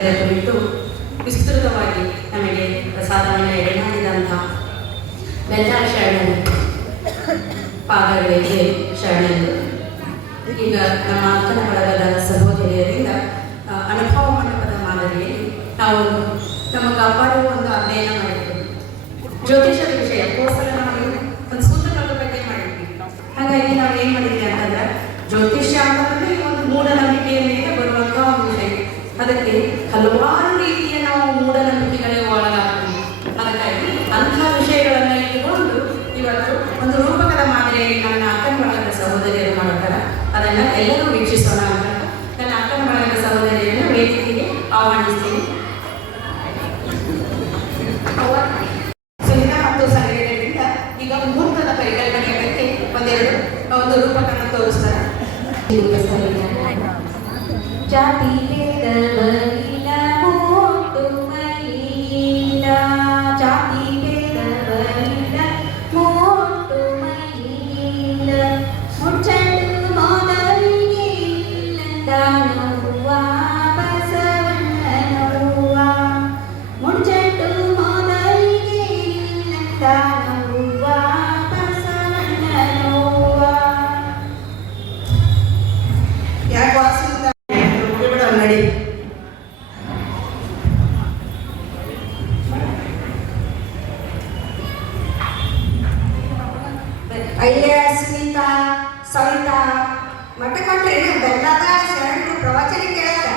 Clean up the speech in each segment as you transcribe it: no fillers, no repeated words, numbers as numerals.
ಕುರಿತು ವಿಸ್ತೃತವಾಗಿ ನಮಗೆ ಪ್ರಸಾದವನ್ನು ಎಡೆಮಾಡಿದಂಥ ಬೆಲ್ಲಾಳ ಶರಣರು ಪಾದಗಳಿಗೆ ಶರಣರು. ಈಗ ನಮ್ಮ ಅಕ್ಕನ ಬಳಗದ ಸಹೋದರಿಯರಿಂದ ಅನುಭವ ಮಂಟಪದ ಮಾದರಿಯಲ್ಲಿ ನಾವು ನಮಗೆ ಅಪಾರವೂ ಒಂದು ಅಧ್ಯಯನ ಮಾಡಿದ್ವಿ. ಜ್ಯೋತಿಷದ ವಿಷಯ ಕೋರ್ಸಲ್ಲಿ ನಾವು ಒಂದು ಸೂತ್ರಗಳ ಬಗ್ಗೆ ಮಾಡಿದ್ವಿ. ಹಾಗಾಗಿ ನಾವು ಏನು ಮಾಡಿದ್ವಿ ಅಂತಂದ್ರೆ, ಜ್ಯೋತಿಷ್ಯ ಅಂತಂದ್ರೆ ಒಂದು ಮೂಢನಂಬಿಕೆಯ ಮೇಲೆ ಬರುವಂಥ ಒಂದು ವಿಷಯ. ಅದಕ್ಕೆ ಹಲವಾರು ರೀತಿಯ ನಾವು ಮೂಢನಂಬಿಕೆಗಳಿಗೆ ಒಳಗಾಗ್ತೀವಿ. ಅದಕ್ಕಾಗಿ ಅಂಥ ವಿಷಯಗಳನ್ನು ಇಟ್ಟುಕೊಂಡು ಇವತ್ತು ಒಂದು ರೂಪಕದ ಮಾದರಿಯಲ್ಲಿ ನನ್ನ ಅಕ್ಕನ ಬಳಗದ ಸಹೋದರಿಯರು ಮಾಡ್ತಾರೆ. ಅದನ್ನು ಎಲ್ಲರೂ ವೀಕ್ಷಿಸೋಣ ಅಂತ ನನ್ನ ಅಕ್ಕನ ಬಳಗದ ಸಹೋದರಿಯನ್ನು ವೇದಿಕೆಗೆ ಆಹ್ವಾನಿಸ್ತೀನಿ. ಸುನಿತಾ ಮತ್ತು ಸಂಘಟನೆಯಿಂದ ಈಗ ಮುಹೂರ್ತದ ಪರಿಕಲ್ಪನೆಯ ಬಗ್ಗೆ ಒಂದು ರೂಪಕವನ್ನು ತೋರಿಸ್ತಾರೆ. ಜಾತಿ ಭೇದ ಬರಿಲ ಮೋಟು ಮೈಲ, ಜಾತಿ ಭೇದ ಬರಿಲ ಮೋಟು ಮೈಲ, ಮುಚ್ಚಲು ಮೊದಲಿಗೆ ಇಲ್ಲಂದನುವ ಬಸವಣ್ಣನುವ, ಮುಚ್ಚಲು ಮೊದಲಿಗೆ ಇಲ್ಲಂದನುವ ಬಸವಣ್ಣನುವ. ಯಾಕೆ ವಾಸಿಂದ ನಡಿ ಅಯ್ಯ ಸುನೀತಾ ಸವಿತಾ ಮಠ ಕೊಟ್ರೇನು ಬೆಲ್ಲದ ಶರಣರು ಪ್ರವಚನ ಕೇಳಾರ.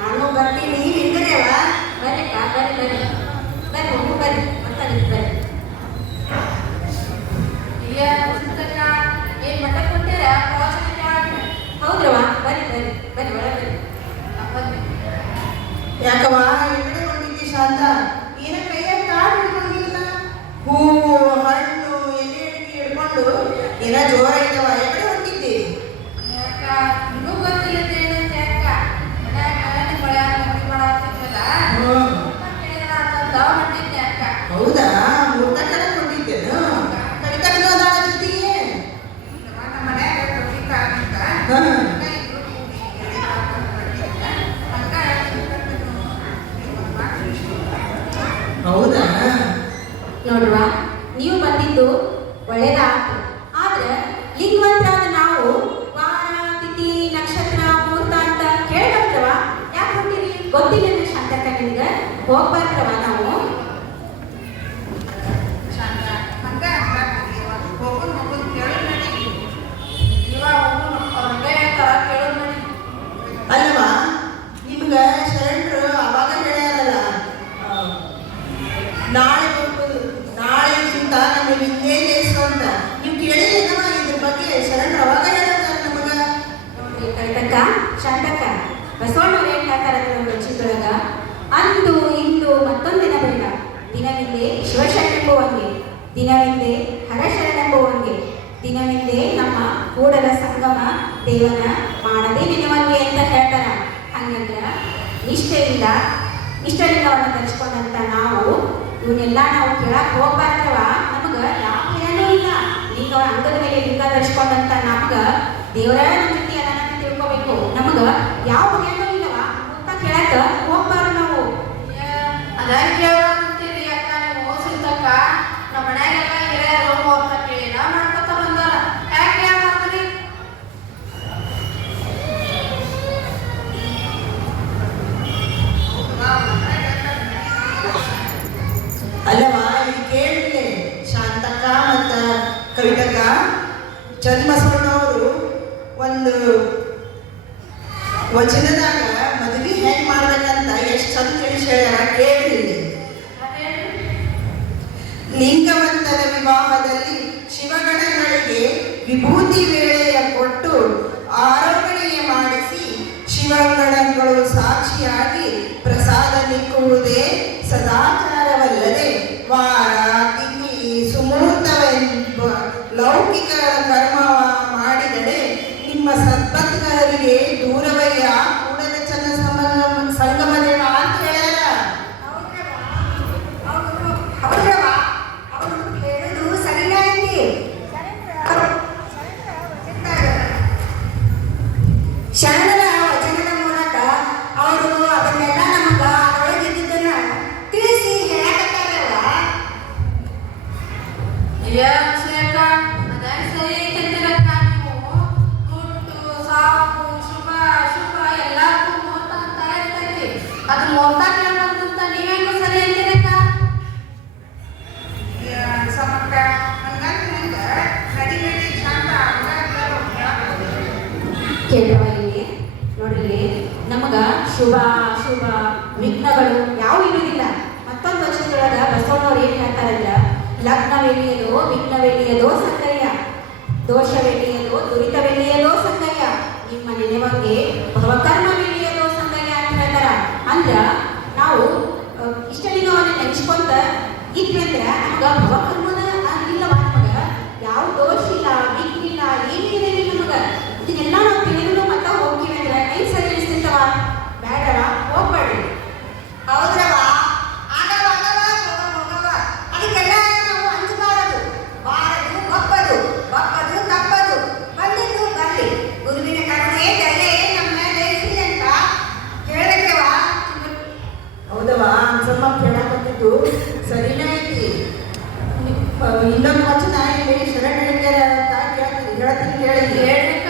ನಾನು ಬರ್ತೀನಿ, ಹಿಂಗದೇವ ಬರ್ರಿಕ್ಕ ಬರ್ರಿ ಬರ್ರಿ ಬರ್ರಿ ಒಬ್ಬರು ಬರ್ರಿ ಮಾತಾಡಿ ಬರ್ರಿ. ಇಲ್ಲ ಏನು ಮಠ ಕೊಟ್ಟಿರ ಪ್ರವಚನ ಕೇಳ. ಹೌದ್ರವ ಬರ್ರಿ ಬರ್ರಿ ಬರ್ರಿ ಒಳಗೆ ಬರ್ರಿ. ಯಾಕವ್ವ ಎಕಡೆ ಹೊಂದಿದ್ದಿ ಶಾಂತ? ಏನ ಕೈಯಾಗ ಕಾಡು ಹಿಡ್ಕೊಂಡಿಲ್ಲ, ಹೂವು ಹಣ್ಣು ಎಲೆ ಅಡಿಕೆ ಹಿಡ್ಕೊಂಡು ಏನ ಜೋರ ಇದ್ದವ. ಎಕಡೆ ಹೊಂದಿದ್ದಿ? ಯಾಕ ನಿಮಗೂ ಗೊತ್ತಿಲ್ಲ ಏನಂತ ಯಾಕ ಮನ್ಯಾಗ ಮಳೆ ಮಕ್ಕಳು ಮಾಡಾತಿದ್ವಲ್ಲ ಕೇಳಿದ್ರ ಅಂತಂದ ಹೊಂಟಿದ್ದೆ ಯಾಕ. ಹೌದಾ? ಮೂರ್ತ ಕಡೆ ಹೊಂದಿದ್ದೇನು? ಕವಿತಕ್ಕೂ ಅದಾಳ ಜೊತೆಗೆ? ನಮ್ಮ ಮನ್ಯಾಗ ಕೊಡ್ಲಿಕ್ಕೆ ಆಗಂತ ಇಬ್ರು ಕೂಡಿ ಹೌದಾ? ನೋಡ್ರವ, ನೀವು ಬಂದಿದ್ದು ಒಳ್ಳೇದಾಯ್ತು. ಆದ್ರೆ ಲಿಂಗವಂತರಾದ ನಾವು ವಾರ ತಿಥಿ ನಕ್ಷತ್ರ ಮುಹೂರ್ತ ಅಂತ ಕೇಳ್ಬಂದ್ರವ. ಯಾಕೆ ಹೊಂಟಿರಿ? ಗೊತ್ತಿಲ್ಲ ಶಾಂತಕ್ಕ ನಿಮ್ಗೆ? ಹೋಗ್ಬಾರ್ದ್ರವ ನಾವು. ಶಾಂತ ಹಂಗ ಹೋಗೋದು ಮಗನ್ ಕೇಳೋದು ನಡಿ. ಇವಾಗ ಹೋಗೋದು ಅವ್ರ ತರ ಕೇಳೋದು ನಡಿ. ಅಲ್ಲವಾ, ನಿಮ್ಗ ಶರಣರು ಅವಾಗ ಹೇಳ್ಯಾರಲ್ಲ, ನಾಳೆಗಿಂತ ನಮಗೆ ವಿದ್ಯೆಯೇಸು ಅಂತ. ನೀವು ಕೇಳಿದೇನವ ಇದ್ರ ಬಗ್ಗೆ? ಶರಣರು ಅವಾಗ ಹೇಳ್ಯಾರ ನಮಗ. ನೋಡ್ರಿ ಕವಿತಕ್ಕ, ಶಾಂತಕ್ಕ, ಬಸವಣ್ಣವ್ರು ಏನ್ ಹೇಳ್ತಾರ ರಚಿತೊಳಗ, ಅಂದು ಇಂದು ಮತ್ತೊಂದಿನ ಬೇಡ, ದಿನವಿಂದೆ ಶಿವಶರಣೆಂಬುವಂಗೆ, ದಿನವಿಂದೆ ಹರಶರಣೆಂಬುವಂಗೆ, ದಿನವಿಂದೆ ನಮ್ಮ ಕೂಡಲ ಸಂಗಮ ದೇವನ ಮಾಡದೆ ನಿನವಂಗೆ ಅಂತ ಹೇಳ್ತಾರ. ಹಂಗಂದ್ರ ನಿಷ್ಠೆಲಿಂಗವನ್ನು ಧರಿಸ್ಕೊಂಡಂತ ನಾವು ಇವನ್ನೆಲ್ಲ ನಾವು ಕೇಳಕ್ ಹೋಗ್ಬಾರ್ದವ. ನಮಗ ಯಾವ ಭಯನೂ ಇಲ್ಲ. ಈಗ ಅಂಗದ ಮೇಲೆ ಲಿಂಗ ಧರಿಸ್ಕೊಂಡಂತ ನಮಗ ದೇವರ ನಮ್ಮ ಜೊತೆ ಅದನ್ನ ತಿಳ್ಕೊಬೇಕು. ನಮಗ ಯಾವ ಭಯನೂ ಇಲ್ಲವ ಅಂತ ಕೇಳಕ್ ಹೋಗ್ಬಾರ್ದು ನಾವು. ಅದ ಕೇಳಂತೀರಿ ಅಕ್ಕ. ನೀವು ಓಸಿರ್ತಕ್ಕ ನಮ್ಮ ಮನ್ಯಾಗೆಲ್ಲ ಹಿರಿಯರು ಹೋಗ್ತಾ ಕೇಳಿಲ್ಲ ಮಾಡ್ಕೊತ ಬಂದಾರ. ಯಾಕೆ ಮಾಡ್ತೀರಿ? ಅಲ್ಲವಾ, ಇಲ್ಲಿ ಕೇಳಿದ್ರೆ ಶಾಂತಕ್ಕ ಮತ್ತು ಕವಿತಕ್ಕ, ಚನ್ಮಸವಣ್ಣವರು ಒಂದು ವಚನದಾಗ ಮದುವೆ ಹೆಂಗ್ ಮಾಡ್ಬೇಕಂತ ಎಷ್ಟು ಚಂದ ತಿಳಿಸಿ ಹೇಳ್ಯಾರ. ಕೇಳಿರಿ. ಲಿಂಗವಂತರ ವಿವಾಹದಲ್ಲಿ ಶಿವಗಣಗಳಿಗೆ ವಿಭೂತಿ ವೇಳೆಯ ಕೊಟ್ಟು ಆರೋಪಣೆಯ ಮಾಡಿಸಿ ಶಿವಗಣಗಳು ಸಾಕ್ಷಿಯಾಗಿ ಪ್ರಸಾದ ನಿಕ್ಕುವುದೇ ಸದಾಚಾರವಲ್ಲದೆ ವಾರ ತಿಥಿ ಸುಮೂರ್ತವೆಂಬ ಲೌಕಿಕ ಕರ್ಮವ ಮಾಡಿದರೆ ನಿಮ್ಮ ಸದ್ಭಕ್ತರಿಗೆ ದೂರವಯ್ಯ ಕೂಡಲ ಚನ್ನ ಸಂಗಮದೇವ ಅಂತ ಹೇಳ್ಯಾರ. ಅವರು ಹೇಳುದು ಸರಿನಾ ಐತಿ? ಶರಣರ ವಚನದ ಮೂಲಕ ಅವರು ಅದನ್ನೆಲ್ಲ ನಮ್ಮ ಅದು ಮುಹೂರ್ತ ಕೇಳ್ಬಾರ್ದಂತ ನೀವೇನು ಸರಿ ಅಂತೀರಕ್ಕ? ಸಮಕ್ಕ ಹಂಗಂದ್ರೆ ಹೆಂಗ ನಡಿ ನಡಿ ಶಾಂತ ಕೇಳುವ ಇಲ್ಲಿ ನೋಡ್ರಿ, ನಮಗ ಶುಭ ಶುಭ ವಿಘ್ನಗಳು ಯಾವ ಇರುವುದಿಲ್ಲ. ಮತ್ತೊಂದು ವರ್ಷದೊಳಗ ಬಸವಣ್ಣವ್ರು ಏನ್ ಹೇಳ್ತಾರಂದ್ರ, ಲಗ್ನವೆಲ್ಲಿಯದೋ ವಿಘ್ನವೆಲ್ಲಿಯದೋ ಸಂಗಯ್ಯ, ದೋಷವೆಲ್ಲಿಯದೋ ದುರಿತವೆಲ್ಲಿಯದೋ ಸಂಗಯ್ಯ, ನಿಮ್ಮ ನೆನೆವಂಗೆ ಭವಕರ್ಮವೆಲ್ಲಿಯದೋ ಸಂಗಯ್ಯ ಅಂತ ಹೇಳ್ತಾರ. ಅಂದ್ರ ನಾವು ಇಷ್ಟಲಿಂಗವನ್ನ ನೆನೆಸ್ಕೊಂತ ಇದ್ರಂದ್ರ ನಮಗ ಭವಕರ್ಮದ ಇಲ್ಲವ, ನಮಗ ಯಾವ ದೋಷ ಇಲ್ಲ, ವಿಘ್ನ ಇಲ್ಲ, ಏನಿದೆ ನಮಗ. ಇದನ್ನೆಲ್ಲ ನಾವು ತಿಳಿದು ಮತ್ತ ಹೋಗ್ತೀವಿ ಅಂದ್ರೆ ಕೈ ಸರಿ ಅನಿಸ್ತಿರ್ತವ. ಬೇಡವ, ಹೋಗ್ಬೇಡ್ರಿ. ಹೌದ್ರವ, ಆಗವ ಹೋಗವ. ಅದಕ್ಕೆಲ್ಲ ನಾವು ಹಂಚಬಾರದು, ಬಾರದು ಬಪ್ಪದು, ಬಪ್ಪದು ತಪ್ಪದು, ಬಂದಿದ್ದು ಬರ್ಲಿ. ಗುರುವಿನ ಕರುಣೆ ದಯೆ ನಮ್ಮ ಮೇಲೆ ಇರಲಿ ಅಂತ ಕೇಳಬೇಕವ. ಹೌದವ, ಅನ್ಸಮ್ಮ ಕೇಳಾಕತ್ತಿದ್ದು ಸರಿನೇ ಐತಿ. ಇನ್ನೊಂದು ವಚನ ಇಲ್ಲಿ ಶರಣಳಿಗೆರ ಅಂತ ಹೇಳ್ತೀನಿ ಕೇಳಿ. ಹೇಳ್ಬೇಕ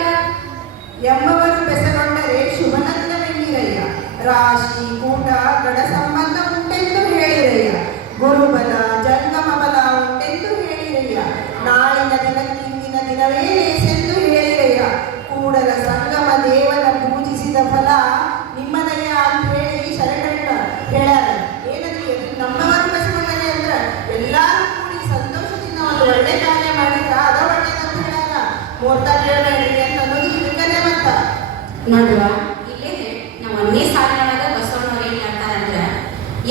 ಎಂಬವರು ಬೆಸಗೊಂಡರೆ ಶುಭನಂದವೆನ್ನಿರಯ್ಯ, ರಾಶಿ ಕೂಟ ಗಡ ಸಂಬಂಧ ಉಂಟೆಂದು ಹೇಳಿರಯ್ಯ, ಗುರುಬಲ ಜಂಗಮ ಬಲ ಉಂಟೆಂದು ಹೇಳಿರಯ್ಯ, ನಾಳಿನ ದಿನಕ್ಕಿಂದಿನ ದಿನವೇ ಲೇಸೆಂದು ಹೇಳಿರಯ್ಯ, ಕೂಡಲ ಸಂಗಮ ದೇವನ ಪೂಜಿಸಿದ ಫಲ ನಿಮ್ಮದಯ್ಯ ಅಂತ ಹೇಳಿ ಶರಣಣ್ಣ ಹೇಳ್ಯಾರ. ಏನಂದ್ರೆ ನಮ್ಮವರು ಬೆಸಗೊಂಡರೆ ಅಂದ್ರೆ ಎಲ್ಲಾರು ಕೂಡಿ ಸಂತೋಷದಿಂದ ಒಂದು ಒಳ್ಳೆ ಕಾರ್ಯ ಮಾಡಿದ್ರ ಅದ ಒಳ್ಳೇದಂತ ಹೇಳ್ಯಾರ. ಮುಹೂರ್ತ ಕೇಳಬೇಡಿ ಅಂತ ಅನ್ನೋದು ಇದಕ್ಕನೇ ಮತ್ತ ನೋಡುವ, ಇಲ್ಲೇ ನಾವು ಒಂದೇ ಸಾಲಿನೊಳಗ ಬಸವಣ್ಣವ್ರು ಏನ್ ಹೇಳ್ತಾರಂದ್ರ,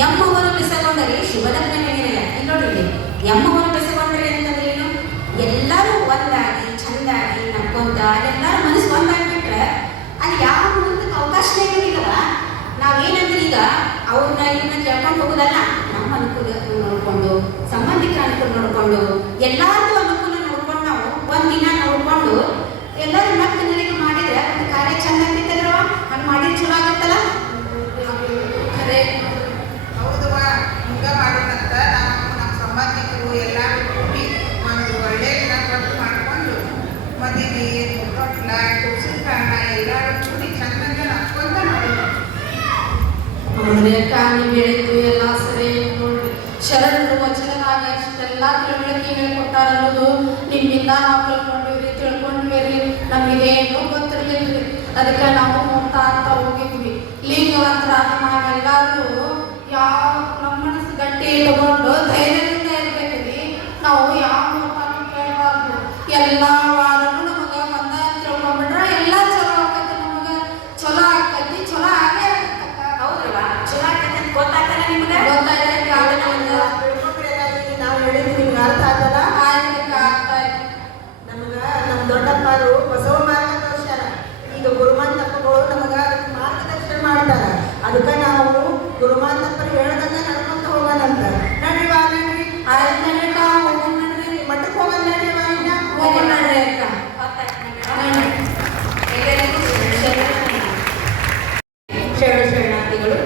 ಎಮ್ಮವರು ಬೆಸಗೊಂಡರೆ ಶುಭಲಗ್ನವೆನಿರಯ್ಯ. ಇಲ್ಲಿ ನೋಡ್ರಿ, ಇಲ್ಲಿ ಎಮ್ಮವರು ಬೆಸಗೊಂಡರೆ ಅಂತಂದ್ರೆ ಏನು? ಎಲ್ಲರೂ ಒಂದಾಗಿ ಚಂದಾಗಿ ನಕ್ಕೊಂತ ಎಲ್ಲಾರು ಮನಸ್ಸು ಒಂದಾಗ್ಬಿಟ್ರೆ ಅಲ್ಲಿ ಯಾವ ಮುಹೂರ್ತಕ್ಕೆ ಅವಕಾಶನೇ ಇರೋದಿಲ್ಲವ. ನಾವೇನಂದ್ರೆ ಈಗ ಅವ್ರನ್ನ ಇವ್ರನ್ನ ಕೇಳ್ಕೊಂಡು ಹೋಗೋದಲ್ಲ, ನಮ್ಮ ಅನುಕೂಲ ನೋಡ್ಕೊಂಡು, ಸಂಬಂಧಿಕರ ಅನುಕೂಲ ನೋಡ್ಕೊಂಡು, ಎಲ್ಲಾರ್ದು ಅನುಕೂಲ ನೋಡ್ಕೊಂಡು ನಾವು ಒಂದಿನ ನೋಡ್ಕೊಂಡು ಎಲ್ಲರೂ ಮತ್ತೆ ನೆಲೆಗೆ ಮಾಡಿದ್ರೆ ಒಂದು ಕಾರ್ಯ ಚಂದ ಆಗ್ತೈತಲ್ವ. ಹಂಗೆ ಮಾಡಿದ್ರೆ ಚಲೋ ಆಗತ್ತಲ್ಲ. ಖರೆ ಹೌದವ, ಹಿಂಗ ಮಾಡೋದಂತ ನಾವು ನಮ್ಮ ಸಂಬಂಧಿಕರು ಎಲ್ಲರೂ ಕೂಡಿ ಒಂದು ಒಳ್ಳೆ ದಿನ ಕೊಟ್ಟು ಮಾಡಿಕೊಂಡು ಮದುವೆ ತೊಟ್ಲ ತುಳಸಿ ಕಾರಣ ಎಲ್ಲರೂ ಕೂಡಿ ಚಂದಂಗ ನಕ್ಕೊಂತ ಮಾಡೋದು. ಹೌದ್ರಿ ಅಕ್ಕ, ನೀವು ಹೇಳಿದ್ದು ಎಲ್ಲ ಸರಿ ನೋಡ್ರಿ. ಶರಣರು ವಚನದಾಗ ಇಷ್ಟೆಲ್ಲ ತಿಳುವಳಿಕೆ ಹೇಳ್ಕೊಟ್ಟಾರ ಅನ್ನೋದು ನಿಮ್ಮಿಂದ ನಾವು ತಿಳ್ಕೊಂಡ್ವಿ. ನಮಗೇನು ಗೊತ್ತಿರ್ಲಿಲ್ಲ. ಅದಕ್ಕೆ ನಾವು ನೋಡ್ತಾ ಅಂತ ಹೋಗಿದ್ವಿ. ಲಿಂಗವಂತರ ನಾವೆಲ್ಲರೂ ಯಾವ ನಮ್ಮ ಮನಸ್ಸು ಗಟ್ಟಿ ತಗೊಂಡು ಧೈರ್ಯದಿಂದ ಇರ್ಬೇಕ್ರಿ. ನಾವು ಯಾವ ನೋಡ್ತಾನು ಕೇಳಬಾರ್ದು. ಎಲ್ಲ ವಾರನು ನಮಗೆ ಒಂದ ತಿಳ್ಕೊಂಡ್ಬಿಟ್ರೆ ಎಲ್ಲ ಚಲೋ ಆಕತಿ, ನಮಗೆ ಚಲೋ ಆಕತಿ, ಚಲೋ ಆಗೇ ಆಗತ್ತಕ್ಕ. ಹೌದಲ್ವ, ಚಲೋ ಆಗ್ತೈತೆ ಅಂತ ಗೊತ್ತಾಗ್ತಲ್ಲ ನಿಮ್ಗೆ? ಗೊತ್ತಾಯ್ತು ತಿಳ್ಕೊಂಡ್ರೆ ನಾವು ಹೇಳಿದ್ವಿ ನಿಮ್ಗೆ ಅರ್ಥ ಆಗಲ್ಲ. ನಮಗ ನಮ್ಮ ದೊಡ್ಡಪ್ಪರು ಬಸವ ಮಾರ್ಗದರ್ಶನ, ಈಗ ಗುರುಮಾಂತಪ್ಪಗಳು ನಮಗ ಅದಕ್ಕೆ ಮಾರ್ಗದರ್ಶನ ಮಾಡ್ತಾರ. ಅದಕ್ಕೆ ನಾವು ಗುರುಮಾಂತಪ್ಪರು ಹೇಳ್ದಂಗ ನಡ್ಕೊಂತ ಹೋಗೋಣಂತ. ನಡ್ರಿವಾ ನಡ್ರಿ, ಆಯ್ತು ನಡ್ರಿ ಹೋಗೋಣ ನಡ್ರಿ, ಮಠಕ್ಕೆ ಹೋಗೋಣ ನಡ್ರಿವಾ, ಇನ್ನ ಹೋಗೋಣ ನಡ್ರಿ ಅಕ್ಕ. ಶರಣಾರ್ಥಿಗಳು.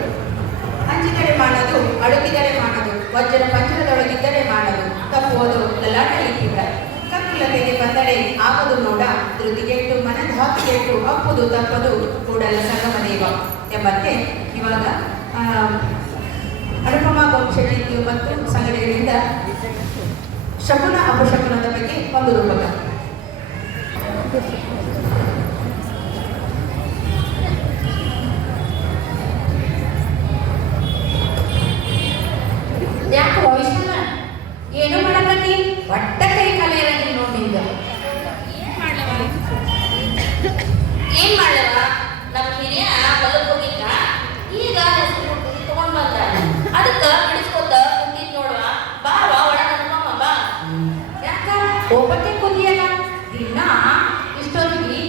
ಅಂಜಿದರೆ ಮಾಡೋದು, ಅಡುಗಿದರೆ ಮಾಡೋದು, ವಜ್ರ ಪಂಚರದೊಳಗಿದ್ದರೆ ಮಾಡೋದು, ತಪ್ಪುವುದು ಲಲಾಟ ಇಟ್ಟಿದ್ದ ಕಪ್ಪಿಲತೆಗೆ ಬಂದರೆ ಆಗುದು ನೋಡ, ಧೃತಿಗೆಟ್ಟು ಮನಧಾತಿಗೆಟ್ಟು ಅಪ್ಪುದು ತಪ್ಪದು ಕೂಡಲ ಸಂಗಮ ದೇವ ಎಂಬಂತೆ ಇವಾಗ ಅನುಪಮ ವಂಶನೀತಿಯು ಮತ್ತು ಸಂಘಟನೆಗಳಿಂದ ಶಕುನ ಅಪಶಕುನದ ಬಗ್ಗೆ ಒಂದು ರೂಪಕ. ಯಾಕೆ ಭವಿಷ್ಯನ ಏನು ಮಾಡಕತ್ತಿ? ಒಟ್ಟ ಕೈ ಕಾಲೇ ಇರಂಗಿಲ್ಲ ನೋಡಿ. ಈಗ ಏನ್ ಮಾಡ್ಲವ? ನಮ್ಮ ಹಿರಿಯ ಹೊಲಕ್ಕೆ ಹೋಗಿದ್ದ, ಈಗ ಹೆಸರು ತಗೊಂಡ್ ಬಂದ. ಅದಕ್ಕ ಬಿಡಿಸ್ಕೊತ ಕುಂತಿದ್ ನೋಡುವ. ಬಾವ ಒಳಗ ಅನ್ಕೊಂಬ ಬಾ. ಯಾಕ ಒಬ್ಬಕ್ಕೆ ಕುದಿಯಲ್ಲ? ದಿನ ಇಷ್ಟೊತ್ತಿಗೆ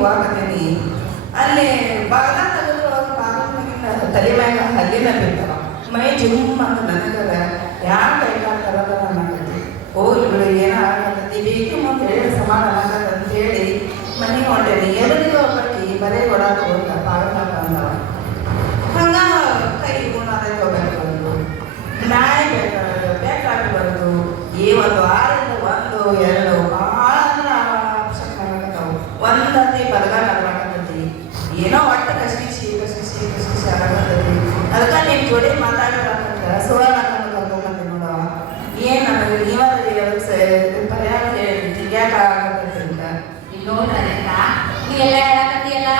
ಹೋಗಾಕತ್ತೀನಿ ಅಲ್ಲಿ ಬಾಗ ತೆಗೆದ್ರು ಅವ್ರು ಬಾಗಿಲಿನ ತಲೆ ಮ್ಯಾಗ ಹಲ್ಲಿನ ಬಿಡ್ತಾವ ಮೈ ಜುಮ್ ಅಂತ ನನಗರ ಯಾರು ಕೈಗಾಡ್ತಾರಲ್ಲ ಅನ್ನಕತ್ತಿ ಹೋಗಿ ಬಿಡು ಏನೋ ಆಗತ್ತೈತಿ ಬೇಕು ಮುಂದೆ ಹೇಳಿ ಸಮಾಧಾನ ಆಗತ್ತೆ ಅಂತ ಹೇಳಿ ಮನೆಗೆ ಹೊಂಟೇನಿ ಎದುರಿಗೆ ಒಬ್ಬಾಕಿ ಬರೇ ಓಡಾಕ ಹೋಗ್ಲ ಬಾಗಿಲಾಗ ಬಂದವ ಹಂಗ ಕೈ ಗುಣಾದೈತೆ ಹೋಗ್ಬೇಕು ಬಂದು ನಾಯಿ ಬೇಕಾಗಿ ಬಂದು ಈ ಒಂದು ವಾರದಿಂದ 1 2 ಭಾಳ ಅಂದ್ರೆ ಆಗತ್ತಾವು ಒಂದತಿ ಬರಗಾಲ ಆಗ್ಲಾಕತ್ತೈತಿ ಏನೋ ಒಟ್ಟು ಕಸಿಸಿ ಆಗತ್ತೈತಿ ಅದಕ್ಕೆ ನಿಮ್ಮ ಜೋಡಿ ಮಾತಾಡೋದಂತ ಸುಳ್ಳಾಕಂತ ಕರ್ಕೊಂಡ್ಬಂದಿ ನೋಡವ ಏನು ನಮಗೆ ನೀವಾದ್ರೆ ಅದಕ್ಕೆ ಪರಿಹಾರ ಹೇಳಿ ಯಾಕೆ ಆಗತ್ತೈತಿ ಅಂತ ಇಲ್ಲಿ ನೋಡ್ರಕ್ಕ ನೀ ಎಲ್ಲ ಹೇಳಕತ್ತೀಯಲ್ಲ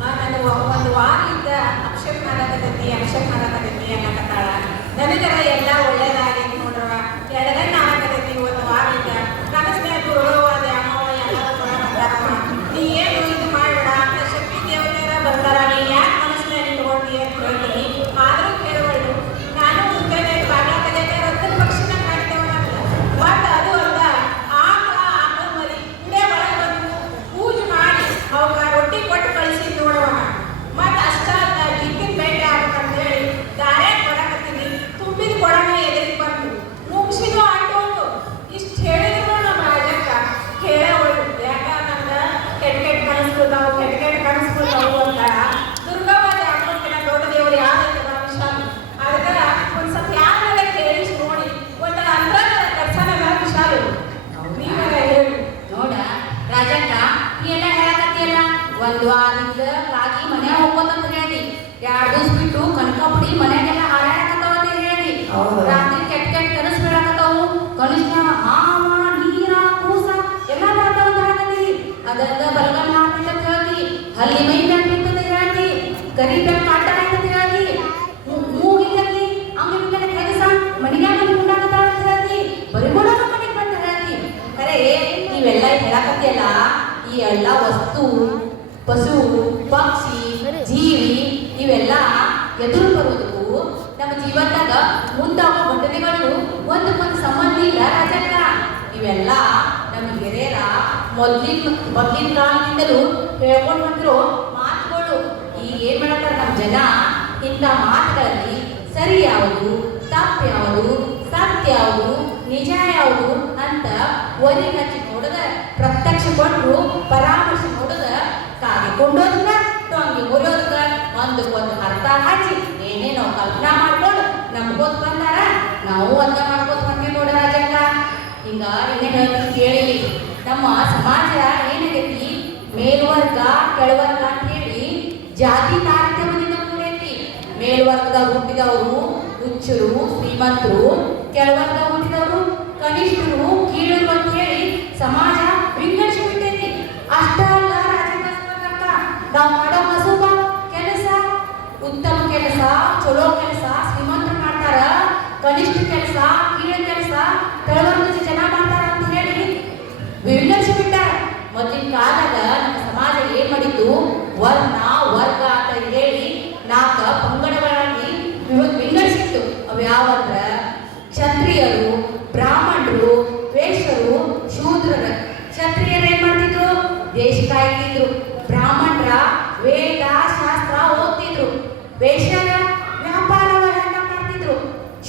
ನಾನು ಒಂದು ವಾರದಿಂದ ಅಕ್ಷರ ಮಾಡಕತ್ತೈತಿ ಅನ್ನಕತ್ತಾಳ ನನಗರ ಎಲ್ಲ ಒಳ್ಳೇದಾಗೈತಿ ನೋಡ್ರವ ಎಡಗಣ್ಣ ಆಗತೈತಿ ಒಂದು ವಾರದಿಂದ ಕನಸ್ನ್ಯಾಗ ಗುರುಗಳು ಅದೇ ಅಮ್ಮವ ಎಲ್ಲರೂ ಬರಕತ್ತಾರಮ್ಮ ನೀ ಏನು ಇದು ಮಾಡಬೇಡ ಅಂತ ಶಕ್ತಿ ದೇವತೆಯರ ಬರ್ತಾರ ನೀ ಯಾಕೆ ಮನಸ್ಸಿನಾಗ ಇಟ್ಕೊಂಡಿ ಅಂತ ಹೇಳ್ತೀನಿ ಆದರೂ ಕೇಳಬೇಡು ನಾನು ಮುಂಜಾನೆ ಬಾಗ್ಲಾಕದೈತೆ ರಕ್ತದ ಪಕ್ಷಿನ ಕಾಣ್ತೇವೆ ಬಟ್ ಅದು ಅಲ್ಲ ಆಕಳ ಮರಿ ಇಡೇ ಒಳಗೆ ಬಂದು ಪೂಜೆ ಮಾಡಿ ಅವಕ್ಕ ರೊಟ್ಟಿ ಕೊಟ್ಟು ಕಳಿಸಿ ನೋಡವ ಮತ್ತೆ ಅಷ್ಟ ಜಿಕ್ಕಿನ ಭೇಟಿ ಆಗ್ಬೇಕಂತ ಹೇಳಿ ದಾರೆ ಬರಕತ್ತೀನಿ ತುಂಬಿದ ಕೊಡನ ಎದುರಿಗೆ ಬಂದು ಮುಗಿಸಿದು ಆಟೋದು ಇಷ್ಟು ಹೇಳಿದ್ರು ನಮ್ಮ ರಾಜಕ್ಕ ಕೇಳವಳು ಯಾಕ ನಮ್ಗೆ ಕೆಟ್ಟ ಕನಸ್ಬಿಡ್ತಾವು ಅಂತ ದುರ್ಗವಾದ ಅಮ್ಮನ ದೊಡ್ಡ ದೇವರು ಯಾವ್ದೈತೆ ವಿಶಾಲ ಅದಕ್ಕೆ ಒಂದು ಸ್ವಲ್ಪ ಯಾರನ್ನೆಲ್ಲ ಕೇಳಿಸಿ ನೋಡಿ ಒಂದು ಅಂತರ ಕೆಲಸನ ವಿಶಾಲು ನೀವೆಲ್ಲ ಹೇಳಿ ನೋಡ ರಾಜಕ್ಕ ನೀ ಎಲ್ಲ ಹೇಳಕತ್ತೀಯಲ್ಲ ಒಂದು ವಾರದಿಂದ ಕಾಗಿ ಮನೆ ಹೋಗ್ಬೋದಂತ ಹೇಳಿ 2 ದಿವಸ ಬಿಟ್ಟು ಕನಕಪುಡಿ ಮನೆಗೆಲ್ಲ ಹಾರಾಡಕತ್ತಾವ ಅಂತ ಹೇಳಿ ರಾತ್ರಿ ಕೆಟ್ಟ ಕನಸು ಬೀಳಕತ್ತಾವು ಕನಸ್ನಾಗ ಹಾವ ನೀರ ಕೂಸ ಎಲ್ಲ ಬರ್ತಾವ ಅಂತ ಹೇಳಕತ್ತೀವಿ ಅದರಿಂದ ಬಲಗಣ್ಣ ಹಾಕ್ಬೇಕಂತ ಹೇಳ್ತಿ ಹಲ್ಲಿ ಮೈ ಹಾಕ್ಬೇಕಂತ ಹೇಳ್ತಿ ಕರಿ ಬೆಕ್ಕ ಕಾಟ ಅಂತ ಹೇಳ್ತಿ ಮೂಗಿಲ್ಲಲ್ಲಿ ಹಂಗೆ ಕೆಲಸ ಮನೆಯಾಗ ಉಂಡಾಕತ್ತಾವ ಅಂತ ಹೇಳ್ತಿ ಬರಿಗೋಡೋದು ಮನೆಗೆ ಬಂತ ಹೇಳ್ತಿ ಖರೆ ನೀವೆಲ್ಲ ಹೇಳಕತ್ತಿಯಲ್ಲ ಈ ಎಲ್ಲ ವಸ್ತು ಪಶು ಪಕ್ಷಿ ಜೀವಿ ಇವೆಲ್ಲ ಎದುರು ಬರೋದಕ್ಕೂ ನಮ್ಮ ಜೀವನದಾಗ ಮುಂದಾಗೋ ಘಟನೆಗಳು ಒಂದಕ್ಕೊಂದು ಸಂಬಂಧ ಇಲ್ಲ ರಾಜಕ್ಕ ಇವೆಲ್ಲ ನಮ್ಮ ಹಿರಿಯರ ಮೊದ್ಲಿನ ಕಾಲದಿಂದಲೂ ಹೇಳ್ಕೊಂಡು ಬಂದಿರೋ ಮಾತುಗಳು ಈಗ ಏನ್ ಮಾಡ್ತಾರೆ ನಮ್ಮ ಜನ ಇಂಥ ಮಾತುಗಳಲ್ಲಿ ಸರಿ ಯಾವುದು ತಪ್ಪು ಯಾವುದು ಸತ್ಯ ಯಾವುದು ನಿಜ ಯಾವುದು ಅಂತ ಒಲಿ ಹಚ್ಚಿ ನೋಡದ ಪ್ರತ್ಯಕ್ಷ ಕೊಟ್ಟರು ಪರಾಮರ್ಶೆ ನೋಡದ ಕಾಗೆ ಕೊಂಡೋದಕ್ಕ ಟೊಂಗಿ ಮುರಿಯೋದಕ್ಕ ಒಂದಕ್ಕೊಂದು ಅರ್ಥ ಹಚ್ಚಿ ಏನೇನೋ ಕಲ್ಪನಾ ಮಾಡ್ಕೊಂಡು ನಮ್ಗೋದ್ ಬಂದಾರ ನಾವು ಅರ್ಥ ಮಾಡ್ಕೋತ ಬಂದ್ವಿ ನೋಡ ರಾಜಕ್ಕ ಹಿಂಗ ಇನ್ನೇನು ಕೇಳಿ ನಮ್ಮ ಸಮಾಜ ಏನಾಗೈತಿ ಮೇಲ್ವರ್ಗ ಕೆಳವರ್ಗ ಅಂತ ಹೇಳಿ ಜಾತಿ ತಾರತಮ್ಯದಿಂದ ಕೂಡೈತಿ ಮೇಲ್ವರ್ಗದಾಗ ಹುಟ್ಟಿದವರು ಹುಚ್ಚರು ಶ್ರೀಮಂತರು ಕೆಳವರ್ಗ ಹುಟ್ಟಿದವರು ಕನಿಷ್ಠರು ಕೀಳರು ಅಂತ ಹೇಳಿ ಸಮಾಜ ವಿಂಗಡಿಸಿ ಬಿಟ್ಟೈತಿ ಅಷ್ಟ ಅಲ್ಲ ರಾಜಕೀಯ ನಾವು ಮಾಡೋ ಕಸುಬ ಕೆಲಸ ಉತ್ತಮ ಕೆಲಸ ಚಲೋ ಕೆಲಸ ಶ್ರೀಮಂತರು ಮಾಡ್ತಾರ ಕನಿಷ್ಠ ಕೆಲಸ ಕೀಳ ಕೆಲಸ ಕೆಳವರ್ಗದ ಜನ ಮಾಡ್ತಾರ ಅಂತ ಹೇಳಿ ವಿಂಗಡಿಸಿ ಬಿಟ್ಟಾರ ಮೊದಲಿನ ಕಾಲದಾಗ ನಮ್ಮ ಸಮಾಜ ಏನ್ ಮಾಡಿತ್ತು ವರ್ಣ ವರ್ಗ ಅಂತ ಹೇಳಿ 4 ಪಂಗಡಗಳಾಗಿ ವಿಂಗಡಿಸಿತ್ತು ಅವು ಯಾವಂದ್ರ ಕ್ಷತ್ರಿಯರು ಬ್ರಾಹ್ಮಣರು ವೇಶ್ಯರು ಶೂದ್ರರ ಕ್ಷತ್ರಿಯರು ಏನ್ ಮಾಡ್ತಿದ್ರು ದೇಶ ಕಾಯ್ತಿದ್ರು ಬ್ರಾಹ್ಮಣರ ವೇದ ಶಾಸ್ತ್ರ ಓದ್ತಿದ್ರು ವೇಶ್ಯರ ವ್ಯಾಪಾರ ಮಾಡ್ತಿದ್ರು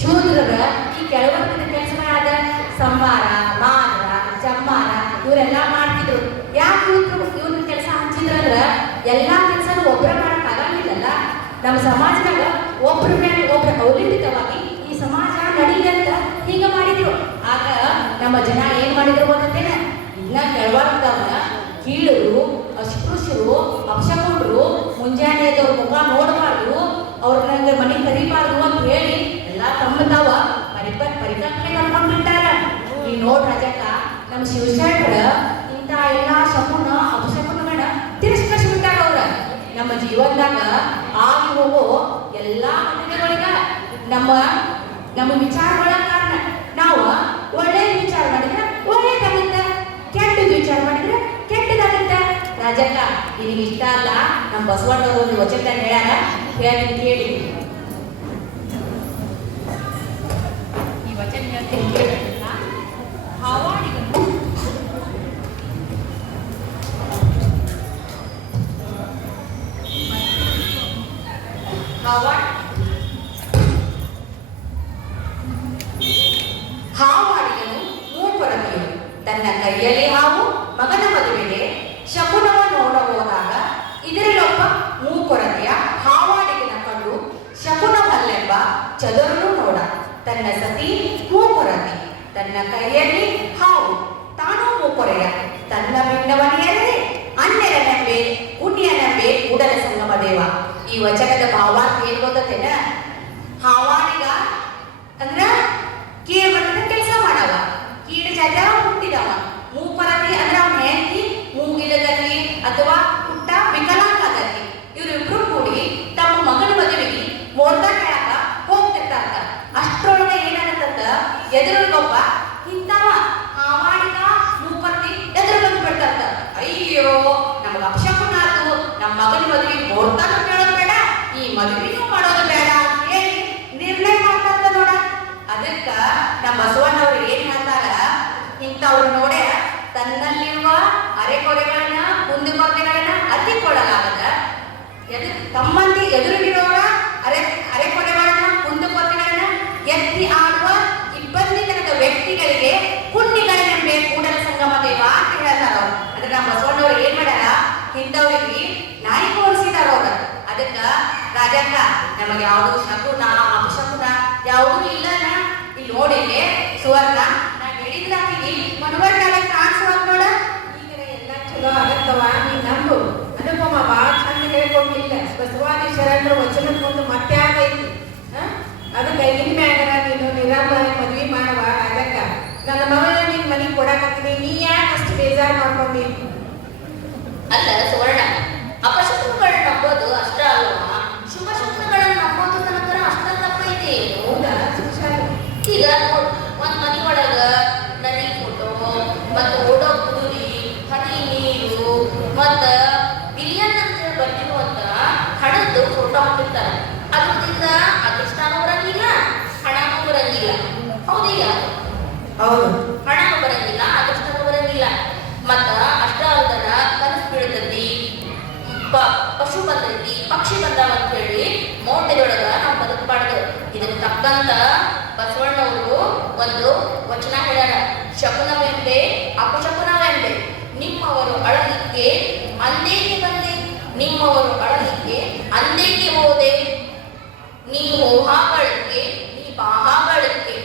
ಶೂದ್ರರ ಈ ಕೆಳವರ್ಗದ ಕೆಲಸಗಳಾದ ಸಂಹಾರ ಮಾದ್ರ ಚಮ್ಮಾರ ಇವರೆಲ್ಲ ಮಾಡ್ತಿದ್ರು ಯಾಕೆ ಇವ್ರ ಕೆಲಸ ಹಂಚಿದ್ರಂದ್ರ ಎಲ್ಲಾ ಕೆಲಸ ಒಬ್ಬರ ಮಾಡಕ್ ಆಗಂಗಿಲ್ಲಲ್ಲ ನಮ್ಮ ಸಮಾಜದಾಗ ಒಬ್ಬರ ಮೇಲೆ ಒಬ್ಬರ ಅವಲಂಬಿತವಾಗಿ ಈ ಸಮಾಜ ನಡೀಲಂತ ಹೀಗ ಮಾಡಿದ್ರು ಆಗ ನಮ್ಮ ಜನ ಏನ್ ಮಾಡಿದ್ರು ಗೊತ್ತೇನೆ ಇನ್ನ ಕೆಳವರ್ಗದವ್ರ ಕೀಳರು ಅಸ್ಪೃಶ್ಯರು ಅಪಶಕುನರು ಮುಂಜಾನೆ ಎದ್ದವ್ರ ಮುಖ ನೋಡಬಾರ್ದು ಅವ್ರನ್ನ ಮನೆ ಕರಿಬಾರ್ದು ಅಂತ ಹೇಳಿ ಎಲ್ಲ ತಮ್ಮ ತಾವ ಪರಿಕಲ್ಪನೆ ಕರ್ಕೊಂಡು ಬಿಟ್ಟಾರ ಈ ನೋಡ್ ರಾಜಕ್ಕ ನಮ್ಮ ಶಿವಶರಣರ ಇಂಥ ಎಲ್ಲ ಶಕುನ ಅಪಶಕುನಗಳನ್ನ ತಿರಸ್ಕರಿಸಿ ಬಿಟ್ಟಾರ ಅವ್ರ ನಮ್ಮ ಜೀವನದಾಗ ಆಗಿ ಹೋಗೋ ಎಲ್ಲಾ ಘಟನೆಗಳಿಗ ನಮ್ಮ ವಿಚಾರಗಳ ಕಾರಣ ನಾವು ಒಳ್ಳೆ ವಿಚಾರ ಮಾಡಿದ್ರೆ ಒಳ್ಳೇದಾಗುತ್ತೆ ಕೆಟ್ಟದ ವಿಚಾರ ಮಾಡಿದ್ರೆ ಕೆಟ್ಟದಾಗುತ್ತೆ ರಾಜಕ್ಕ ನಿನಗೆ ಇಷ್ಟ ಅಲ್ಲ ನಮ್ಮ ಬಸವಣ್ಣವರು ಒಂದು ವಚನದಾಗ ಹೇಳ್ಯಾರ ಕೇಳಿ ಈ ವಚನ ಹೇಳ್ತೀನಿ ಕೇಳಿ ಕೈಯಲ್ಲಿ ಹಾವು ಮಗನ ಮದುವೆಗೆ ಶಕುನವ ನೋಡ ಹೋದಾಗ ಇದರಲ್ಲೊಬ್ಬ ಮೂಕೊರತೆಯ ಹಾವಾಡಿಗೆನ ಕಂಡು ಶಕುನವಲ್ಲೆಂಬ ಚದುರನು ನೋಡ ತನ್ನ ಸತಿ ಮೂಕೊರತೆ ತನ್ನ ಕೈಯಲ್ಲಿ ಹಾವು ತಾನೂ ಮೂಕೊರೆಯ ತನ್ನ ಭಿನ್ನವನಿಯರೇ ಅನ್ಯರನೆಂಬೆ ಪುಣ್ಯನೆಂಬೆ ಕೂಡಲ ಸಂಗಮ ದೇವ. ಈ ವಚನದ ಭಾವಾರ್ಥ ಏನ್ ಗೊತ್ತೇನ? ಹಾವಾಡಿಗ ಅಂದ್ರ ಕೀಳು ಮಟ್ಟದ ಕೆಲಸ ಮಾಡವ, ಕೀಳು ಜಾತ್ಯಾಗ ಹುಟ್ಟಿದವ. ಮೂಕೊರತಿ ಅಂದ್ರ ಅವನ ಹೆಂಡತಿ ಮೂಗಿಲದಲ್ಲಿ ಅಥವಾ ಹುಟ್ಟ ವಿಕಲಾಂಗದಲ್ಲಿ. ಇವರಿಬ್ರು ಕೂಡಿ ತಮ್ಮ ಮಗನ ಮದುವೆಗೆ ಮೋರ್ದ ಹೇಳಕ ಹೋಗ್ತಿರ್ತಾರ. ಅಷ್ಟ್ರೊಳಗೆ ಏನಾಗತ್ತ, ಎದುರಿಗೊಬ್ಬ ಇಂತವ ಹಾವಾಡಿಗ ಮೂಕೊರತಿ ಎದುರು ಬಂದು ಬಿಡ್ತಾರ. ಅಯ್ಯೋ ನಮಗ ಅಪಶಕುನ ಆತು, ನಮ್ಮ ಮಗನ ಮದುವೆಗೆ ಮೋರ್ತಾನು ಕೇಳೋದು ಬೇಡ, ಈ ಮದುವೆನೂ ಮಾಡೋದು ಬೇಡ ಅಂತ ಹೇಳಿ ನಿರ್ಣಯ ಮಾಡ್ತಾರ ನೋಡ. ಅದಕ್ಕ ನಮ್ಮ ಬಸವಣ್ಣವ್ರು ಏನ್ ಹೇಳ್ತಾರ, ಇಂಥವ್ರು ನೋಡೆ ತನ್ನಲ್ಲಿರುವ ಅರೆಕೊರೆಗಳನ್ನ ಕುಂದುಕೊರತೆಗಳನ್ನ ಅತ್ತಿಕೊಳ್ಳಲಾಗದ ತಮ್ಮಂದಿ ಎದುರಿಗಿರೋರ ಅರೆಕೊರೆಗಳನ್ನ ಕುಂದುಕೊರತೆಗಳನ್ನ ಎತ್ತಿ ಆಡುವ ಇಬ್ಬಂದಿತನದ ವ್ಯಕ್ತಿಗಳಿಗೆ ಪುಣ್ಯಗಳನ್ನೆಂಬೆ ಕೂಡಲ ಸಂಗಮ ದೇವ ಅಂತ ಹೇಳ್ತಾರ. ಅಂದ್ರೆ ನಮ್ಮ ಬಸವಣ್ಣವ್ರು ಏನ್ ಮಾಡ್ಯಾರ, ಇಂಥವ್ರಿಗೆ ನಾಯಿ ತೋರಿಸಿದಾರ ಅವ್ರ. ಅದಕ್ಕ ರಾಜಕ್ಕ ನಮಗೆ ಯಾವುದು ಶಕುನ ಅಪಶಕುನ ಯಾವುದು ಇಲ್ಲನ ಇಲ್ಲಿ ನೋಡಿಲ್ಲೇ ಸುವರ್ಣ ನಾ ಹೇಳಿದ್ರಾಕಿಗೆ ಮನವರ್ಗಾಲ ಕಾಣಿಸುವಾಗ ನೋಡ. ಈಗ ಎಲ್ಲ ಚಲೋ ಆಗತ್ತವ, ನೀ ನಂಬು. ಅನುಪಮ ಭಾಳ ಚಂದ ಹೇಳ್ಕೊಟ್ಟಿಲ್ಲ. ಬಸವಾದಿ ಶರಣರ ವಚನದ ಮುಂದೆ ಮತ್ತೆ ಆಗೈತಿ. ಅದಕ್ಕೆ ಇನ್ಮ್ಯಾಗರ ನೀನು ನಿರಾಮರಿ ಮದ್ವಿ ಮಾಡವ. ಅದಕ್ಕ ನನ್ನ ಮಗಳ ನಿನ್ ಮನೆಗೆ ಕೊಡಾಕತ್ತೀನಿ, ನೀ ಯಾಕೆ ಅಷ್ಟು ಬೇಜಾರು ಮಾಡ್ಕೊಂಡಿ? ಅಲ್ಲ ಸುವರ್ಣ, ಅಪಶಕುನಗಳನ್ನ ನಂಬೋದು ಅಷ್ಟ ಅಲ್ವಾ, ಶುಭ ಶಕುನಗಳನ್ನ ನಂಬೋದು ತನಕ ಅಷ್ಟ ತಪ್ಪೈತಿ. ಹೌದಾ ಸುಶಾಲ? ಈಗ ನೋಡ್, ಒಂದ್ ಮನಿ ಒಳಗ ನದಿ ಫೋಟೋ ಮತ್ತ ಓಡೋ ಕುದುರಿ ಹನಿ ನೀರು ಮತ್ತ ಬಿಲಿಯನ್ ಅಂತ ಬರ್ತಿರುವಂತ ಹಣದ್ದು ಫೋಟೋ ಹಾಕಿರ್ತಾರ. ಅದ್ರಿಂದ ಅದೃಷ್ಟನೂ ಬರಂಗಿಲ್ಲ, ಹಣನೂ ಬರಂಗಿಲ್ಲ. ಹೌದೀಗ? ಹೌದು. ಹಣನೂ ಬರಂಗಿಲ್ಲ, ಅದೃಷ್ಟನೂ ಬರಂಗಿಲ್ಲ. ಮತ್ತ ಅಷ್ಟ ಅಲ್ದನ ಕನಸು ಬೀಳ್ತೈತಿ, ಪಶು ಬಂದೈತಿ, ಪಕ್ಷಿ ಬಂದಾವ ಅಂತ ಹೇಳಿ ಮೋಟೆದೊಳಗ ನಾವು ಬದುಕಬಾರ್ದು. ಇದಕ್ಕೆ ತಕ್ಕಂತ ಬಸವಣ್ಣವರು ಒಂದು ವಚನ ಹೇಳ್ಯಾರ, ಶಕುನವೆಂಬೆ ಅಪಶಕುನವೆಂಬೆ ನಿಮ್ಮವರು ಅಳಲಿಕ್ಕೆ ಅಂದೇಕೆ ಬಂದೆ, ನಿಮ್ಮವರು ಅಳಲಿಕ್ಕೆ ಅಂದೇಕೆ ಹೋದೆ, ನೀವು ಹಾಗಳಿಕೆ ನೀ ಬಾಹಾಗಳಿಕೆ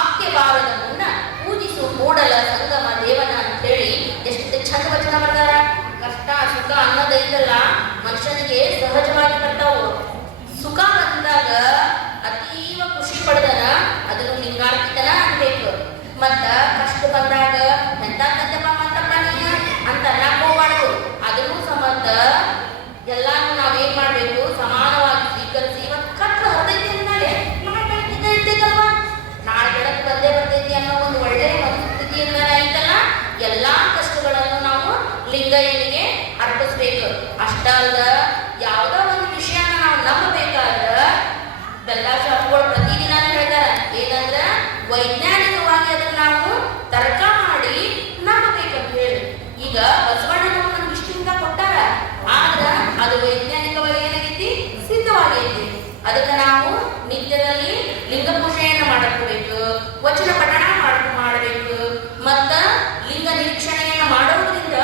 ಅಕ್ಕೆ ಬಾರದ ಮುನ್ನ ಪೂಜಿಸು ಕೂಡಲ ಸಂಗಮ ದೇವನ ಅಂತ ಹೇಳಿ ಎಷ್ಟು ಚಂದ ವಚನ ಬರ್ತಾರ. ಕಷ್ಟ ಸುಖ ಅನ್ನೋದೈತಲ್ಲ ಮನುಷ್ಯನಿಗೆ ಸಹಜವಾಗಿ ಬರ್ತಾವು. ಸುಖ ಬಂದಾಗ ಅತೀವ ಖುಷಿ ಪಡೆದನ ಅದನ್ನು ಲಿಂಗಾರ್ಪಿತನ ಅನ್ಬೇಕು. ಮತ್ತ ಕಷ್ಟ ಬಂದಾಗ ಎಂತ ಕದ್ದಪ್ಪ ಮತ್ತಪ್ಪ ನೀನು ಅಂತ ಅನ್ನಕ್ ಹೋಗ್ಬಾರ್ದು. ಅದನ್ನು ಸಂಬಂಧ ಎಲ್ಲಾನು ನಾವೇನ್ ಮಾಡ್ಬೇಕು, ಸಮಾನವಾಗಿ ಸ್ವೀಕರಿಸಿ. ಇವತ್ತು ಕಷ್ಟ ಹೊರದೈತಿ ಅಂದ್ಮೇಲೆ ನಾಳೆ ಇರ್ತೈತಲ್ವಾ, ನಾಳೆ ಬೆಳಕು ಬಂದೇ ಬರ್ತೈತಿ ಅನ್ನೋ ಒಂದು ಒಳ್ಳೆ ಮನಸ್ಥಿತಿಯಿಂದ ಐತಲ್ಲ, ಎಲ್ಲಾ ಕಷ್ಟಗಳನ್ನು ನಾವು ಲಿಂಗಯ್ಯನಿಗೆ ಅರ್ಪಿಸ್ಬೇಕು. ಅಷ್ಟ ಅಲ್ಲ, ಯಾವ್ದೋ ಒಂದು ವಿಷಯನ ನಾವು ನಂಬಬೇಕಾದ್ರ ಬೆಲ್ಲಾಶಾಪುಗಳು ಪ್ರತಿದಿನ ಹೇಳ್ತಾರ ಏನಂದ್ರ ವೈಜ್ಞಾನಿಕವಾಗಿ ಅದನ್ನ ನಾವು ತರ್ಕ ಮಾಡಿ ನಂಬಬೇಕಂತ ಹೇಳಿ. ಈಗ ಬಸವಣ್ಣನವರು ನಮ್ಗೆ ಇಷ್ಟಿಂದ ಕೊಟ್ಟಾರ, ಆದ್ರ ಅದು ವೈಜ್ಞಾನಿಕವಾಗಿ ಏನಾಗೈತಿ, ಸಿದ್ಧವಾಗೈತಿ. ಅದಕ್ಕೆ ನಾವು ನಿತ್ಯದಲ್ಲಿ ಲಿಂಗ ಪೂಜೆಯನ್ನು ಮಾಡಬೇಕು, ವಚನ ಪಠಣ ಮಾಡಬೇಕು, ಮತ್ತ ಲಿಂಗ ನಿರೀಕ್ಷಣೆಯನ್ನು ಮಾಡೋದ್ರಿಂದ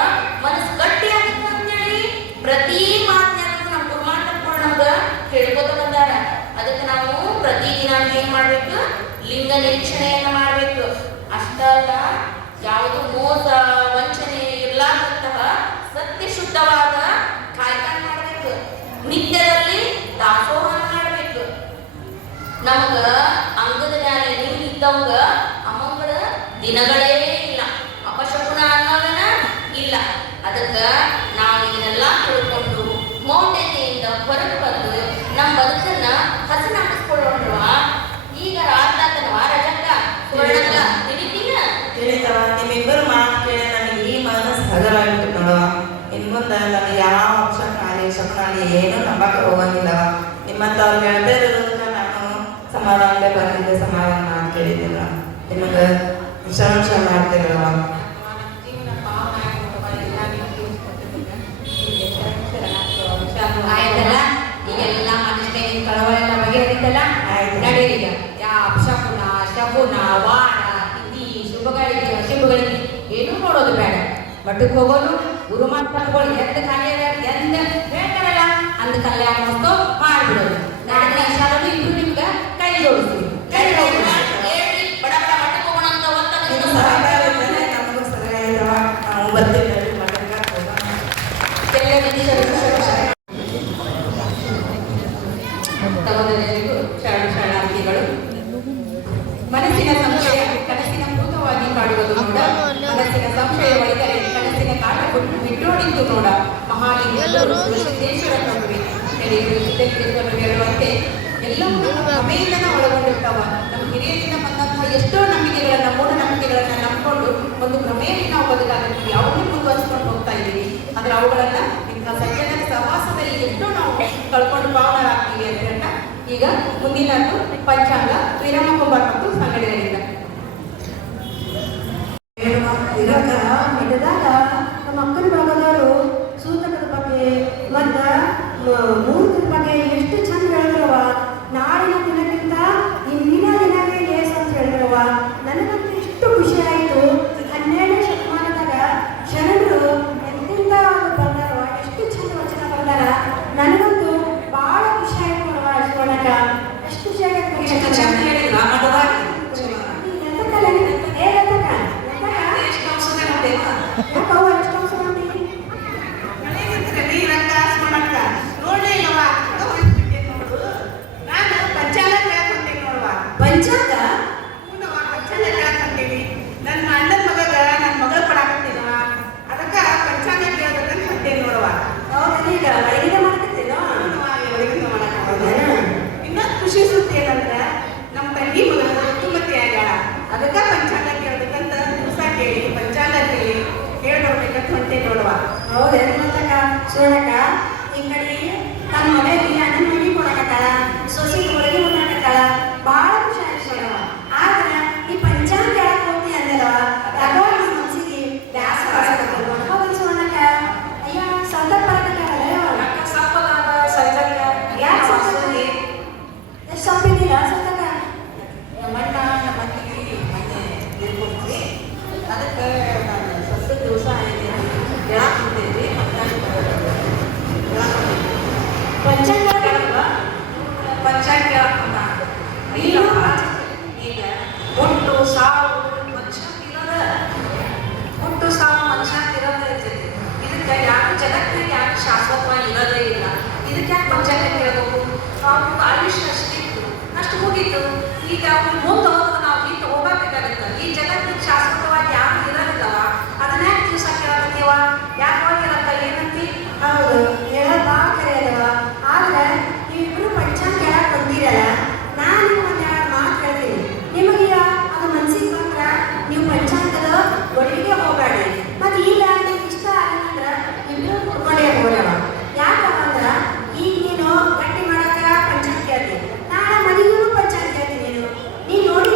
ಮನಸ್ಸು ಗಟ್ಟಿಯಾಗಿತ್ತು ಅಂತೇಳಿ ಪ್ರತಿ ಮಾತನಾಗ ನಮ್ಮ ಕುರ್ಮಾಂಡಪ್ಪಗಳು ನಮ್ಗೆ ಹೇಳ್ಕೊತ ಬಂದಾರ. ಅದಕ್ಕೆ ನಾವು ಪ್ರತಿದಿನ ಏನ್ ಮಾಡ್ಬೇಕು, ಲಿಂಗ ನಿರೀಕ್ಷಣೆಯನ್ನ ಮಾಡ್ಬೇಕು. ಅಷ್ಟ ಅಲ್ಲ, ಯಾವುದು ಮೋಸ ವಂಚನೆ ಇರ್ಲಾರ್ದಂತಹ ಸತ್ಯ ಶುದ್ಧವಾದ ಕಾಯಕ ಮಾಡ್ಬೇಕು. ನಿತ್ಯದಲ್ಲಿ ದಾಸೋಹ ಮಾಡ್ಬೇಕು. ನಮಗ ಅಂಗದ ಮ್ಯಾಲೆ ನೀರು ಇದ್ದವಂಗ ಅಮ್ಮಂಗಳ ದಿನಗಳೇ ಇಲ್ಲ, ಅಪಶಕುನ ಅನ್ನೋದನ್ನ ಇಲ್ಲ. ಅದಕ್ಕ ನಾವು ಇದನ್ನೆಲ್ಲ ತಿಳ್ಕೊಂಡು ಮೌಢ್ಯತೆಯಿಂದ ಹೊರಗೆ ಬಂದು ನಮ್ಮ ಬದುಕನ್ನ ಹಸನಾಗಿಸ್ಕೊಳ್ಳೋಣ. ಈಗ ರಾತ್ರಾತನವ ರಜಕ್ಕ ಸುವರ್ಣಕ್ಕ ತಿಳಿತೀನ ತಿಳಿತವ. ನಿಮ್ಮಿಬ್ಬರು ಮಾತು ಕೇಳಿ ನನಗೆ ಈ ಮನಸ್ಸು ಹಗರಾಗ್ಬಿಟ್ಟು ನೋಡವ. ಇನ್ ಮುಂದೆ ನನಗೆ ಯಾವ ಅಪಶಕುನ ಶಕುನ ಏನೂ ನಂಬಕ್ಕೆ ಹೋಗಂಗಿಲ್ಲವ. ನಿಮ್ಮಂತವ್ರು ಹೇಳ್ತಾ ಇರೋದಕ್ಕೆ ನಾನು ಸಮಾಧಾನದೇ ಬಂದಿದ್ದೆ, ಸಮಾಧಾನ ಮಾತು ಕೇಳಿದ್ದಿಲ್ಲ. ನಿಮಗೆ ವಿಷಾಂಶ ಮಾಡ್ತಿರವ. ಆಯ್ತಲ್ಲ, ಈಗೆಲ್ಲ ಮನುಷ್ಯ ಕಳವಳೆಲ್ಲ ಬಗೆಹರಿತಲ್ಲ. ನಡೀರಿಗ ಯಾ ಅಪಶಕುನ ಶಕುನ ವಾಣ ತಿಥಿ ಶುಭಗಳಿಗೆ ಅಶುಭಗಳಿಗೆ ಏನೂ ನೋಡೋದು ಮಠಕ್ಕೆ ಹೋಗೋನು ಗುರು ಮಾತುಗಳು ಎದ್ದು ಖಾಲಿ ಎಂದ ಹೇಳ್ತಾರಲ್ಲ ಅಂದ ಕಲ್ಯಾಣ ವಸ್ತು ಮಾಡ್ಬಿಡೋದು. ನಾಳೆ ಶಾಲೆದು ಇಬ್ರು ನಿಮ್ಗೆ ಕೈ ಜೋಡಿಸ್ತೀವಿ. ಕೈ ಜೋಡಿಸಿ ಬಡ ಬಡ ಮಠಕ್ಕೆ ಹೋಗೋಣ ಅಂತ ನಿಮ್ಮ ಸಹಕಾರ ಇದ್ದರೆ ನಮಗೂ ಸಲಹೆ ಇದಾವ. ನಾವು ಬರ್ತೀವಿ ಮಠಕ್ಕೆ ಹೋಗೋಣ. ಸಹೋದರಿಯರಿಗೂ ಶರಣಾರ್ಥಿಗಳು. ಮನಸ್ಸಿನ ಸಂಶಯ ಕನಸಿನ ಭೂತವಾಗಿ ಕಾಡುವುದು ನೋಡ, ಮನಸ್ಸಿನ ಸಂಶಯ ಒಳಿದರೆ ಕನಸಿನ ಕಾಟ ಬಿಟ್ಟೋಡಿದ್ದು ನೋಡ. ಮಹಾಲಿಂಗರು ಸಿದ್ದೇಶ್ವರ ಪ್ರಭುವೆ ಸಿದ್ದೇಶ್ವರರು ಹೇಳುವಂತೆ ಎಲ್ಲವೂ ನಮ್ಮ ಪ್ರಮೇಯನ ಒಳಗೊಂಡಿರ್ತಾವ. ನಮ್ಮ ಹಿರಿಯರಿಂದ ಬಂದಂತಹ ಎಷ್ಟೋ ನಂಬಿಕೆಗಳನ್ನ ಮೂಢನಂಬಿಕೆಗಳನ್ನ ನಂಬಿಕೊಂಡು ಒಂದು ಪ್ರಮೇಯಕ್ಕೆ ನಾವು ಬದಲಾಗಿರ್ತೀವಿ, ಅವನ್ನೇ ಮುಂದುವರಿಸ್ಕೊಂಡು ಹೋಗ್ತಾ ಇದ್ದೀವಿ. ಆದ್ರೆ ಅವುಗಳನ್ನ ಇಂಥ ಸಜ್ಜನರ ಸಹವಾಸದಲ್ಲಿ ಎಷ್ಟೋ ನಾವು ಕಳ್ಕೊಂಡು ಪಾವನರಾಗ್ತೀವಿ ಅಂತ ಹೇಳ್ತಾ ಈಗ ಮುಂದಿನದ್ದು ಪಂಚಾಂಗ ವಿರಾಮ ಕುಮಾರ್ ಮತ್ತು ಸಂಘಟನೆಯಿಂದ ಇವಾಗ ಹಿಡಿದಾಗ ನಮ್ಮ ಅಕ್ಕನ ಭಾಗದವರು ಸೂತಕದ ಬಗ್ಗೆ ಮತ್ತ ಮುಹೂರ್ತದ ಬಗ್ಗೆ ಎಷ್ಟು ಚಂದ ಹೇಳಿದ್ರವ. ನಾಳಿನ ದಿನಕ್ಕಿಂತ ಇಂದಿನ ದಿನವೇ ಲೇಸ್ ಅಂತ ಹೇಳಿದ್ರವ. ನನಗಂತೂ ಎಷ್ಟು ಖುಷಿ ಆಯಿತು. 12ನೇ ಶತಮಾನದಾಗ ಶರಣರು ಎಂತಿಂದ ಬಂದಾರವ, ಎಷ್ಟು ಚಂದ ವಚನ ಬಂದಾರ. ನನಗಂತೂ ಭಾಳ ಖುಷಿ ಆಯ್ತು ನೋಡವ. ಅಷ್ಟೊಳಗ ಎಷ್ಟು ಖುಷಿ ಆಗೈತೆ. ಪಂಚಾಂಗ ನನ್ನ ಅಣ್ಣನ ಮಗಗ ನನ್ನ ಮಗಳ ಪಡಾಕತ್ತೀನ, ಅದಕ್ಕೆ ಪಂಚಾಂಗ ಕೇಳ್ಬೇಕಂತ ಹೊಂಟೇನಿ ನೋಡುವ. ಈಗ ಅಡಿಗೆ ಮಾಡಕತ್ತೇನೋ ಇನ್ನೊಂದು ಖುಷಿ ಸುದ್ದಿ ಏನಂದ್ರೆ ನಮ್ಮ ತಂಗಿ ಮಗ ಋತುಮತಿ ಆಗ್ಯಾಳ, ಅದಕ್ಕೆ ಪಂಚಾಂಗ ಕೇಳ್ಬೇಕಂತ ದಿವಸ ಕೇಳಿ ಪಂಚಾಂಗ ಕೇಳಿ ಹೇಳ್ಬರ್ಬೇಕಂತ ಹೊಂಟೇನಿ ನೋಡುವ. ಹೌದೇನು ಮತ್ತಕ್ಕ ಸೋಣಕ್ಕ ಈ ಕಡೆ ತನ್ನ ಮನೆಯಲ್ಲಿ ಅಣ್ಣನ ಮನೆ ಕೊಡಕತ್ತಾಳ, ಸೊಸಿ ಹೊರಗೆ ಕೊಡಕತ್ತಾಳ. ಭಾಳ ಖುಷಿ ಆಯ್ತು ನೋಡವ. ಆದ್ರೆ ಈ ಪಂಚಾಂಗ ಹೇಳಕ್ ಹೋಗ್ತಿ ಅಂದಲ್ವ, ಯಾಕೋ ನಮ್ಮ ಮನಸ್ಸಿಗೆ ಬ್ಯಾಸರ ಆಗಕತ್ತದ. ಹೌದು ಸೋಣಕ್ಕ, ಅಯ್ಯ ಸಂದರ್ಭ ಬರಕತ್ತಾಳಲ್ಲ ಯಾಕೆ ಸಂದರ್ಭ ಎಷ್ಟು ಸಂಪಿದಿಲ್ಲ ಸಂದರ್ಭ ನಮ್ಮಣ್ಣ ನಮ್ಮ ಅತ್ತಿಗೆ ಮನೆ ಇರ್ಕೊಡ್ತೀವಿ, ಅದಕ್ಕೆ ನಾನು ಸ್ವಲ್ಪ ದಿವಸ ಹೇಳಾಕೊಂತೇವಿ. ಪಂಚಾಂಗ ಪಂಚಾಂಗ ಈಗ ಒಟ್ಟು ಸಾವು ಮನುಷ್ಯ ಇರೋದ, ಒಟ್ಟು ಸಾವು ಮನುಷ್ಯ ಇರೋದೇ ಇರ್ತೈತಿ. ಇದಕ್ಕೆ ಯಾರು ಜಗತ್ತಿಗೆ ಯಾರು ಶಾಶ್ವತವಾಗಿ ಇರೋದೇ ಇಲ್ಲ. ಇದಕ್ಕೆ ಯಾಕೆ ಪಂಚಾಂಗ ಕೇಳಬೇಕು? ಅವ್ರು ಆಯುಷ್ಯ ಅಷ್ಟಿತ್ತು, ಅಷ್ಟು ಮುಗೀತು. ಈಗ ಅವ್ರು ಮುಂದೆ ಹೋಗೋದು ನಾವು ಈಗ ಹೋಗಬೇಕಾಗುತ್ತೆ. ಈ ಜಗತ್ತಿಗೆ ಶಾಶ್ವತವಾಗಿ ಯಾರು ಇರೋದಿಲ್ಲವ, ಅದನ್ನ ಯಾಕೆ ದಿವಸ ಕೇಳಕತ್ತೀವ? ಯಾಕೆ ಹೋಗಿರತ್ತ ಏನಂತಿ? ಹೌದು ಹೇಳೋದು ಭಾಳ ಕರೆ ಅಲ್ವ. ಆದ್ರೆ ನೀವಿಬ್ರು ಪಂಚಾಂಗ ಹೇಳಕ್ ಬಂದಿರಲ್ಲ, ನಾನು ಒಂದು ಎರಡು ಮಾತು ಹೇಳ್ತೀನಿ ನಿಮಗೆ. ಅದು ಮನ್ಸಿಗೆ ಬಂದ್ರ ನೀವು ಪಂಚಾಂಗದ ಒಳಗೆ ಹೋಗಬೇಡಿ. ಮತ್ತು ಇಲ್ಲ ನಿಮ್ಗೆ ಇಷ್ಟ ಆಗಿಲ್ಲ ಇಬ್ರು ಕುಡ್ಕೊಂಡೇ ಹೋಗವ. ಯಾಕಂದ್ರ ಈಗ ನೀನು ಗಟ್ಟಿ ಮಾಡಕ ಪಂಚಾಂಗ ಕೇಳ್ತೀನಿ, ನಾಳೆ ಮನೆಗೂ ಪಂಚಾಂಗ ಕೇಳ್ತೀನಿ. ನೀನು ನೋಡಿ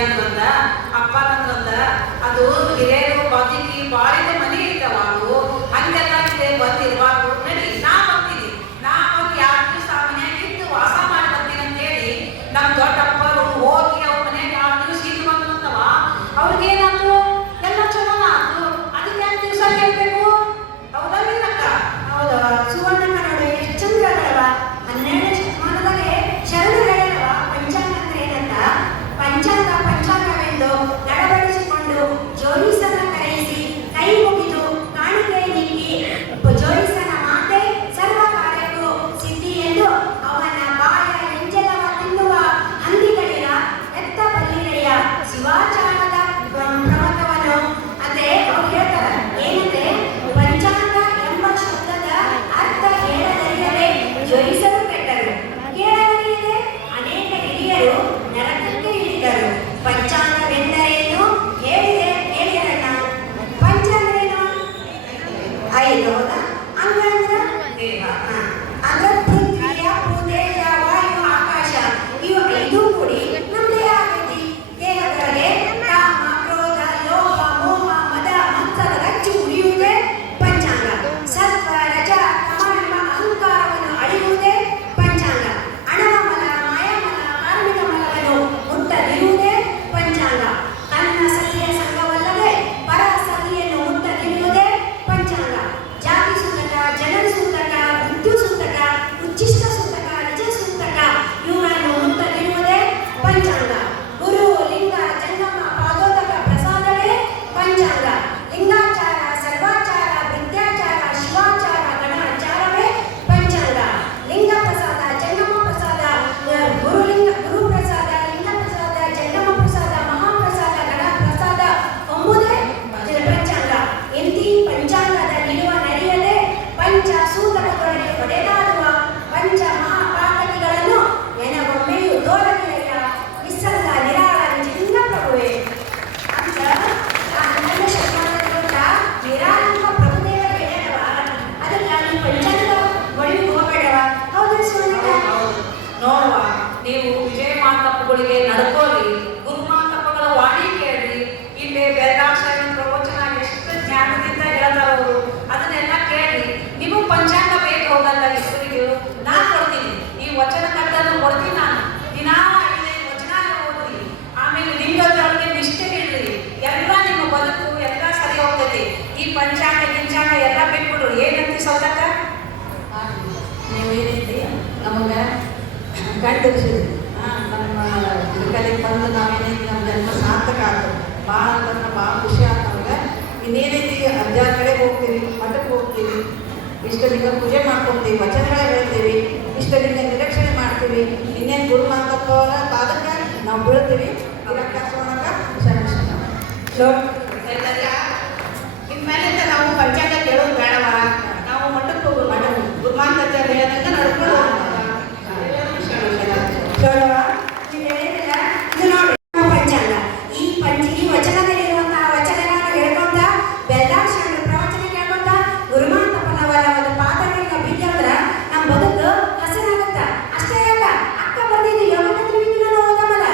ಅಂತಂದ ಅಪ್ಪ ಅಂತಂದ ಅದು ಹಿರಿಯರು ಬಾಜಿಗೆ ಬಾಳಿದ ಮನೆ ಇದ್ದವ ಅದು ಹಂಗೆಲ್ಲ ಇದೆ ಬಂದಿರ್ಬಾರ್ದು ನಡಿ ನಾ ಬಂದಿದ್ದೀನಿ ನಾ ಬಂದು 2 ದಿವಸ ಮನ್ಯಾಗ ಇದ್ದು ವಾಸ ಮಾಡಿ ಬರ್ತೀನಿ ಅಂತೇಳಿ ನಮ್ಮ ದೊಡ್ಡಪ್ಪರು ಹೋಗಿ ಅವ್ರ ಮನ್ಯಾಗ 2 ದಿವಸ ಇದ್ದು ಬಂದಂತವ ಅವ್ರಿಗೇನಾದ್ರು ಎಲ್ಲ ಚಲೋ ಆಯ್ತು ಅದಕ್ಕೆ 2 ದಿವಸ ಕೇಳ್ಬೇಕು ಹೌದಲ್ಲಿಲ್ಲಕ್ಕ ಹೌದವ ಸುವರ್ಣಕ್ಕ ನೋಡು ಎಷ್ಟು ಚಂದ ಅದವ 12ನೇ ಶತಮಾನದಾಗೆ ಶರಣರು ಹೇಳಿದವ ಪಂಚಾಂಗ ಅಂದ್ರೆ ಏನಂತ ಪಂಚಾಂಗವೆಂದು ನಡಬಡಿಸಿಕೊಂಡು ಜೋಯಿಸನ ಕರೆಯಿಸಿ ಕೈ ಮುಗಿದು ಕಾಣಿಕೆ ನೀಡಿ ಜೋಯಿಸನ ಮಾತೆ ಸರ್ವ ಕಾರ್ಯಕ್ಕೂ ಸಿದ್ಧಿ ಎಂದು ಅವನ ಬಾಯ ಎಂಜಲವ ತಿನ್ನುವ ಹಂದಿಗಳಿರ ಎತ್ತ ಬಲ್ಲಿರೆಯ ಶಿವಾಚಾರದ ಪ್ರಮಥವನ್ನು ಅಂದ್ರೆ ಅವ್ರು ಹೇಳ್ತಾರೆ ಏನಂದ್ರೆ ಪಂಚಾಂಗ ಎಂಬ ಶಬ್ದದ ಅರ್ಥ ಹೇಳದರಿಯದೆ ಜೋಯಿಸಲು ಕೆಟ್ಟರು ಕೇಳದರಿಯದೆ ಅನೇಕ ಹಿರಿಯರು ನರಕಕ್ಕೆ ಇಳಿದರು ಪಂಚಾಂಗವೆಂದರೇನು ಹೇಳಿರಣ್ಣ ಪಂಚಾಂಗೇನು 5 ಹೌದಾ ಹಂಗಂದ್ರ ಅಂದ್ರೆ ಪೃಥ್ವಿಯ ಭೂದೇಶ ವಾಯು ಆಕಾಶ ಇವು 5 ಕೂಡಿ ನಮ್ದೇ ಆಗೈತಿ ದೇಹದೊಳಗೆ ಕಾಮ ಕ್ರೋಧ ಲೋಭ ಮೋಹ ಮದ ಮತ್ಸರ ರಚ್ಚು ಉಳಿಯುವುದೇ ಪಂಚಾಂಗ ಸತ್ವ ರಜ ತಮ ಎಂಬ ಅಹಂಕಾರವನ್ನು ಅಳಿಯುವುದೇ ಪಂಚಾಂಗ ಅಣವಮಲ ಮಾಯಾಮಲ ಕಾರ್ಮಿಕ ಮಲವನ್ನು ಮುಟ್ಟದಿರುವುದೇ ಪಂಚಾಂಗ ತನ್ನ ಸತಿಯ ಸಂಘವಲ್ಲದೆ ಪರ ಸತಿಯನ್ನು ಮುಟ್ಟದಿರುವುದೇ ಪಂಚಾಂಗ ಜಾತಿ ಸೂತಕ ಜನನ ಸೂತಕ ಮೃತ್ಯು ಸೂತಕ ಉಚ್ಚಿಷ್ಟ ಸೂತಕ ನಿಜ ಸೂತಕ ಇವುಗಳನ್ನು ಮುಟ್ಟದಿರುವುದೇ ಪಂಚಾಂಗ ಗುರು ಲಿಂಗ ಜಂಗಮ ಪಾದೋದಕ ಪ್ರಸಾದವೇ ಪಂಚಾಂಗ ಲಿಂಗಾಚಾರ ಸರ್ವಾಚಾರ ವೃತ್ಯಾಚಾರ ಶಿವಾಚಾರ ಗಣಾಚಾರವೇ ಪಂಚಾಂಗ ಲಿಂಗ ಪ್ರಸಾದ ಜಂಗಮ ಪ್ರಸಾದ ಗುರು ಪ್ರಸಾದ ಲಿಂಗ ಪ್ರಸಾದ ಜಂಗಮ ಪ್ರಸಾದ ಮಹಾಪ್ರಸಾದ ಗಣ ಪ್ರಸಾದ ಎಂಬುದೇ ಪಂಚಾಂಗ ಇಂತಿ ಪಂಚಾಂಗದ ನಿಲುವ ನಡೆಯದೆ ಪಂಚ ಸೂತಕದೊಳಗೆ ಒಡೆದಾಡುವ ಪಂಚ ಮಹಾಪಾತಕಿಗಳನ್ನು ನೆನಗೊಮ್ಮೆಯೂ ತೋರಲಿಲ್ಲ ನಿಸ್ಸಂಗ ನಿರಾಳ ನಿಜಲಿಂಗ ಪ್ರಭುವೆ ಅಂತ 12ನೇ ಶತಮಾನದೊಳಗ ನಿರಾಳಂಬ ಪ್ರಭುದೇವರ ಹೇಳ್ಯಾರವ ಅದಕ್ಕೆ ನೀವು ಪಂಚಾಂಗ ಒಳಗೆ ಹೋಗಬೇಡವ ಹೌದಾ ಸುವರ್ಣಕ್ಕ ನೋಡುವ ನೀವು ವಿಜಯ ಮಾತಪ್ಪಗಳಿಗೆ ನಡ್ಕೊಳ್ಳಿ ಗುರುಮಾತಪ್ಪಗಳ ವಾಣಿ ಕೇಳಿ ಇಲ್ಲಿ ಬೆಳಗಾವಿ ಪ್ರವಚನ ಎಷ್ಟು ಜ್ಞಾನದಿಂದ ಹೇಳ್ತಾರ ಅವರು ಅದನ್ನೆಲ್ಲ ಕೇಳಿ ನಿಮಗೂ ಪಂಚಾಂಗ ಬೇಕು ಹೋಗಲ್ಲ ಇಬ್ಬರಿಗೂ ನಾನು ಕೊಡ್ತೀನಿ ಈ ವಚನ ಕಟ್ಟನ್ನು ಕೊಡ್ತೀನಿ ನಾನು ದಿನಾ 5 ವಚನ ಓದಿ ಆಮೇಲೆ ಲಿಂಗದೊಳಗೆ ನಿಷ್ಠೆ ಇಡ್ರಿ ಎಲ್ಲ ನಿಮ್ಮ ಬದುಕು ಎಲ್ಲ ಸರಿ ಹೋಗ್ತೈತಿ ಈ ಪಂಚಾಂಗ ಗಿಂಚಾಂಗ ಎಲ್ಲ ಬಿಟ್ಬಿಡ್ರು ಏನಂತ ಸೌದಕ್ಕ ನೀವೇನೈತಿ ನಮಗೆ ಗಂಟರಿಸಿದ್ರಿ ನಮ್ಮ ಇದಕ್ಕೆ ಬಂದು ನಾವೇನೈತಿ ನಮ್ಮ ಜನ್ಮ ಸಾರ್ಥಕ ಆಗ್ತದೆ ಭಾಳ ಅಂತಂದ್ರೆ ಭಾಳ ಖುಷಿ ಆಗ್ತವೆ ಇನ್ನೇನೈತಿ ಅಜ್ಜಾರ ಕಡೆ ಹೋಗ್ತೀವಿ ಮಠಕ್ಕೆ ಹೋಗ್ತೀವಿ ಇಷ್ಟಲಿಂಗ ಪೂಜೆ ಮಾಡ್ಕೊತೀವಿ ವಚನಗಳೇ ಹೇಳ್ತೀವಿ ಇಷ್ಟಲಿಂಗ ನಿರೀಕ್ಷಣೆ ಮಾಡ್ತೀವಿ ಇನ್ನೇನು ಗುರು ಮಾತಪ್ಪವರ ಪಾದಕ್ಕೆ ನಾವು ಬೀಳ್ತೀವಿ ಇದಕ್ಕೆ ಸೋಣಕ ಇನ್ಮೇಲಿಂದ ನಾವು ಪಂಚಾಂಗ ಕೇಳೋದು ಬೇಡವ ನಾವು ಮಠಕ್ಕೆ ಹೋಗೋದು ಮಠ ಗುರುಮಾಂತ ಹೇಳಿದಂಗೆ ನಡ್ಕೊಂಡು ನೋಡುವ ನೀವು ಹೇಳಿದಿಲ್ಲ ಇದು ನೋಡಿ ಪಂಚಾಂಗ ಈ ವಚನದಲ್ಲಿರುವಂತಹ ವಚನಗಳನ್ನು ಹೇಳ್ಕೊಂತ ಬೆಳಗಾವಿ ಶರಣರ ಪ್ರವಚನ ಕೇಳ್ಕೊಂತ ಗುರುಮಾಂತಪ್ಪನವರ ಒಂದು ಪಾದಗಳನ್ನ ಬಿದ್ದಂದ್ರ ನಮ್ಮ ಬದುಕು ಹಸನಾಗುತ್ತ ಅಷ್ಟೇ ಯಾಕ ಅಕ್ಕ ಬಂದಿದ್ದು ಯೋಗಾಂಗ ತ್ರಿವಿಧಿಗಳನ್ನು ಓದಮಲ್ಲ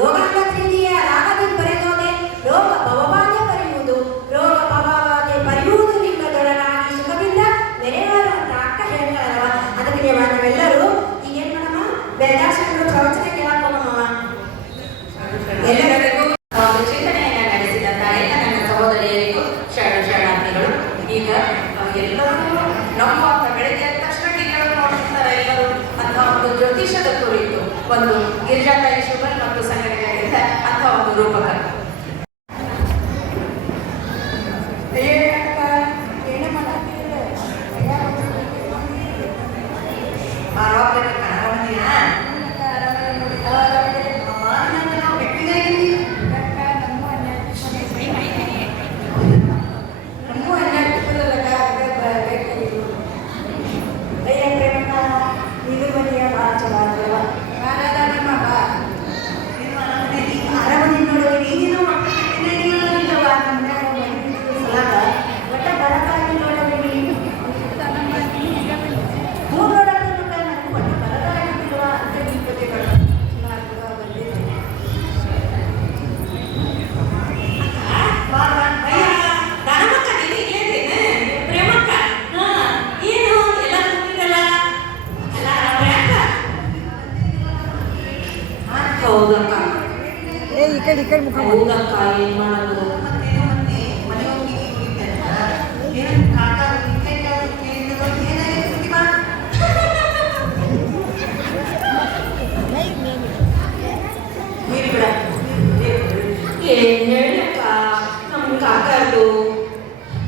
ಯೋಗಾಂಗ ತ್ರಿವಿಧಿಯ ರಾಗದಿಂದ ಬರೆದೋದೆ ರೋಗ ಭವಬಾಧೆ ಬರೆಯುವುದು ರೋಗ ಭವಬಾಧೆ ಬರೆಯುವುದು ಲಿಂಗದೊಳಗಾಗಿ ಸುಖದಿಂದ ನೆರೆವೇರುವಂತ ಅಕ್ಕ ಹೇಳ್ತಾರವ ಅದಕ್ಕೆ ನಾವೆಲ್ಲರೂ ಈಗೇನ್ ಮಾಡಮ್ಮ ಬೆಳಗಾವಿ ಶರಣರ ಪ್ರವಚನ ಕೇಳಕ್ ಹೋಗಮ್ಮ ಎಲ್ಲರಿಗೂ ಒಂದು ಚಿಂತನೆಯನ್ನು ನಡೆಸಿದಂತ ಎಲ್ಲ ನನ್ನ ಸಹೋದರಿಯರಿಗೂ ಶರಣಾರ್ಥಿಗಳು ಈಗ ಎಲ್ಲರೂ ನಮ್ಮ ಬೆಳಗ್ಗೆ ಎದ್ದ ತಕ್ಷಣ ಟಿವಿಯನ್ನು ನೋಡ್ತಿರ್ತಾರೆ ಎಲ್ಲರೂ ಅಂತ ಒಂದು ಜ್ಯೋತಿಷದ ಕುರಿತು ಒಂದು ಗಿರಿಜಾತಾಯಿ ಶುಗರ್ ಮತ್ತು ಸಂಘಟನೆಗಳಿಂದ ಅಂತ ಒಂದು ರೂಪಕ ಇದು ಬದಿಯ ಭಾಳ ಚಲೋ ಆಗ್ತವ ಹೌದಕ್ಕ ಏನ್ ಮಾಡೋದು ಮನೆ ಹೋಗಿ ಏನು ಕಾಕ ಏನ್ ಹೇಳಕ್ಕ ನಮ್ ಕಾಕದು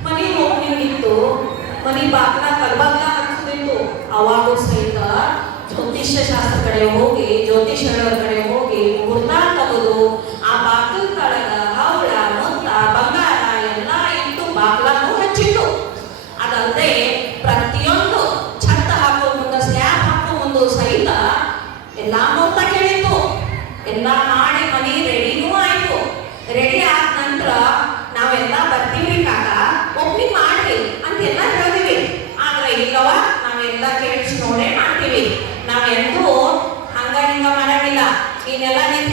ಮನೆ ಓಪನಿಂಗ್ ಇತ್ತು, ಮನೆ ಬಾಗ್ಲ ಕಲ್ಬಾಗ್ಲ ಹಾಕ್ತಿತ್ತು. ಅವಾಗೂ ಸಹಿತ ಜ್ಯೋತಿಷ್ಯ ಶಾಸ್ತ್ರ ಕಡೆ ಹೋಗಿ ಜ್ಯೋತಿಷ್ಯರ ಕಡೆ ಹೋಗಿ ಮುಹೂರ್ತ ತೆಗೆದು ಆ ಬಾಗಿಲ ತಳಗ ಹವಳ ಮೊತ್ತ ಬಂಗಾರ ಎಲ್ಲ ಇಟ್ಟು ಬಾಗ್ಲನ್ನು ಹಚ್ಚಿಟ್ಟು. ಅದಲ್ಲದೆ ಪ್ರತಿಯೊಂದು ಛತ್ತ ಹಾಕೋ ಮುಂದೆ ಸ್ಲ್ಯಾಬ್ ಹಾಕೋ ಮುಂದೆ ಸಹಿತ ಎಲ್ಲ ಮೊತ್ತ ಕೇಳಿತ್ತು. ಎಲ್ಲ ಮಾಡಿ ಮನೆ ರೆಡಿನೂ ಆಯ್ತು. ರೆಡಿ ಆದ ನಂತರ ನಾವೆಲ್ಲ ಬರ್ತೀವಿ ಕಾಕ ಓಪನಿಂಗ್ ಮಾಡ್ರಿ ಅಂತೆಲ್ಲ ಹೇಳಿದ್ವಿ. ಆದ್ರೆ ಇಲ್ಲವ ನಾವೆಲ್ಲ ಕೇಳಿಸಿ ನೋಡೇ ಮಾಡ್ತೀವಿ, ನಾವೆಂದೂ ಹಂಗ ಹಿಂಗ ಮಾಡಂಗಿಲ್ಲ. ಇನ್ನೆಲ್ಲ ನೀನ್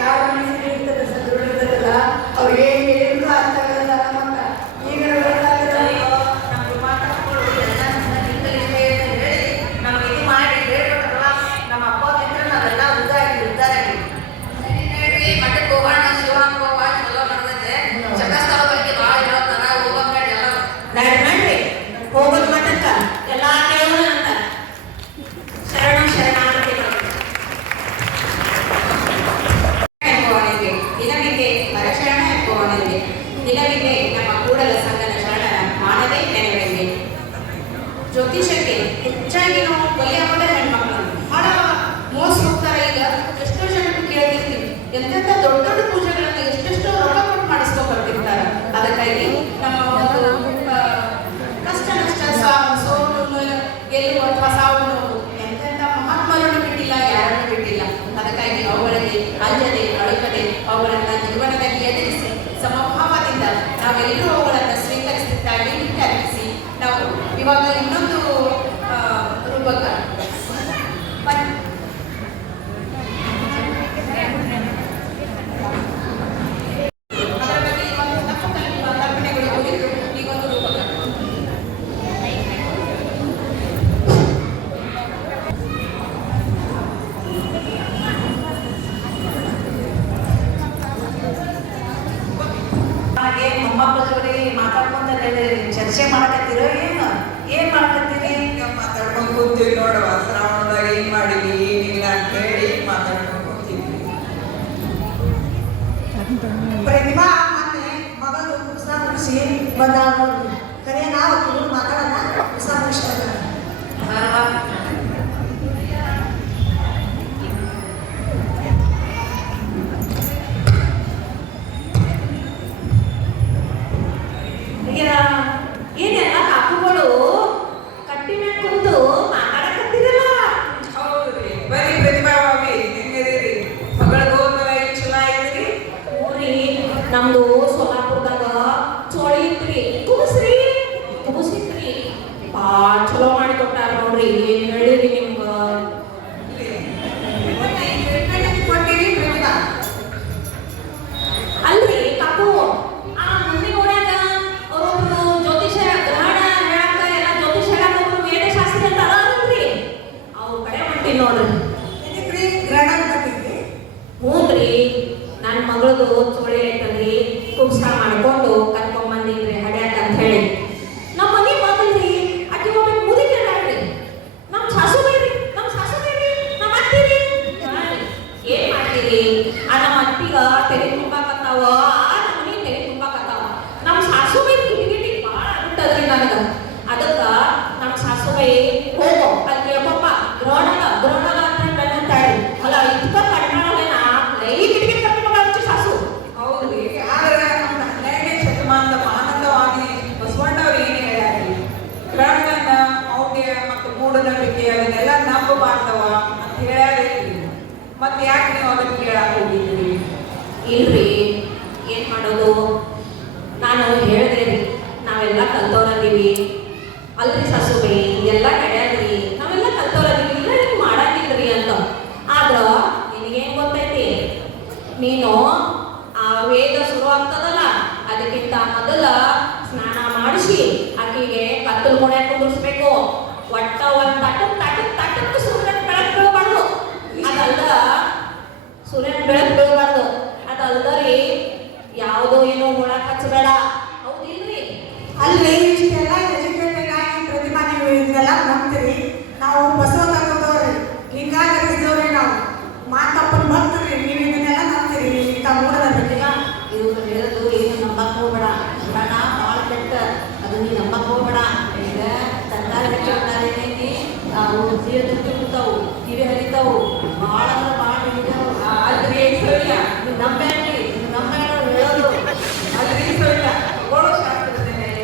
ಯಾವ ಮನಸ್ಸಿಗೆ ಇರ್ತದೆ ಸದೃಢ ಇರ್ತದಲ್ಲ ಅವ್ರು ಏನು ಹೇಳಿದ್ರು ಅರ್ಥ ಆಗಲ್ಲ ನಮ್ಮಕ್ಕ ಈಗ ನಮ್ಮ ಗುರುಮಾತಪ್ಪಗಳು ಎಲ್ಲ ನಿಂತಲಿದೆ ಅಂತ ಹೇಳಿ ನಮ್ಗೆ ಇದು ಮಾಡಿ ಹೇಳ್ಬಿಟ್ರಲ್ಲ ನಮ್ಮ ಅಪ್ಪ ಹತ್ರ ನಾವೆಲ್ಲ ಉದ್ದಾಗಿ ಹೇಳ್ರಿ ಮಠಕ್ಕೆ ಹೋಗೋಣ ಶಿವಾಂಗ ಹೋಗೋಣ ಚಲೋ ನಡೆದೈತೆ ಚಕಸ್ತಳ ಬಗ್ಗೆ ಭಾಳ ಹೇಳ್ತಾರ ಹೋಗೋಣ ಎಲ್ಲ ನಡ್ರಿ ಹೋಗೋದು ಮಠಕ್ಕ ಎಲ್ಲ ಕೇಳೋಣ ಅಂತ ಶರಣಾಗತಿ ಎಂಬುವನಿಗೆ ದಿನವಿದೆ ಪರಶರಣ ಎಂಬುವನಿಗೆ ದಿನವಿದೆ ನಮ್ಮ ಕೂಡಲ ಸಂಘದ ಶರಣರ ಮಾನವೇ ನೆನವೆಂದೆ. ಜ್ಯೋತಿಷಕ್ಕೆ ಹೆಚ್ಚಾಗಿ ನಾವು ಕೊಲೆಯಾಗದ ಹೆಣ್ಮಕ್ಳನ್ನು ಭಾಳ ಮೋಸ ಹೋಗ್ತಾರೆ. ಈಗ ಎಷ್ಟೋ ಜನಕ್ಕೆ ಕೇಳ್ತಿರ್ತೀವಿ ಎಂತೆಂಥ ದೊಡ್ಡ ದೊಡ್ಡ ಪೂಜೆಗಳನ್ನು ಎಷ್ಟೆಷ್ಟೋ ರೊಕ್ಕ ಕೊಟ್ಟು ಮಾಡಿಸ್ಕೊಳ್ತಿರ್ತಾರೆ. ಅದಕ್ಕಾಗಿ ನಮ್ಮ ಒಂದು ಕಷ್ಟ ನಷ್ಟ ಸೋಲು ಗೆಲುವು ಅಥವಾ ಸಾವು ನೋವು ಎಂತೆಂಥ ಮಹಾತ್ಮರನ್ನು ಬಿಟ್ಟಿಲ್ಲ, ಯಾರನ್ನು ಬಿಟ್ಟಿಲ್ಲ. ಅದಕ್ಕಾಗಿ ಅವುಗಳಿಗೆ ಅಂಜದೆ ಅಳುಕದೆ ಅವುಗಳನ್ನು ಜೀವನದಲ್ಲಿ ಎದುರಿಸಿ ಸಮಭಾವದಿಂದ ನಾವೆಲ್ಲರೂ ಅವುಗಳನ್ನು ಸ್ವೀಕರಿಸುತ್ತಾಗಿ ವಿಚಾರಿಸಿ ನಾವು ಇವಾಗ ಇನ್ನೊಂದು ರೂಪಕ ಅದರ ಬಗ್ಗೆ ಒಂದು ಕಲ್ಪನೆಗಳು ಕುರಿತು ಈಗೊಂದು ರೂಪಕ. ಹಾಗೆ ಮೊಮ್ಮಕ್ಕಳ ಜೋಡಿ ಮಾತಾಡ್ಕೊಂತ ಚರ್ಚೆ ಮಾಡಕತ್ತೀರೋ ಏನ್ ಮಾಡಕತ್ತೀರಿ? ಮಾತಾಡ್ಕೊಂಡು ಕೂತೀವಿ ನೋಡುವ ಶ್ರಾವಣದಾಗ ಏನ್ ಮಾಡಿವಿ ಏನಿಲ್ಲ ಅಂತ ಹೇಳಿ ಮಾತಾಡ್ಕೊಂಡು ಕೂತೀವಿ. ಪ್ರತಿಭಾ ಮೊನ್ನೆ ಮಗಳು ಪುಸ್ತಕ ಮುಗಿಸಿ ಬಂದಾಳ ನೋಡ್ರಿ ಕರೆ ನಾವು ಮಾತಾಡೋಣ ಪುಸ್ತಕ ಮುಗಿಸ್ತಾರೆ ಏನೆಲ್ಲ ಕಾಕುಗಳು ಕಟ್ಟಿ ಮೇಲೆ ಕುಂತು ಮಾತಾಡಕತ್ತೀರಲ್ಲ. ಹೌದ್ರಿ ಬರೀ ಪ್ರತಿಭಾ ಭಾವಿ ಹೆಂಗದಿರಿ? ಮಗಳ ಗೋಪುರ ಎಷ್ಟು ಚಲೋ ಐತ್ರಿ? ಊರಿ ನಮ್ದು ಸೋಲಾಪುರದಾಗ ಚೋಳಿ ಇತ್ರಿ ಕುಬಸ್ರಿ ಭಾಳ ಚಲೋ ಮಾಡಿ ಕೊಟ್ಟಾರ ನೋಡ್ರಿ. ಏನ್ ಹೇಳಿರಿ ನಿಮ್ಗ? ಕೊಟ್ಟಿರಿ ಪ್ರತಿಭಾ ಅಲ್ರಿ ಕಾಕು ಆ ಮುಂದೆ ನೋಡ್ಯಾಗ ಅವ್ರೊಬ್ರು ಜ್ಯೋತಿಷ ಗ್ರಹಣ ಹೇಳಕ್ಕ ಎಲ್ಲ ಜ್ಯೋತಿಷ ಹೇಳಕ್ಕೊಬ್ರು ವೇದಶಾಸ್ತ್ರಿ ಅಂತ ಅದಾರಲ್ರಿ ಅವ್ರ ಕಡೆ ಹೊಂಟಿ ನೋಡ್ರಿ. ಇದಕ್ರಿ ಗ್ರಹಣ ಬರ್ತಿದ್ರಿ ಹ್ಞೂನ್ರಿ ನನ್ನ ಮಗಳದು ಚೋಳಿ ಐತಲ್ರಿ ಕುಬ್ಸ ಮಾಡ್ಕೊಂಡು ಕರ್ಕೊಂಬಂದಿದ್ರಿ ಹಡ್ಯಾಕ ಅಂತ ಹೇಳಿ. ನಮ್ಮ ಮನೆ ಮಾತಲ್ರಿ ಅಕ್ಕಿ ಒಬ್ಬ ಮುದುಕಿ ಅದಾಳ್ರಿ. ನಮ್ಮ ಸಾಸು ಬೇಡ್ರಿ ನಮ್ಮ ಅತ್ತಿರಿ ಏನ್ ಮಾಡ್ತೀರಿ? ಆ ನಮ್ಮ ಅತ್ತಿಗ ತೆರೆ ತುಂಬಾಕತ್ತಾವ, ಆ ನಮ್ಮ ಮನೆ ತೆರೆ ತುಂಬಾಕತ್ತಾವ. ನಮ್ಮ ಸಾಸು ಬೈ ಗಿಟಿ ಭಾಳ ಆಗ್ಬಿಟ್ಟದ್ರಿ ನನಗ. ಅದಕ್ಕ ನಮ್ಮ ಸಾಸು ಬೈ ಹೋಗೋ ಅಲ್ಲಿ ಕೇಳ್ಕೊಪ್ಪ ಗ್ರಹಣದ ಅಂತ ಹೇಳ್ತಾಳ್ರಿ. ಅಲ್ಲ ಇದಕ್ಕ ಕಣ್ಣಾಳೇನ ಲೈಟ್ ಗಿಟಿಗೆ ಕರ್ಕೊಂಡು ಸಾಸು. ಹೌದ್ರಿ ಆದ್ರೆ ನಮ್ಮ 12ನೇ ಶತಮಾನದ ಆನಂದವಾಗಿ ಬಸವಣ್ಣವ್ರು ಏನು ಹೇಳ್ಯಾರಿ? ಗ್ರಹಣನ ಅವ್ಗೆ ಮತ್ತು ಮೂಢನಂಬಿಕೆ ಅದನ್ನೆಲ್ಲ ನಂಬಬಾರ್ದವ ಅಂತ ಹೇಳ್ಯಾರಿ. ಮತ್ತೆ ಯಾಕೆ ನೀವು ಅದನ್ನ ಕೇಳಕ್ ಹೋಗಿದ್ರಿ? ಇಲ್ರಿ ಏನ್ ಮಾಡೋದು? ನಾನು ಹೇಳ್ದೆ ರೀ ನಾವೆಲ್ಲ ಕಲ್ತವ್ರದೀವಿ ಅಲ್ರಿ ಸಾಸುಬೈ ಎಲ್ಲ ಕಡ್ಯಾದ್ರಿ ನಾವೆಲ್ಲ ಕಲ್ತವ್ರದೀವಿ ಇಲ್ಲ ಹಿಂಗೆ ಮಾಡಂಗಿಲ್ರಿ ಅಂತ. ಆದ್ರ ನಿನಗೇನು ಗೊತ್ತೈತಿ? ನೀನು ಆ ವೇದ ಶುರು ಆಗ್ತದಲ್ಲ ಅದಕ್ಕಿಂತ ಮೊದಲ ಸ್ನಾನ ಮಾಡಿಸಿ ಆಕೆಗೆ ಕತ್ತಲು ಕೊನೆ ಕುಂದಿರ್ಸ್ಬೇಕು. ಒಟ್ಟ ಒಂದು ತಟಕ್ ಸೂರ್ಯನ ಬೆಳಕು ಬೀಳಬಾರ್ದು. ಅದಲ್ದ ಸೂರ್ಯನ ಬೆಳಕು ಬೀಳಬಾರ್ದು. ಅದಲ್ದರಿ ಯಾವುದೋ ಏನೋ ಹುಳ ಹಚ್ಚಬೇಡ. ಹೌದಿಲ್ರಿ? ಅಲ್ರಿ ಇಷ್ಟೆಲ್ಲ ಎಜುಕೇಟೆಡ್ ಆಗಿ ಪ್ರತಿಭಾ ನೀವು ಇದನ್ನೆಲ್ಲ ನಂಬ್ತೀರಿ. ನಾವು ಬಸವ ತಗೋದವ್ರಿ ಲಿಂಗಾಯತರಿಸಿದವ್ರಿ ನಾವು ಮಾತಪ್ಪನ ಭಕ್ತರಿ. ನೀವು ಇದನ್ನೆಲ್ಲ ನಂಬ್ತೀರಿ ಇಂಥ ಮೂಢನಂಬಿಕೆ? ಇವ್ರು ಹೇಳೋದು ಏನು ನಂಬಕ್ ಹೋಗ್ಬೇಡ. ಪ್ರಾಣ ಭಾಳ ಕೆಟ್ಟ ಅದು ನೀ ನಂಬಕ್ ಹೋಗ್ಬೇಡ. ಈಗ ತಂದಾರಿ ಹೆಚ್ಚಾಗಿ ನಾವು ಜೀವ ತುರ್ತಾವು ಕಿವಿ ಹರಿತಾವು ಭಾಳ ಅಂದ್ರೆ ಭಾಳ ಅಲ್ರಿ ಸೌಲ್ಯ ನಂಬೇಡ್ರಿ ಹೇಳೋದು ಅಲ್ರಿ ಸೌಲ್ಯ ಖಗೋಳ ಶಾಸ್ತ್ರದ ಮೇಲೆ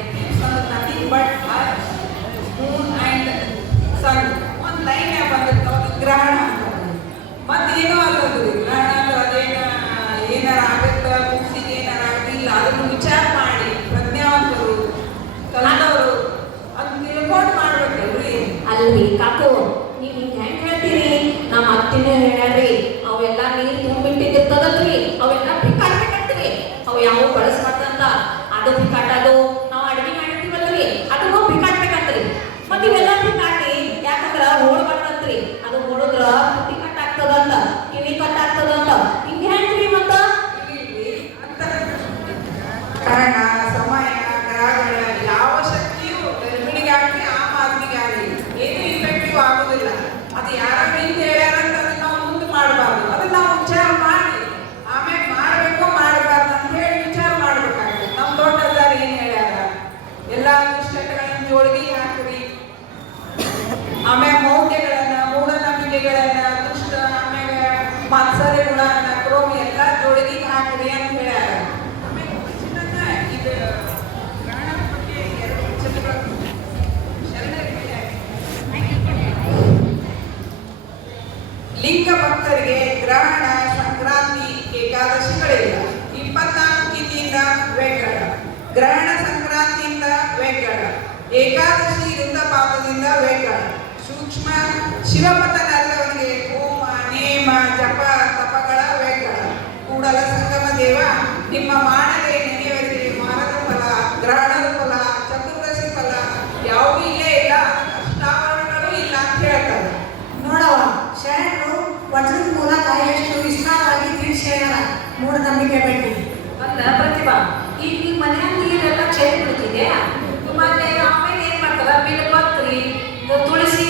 nothing but Moon and son ಒಂದು ಲೈನ್ ಬಂದಿರ್ತಾವ ಗ್ರಹಣ ಅಂತ. ಮತ್ತೇನೋ ಅಲ್ಲದ್ರಿ ಗ್ರಹಣ ಅಂದ್ರೆ ಅದೇನ ಏನಾರ ಆಗುತ್ತ ಮುಗಿಸಿಗೆ ಏನಾರ ಆಗಿಲ್ಲ ಅದನ್ನು ವಿಚಾರ ಮಾಡಿ ಪ್ರಜ್ಞಾವಂತರು ಕಲಿತವರು ಅದನ್ನ ತಿಳ್ಕೊಂಡು ಮಾಡ್ಬೇಕಲ್ರಿ. ಅಲ್ರಿ ಕಾಕು ನೀವು ಹಿಂಗೆ ಹೆಂಗೆ ಹೇಳ್ತೀರಿ? ನಮ್ಮ ಅತ್ತಿನೂ ಹೇಳ್ಯಾರ್ರಿ ಅವೆಲ್ಲ ನೀರು ತುಂಬಿಟ್ಟಿದ್ದಿರ್ತದಲ್ರಿ ಯಾವ ಬಳಸ್ಬಾರ್ದಂತ ಅದು ಬಿಕಾಟದು ನಾವು ಅಡಿಗೆ ಮಾಡಿರ್ತೀವಲ್ರಿ ಅದನ್ನು ಬಿಕಾಟ್ಬೇಕಂತ್ರಿ ಮತ್ತೆ ಇವೆಲ್ಲ ಬಿಕಾಟಿ ಯಾಕಂದ್ರ ಓಡ್ಬಾರ್ದಂತ್ರಿ ಅದು ಓಡಿದ್ರ ಬುದ್ಧಿ ಕಟ್ ಆಗ್ತದಂತ ಕಿವಿ ಕಟ್ ಆಗ್ತದಂತ ಹಿಂಗೆ ಹೆಂಗ್ರಿ ಮತ್ತ ಕಾರಣ ಸಮಯ ಗ್ರಹಗಳ ಯಾವ ಶಕ್ತಿಯು ಗರ್ಭಿಣಿಗೆ ಆಗಲಿ ಆಮ್ ಆದ್ಮಿಗೆ ಆಗಲಿ ಏನು ಇಫೆಕ್ಟಿವ್ ಆಗುದಿಲ್ಲ. ಅದು ಯಾರ ಹಿಂದೆ ಹೇಳ್ಯಾರ ಅಂತ ಅದನ್ನ ನಾವು ಮುಂದೆ ಮಾಡಬಾರ್ದು. ಅದನ್ನ ನಾವು ವಿಚಾರ ಮಾಡಿ ಆಮೇಲೆ ಮಾಡಬೇಕೋ ಮಾಡಬಾರ್ದು ಅಂತ ಹೇಳಿ ವಿಚಾರ ಮಾಡ್ಬೇಕಾಗ್ತದೆ. ನಮ್ಮ ದೊಡ್ಡದಾರ ಏನ್ ಹೇಳ್ಯಾರ ಎಲ್ಲ ದುಶ್ಚಟಗಳನ್ನ ಜೋಡಿಗೆ ಹಾಕ್ರಿ, ಆಮೇಲೆ ಮೌಢ್ಯಗಳನ್ನ ಮೂಢನಂಬಿಕೆಗಳನ್ನ ದುಷ್ಟ ಆಮೇಲೆ ಮಾತ್ಸರ್ಯ ಗುಣನ ಕ್ರೋಮಿ ಎಲ್ಲ ಜೋಡಿಗೆ ಹಾಕ್ರಿ ಅಂತ ಹೇಳ್ಯಾರ. ಲಿಂಗ ಭಕ್ತರಿಗೆ ಗ್ರಹಣ ಸಂಕ್ರಾಂತಿ ಏಕಾದಶಿಗಳಿಲ್ಲ. 24 ತಿಥಿಯಿಂದ ವೆಂಕಟ, ಗ್ರಹಣ ಸಂಕ್ರಾಂತಿಯಿಂದ ವೆಂಕಟ, ಏಕಾದಶಿ ವೃತ್ತಪಾತದಿಂದ ವೆಂಕಟ. ಸೂಕ್ಷ್ಮ ಶಿವಪತನಲ್ಲವರಿಗೆ ಹೋಮ ನೇಮ ಜಪ ತಪಗಳ ವೆಂಕಟ. ಕೂಡಲ ಸಂಗಮ ದೇವ ನಿಮ್ಮ ಮಾಡದೆ ನೆನೆಯವರಿಗೆ ಮಾರದ ಫಲ, ಗ್ರಹಣದ ಫಲ, ಚತುರ್ದಶಿ ಫಲ ಯಾವುದೂ ಇಲ್ಲೇ ಇಲ್ಲ, ಅಷ್ಟಾವರಣಗಳು ಇಲ್ಲ ಅಂತ ಹೇಳ್ತಾರೆ. ನೋಡವ ಶರಣರು ವಚನದ ಮೂಲಕ ಎಷ್ಟು ವಿಸ್ತಾರವಾಗಿ ತಿಳಿಸಿ ಹೇಳ್ಯಾರ ಮೂಢನಂಬಿಕೆ ಬಗ್ಗೆ. ಅಲ್ಲ ಪ್ರತಿಭಾ, ಈಗ ನಿಮ್ಮ ಮನೆಯಲ್ಲಿ ನೀರೆಲ್ಲ ಚೆಲ್ಲಿ ಬಿಡ್ತಿದೆ. ಮತ್ತೆ ಆಮೇಲೆ ಏನ್ ಮಾಡ್ತಾರ ಬಿಲ್ಪತ್ರಿ ತುಳಸಿ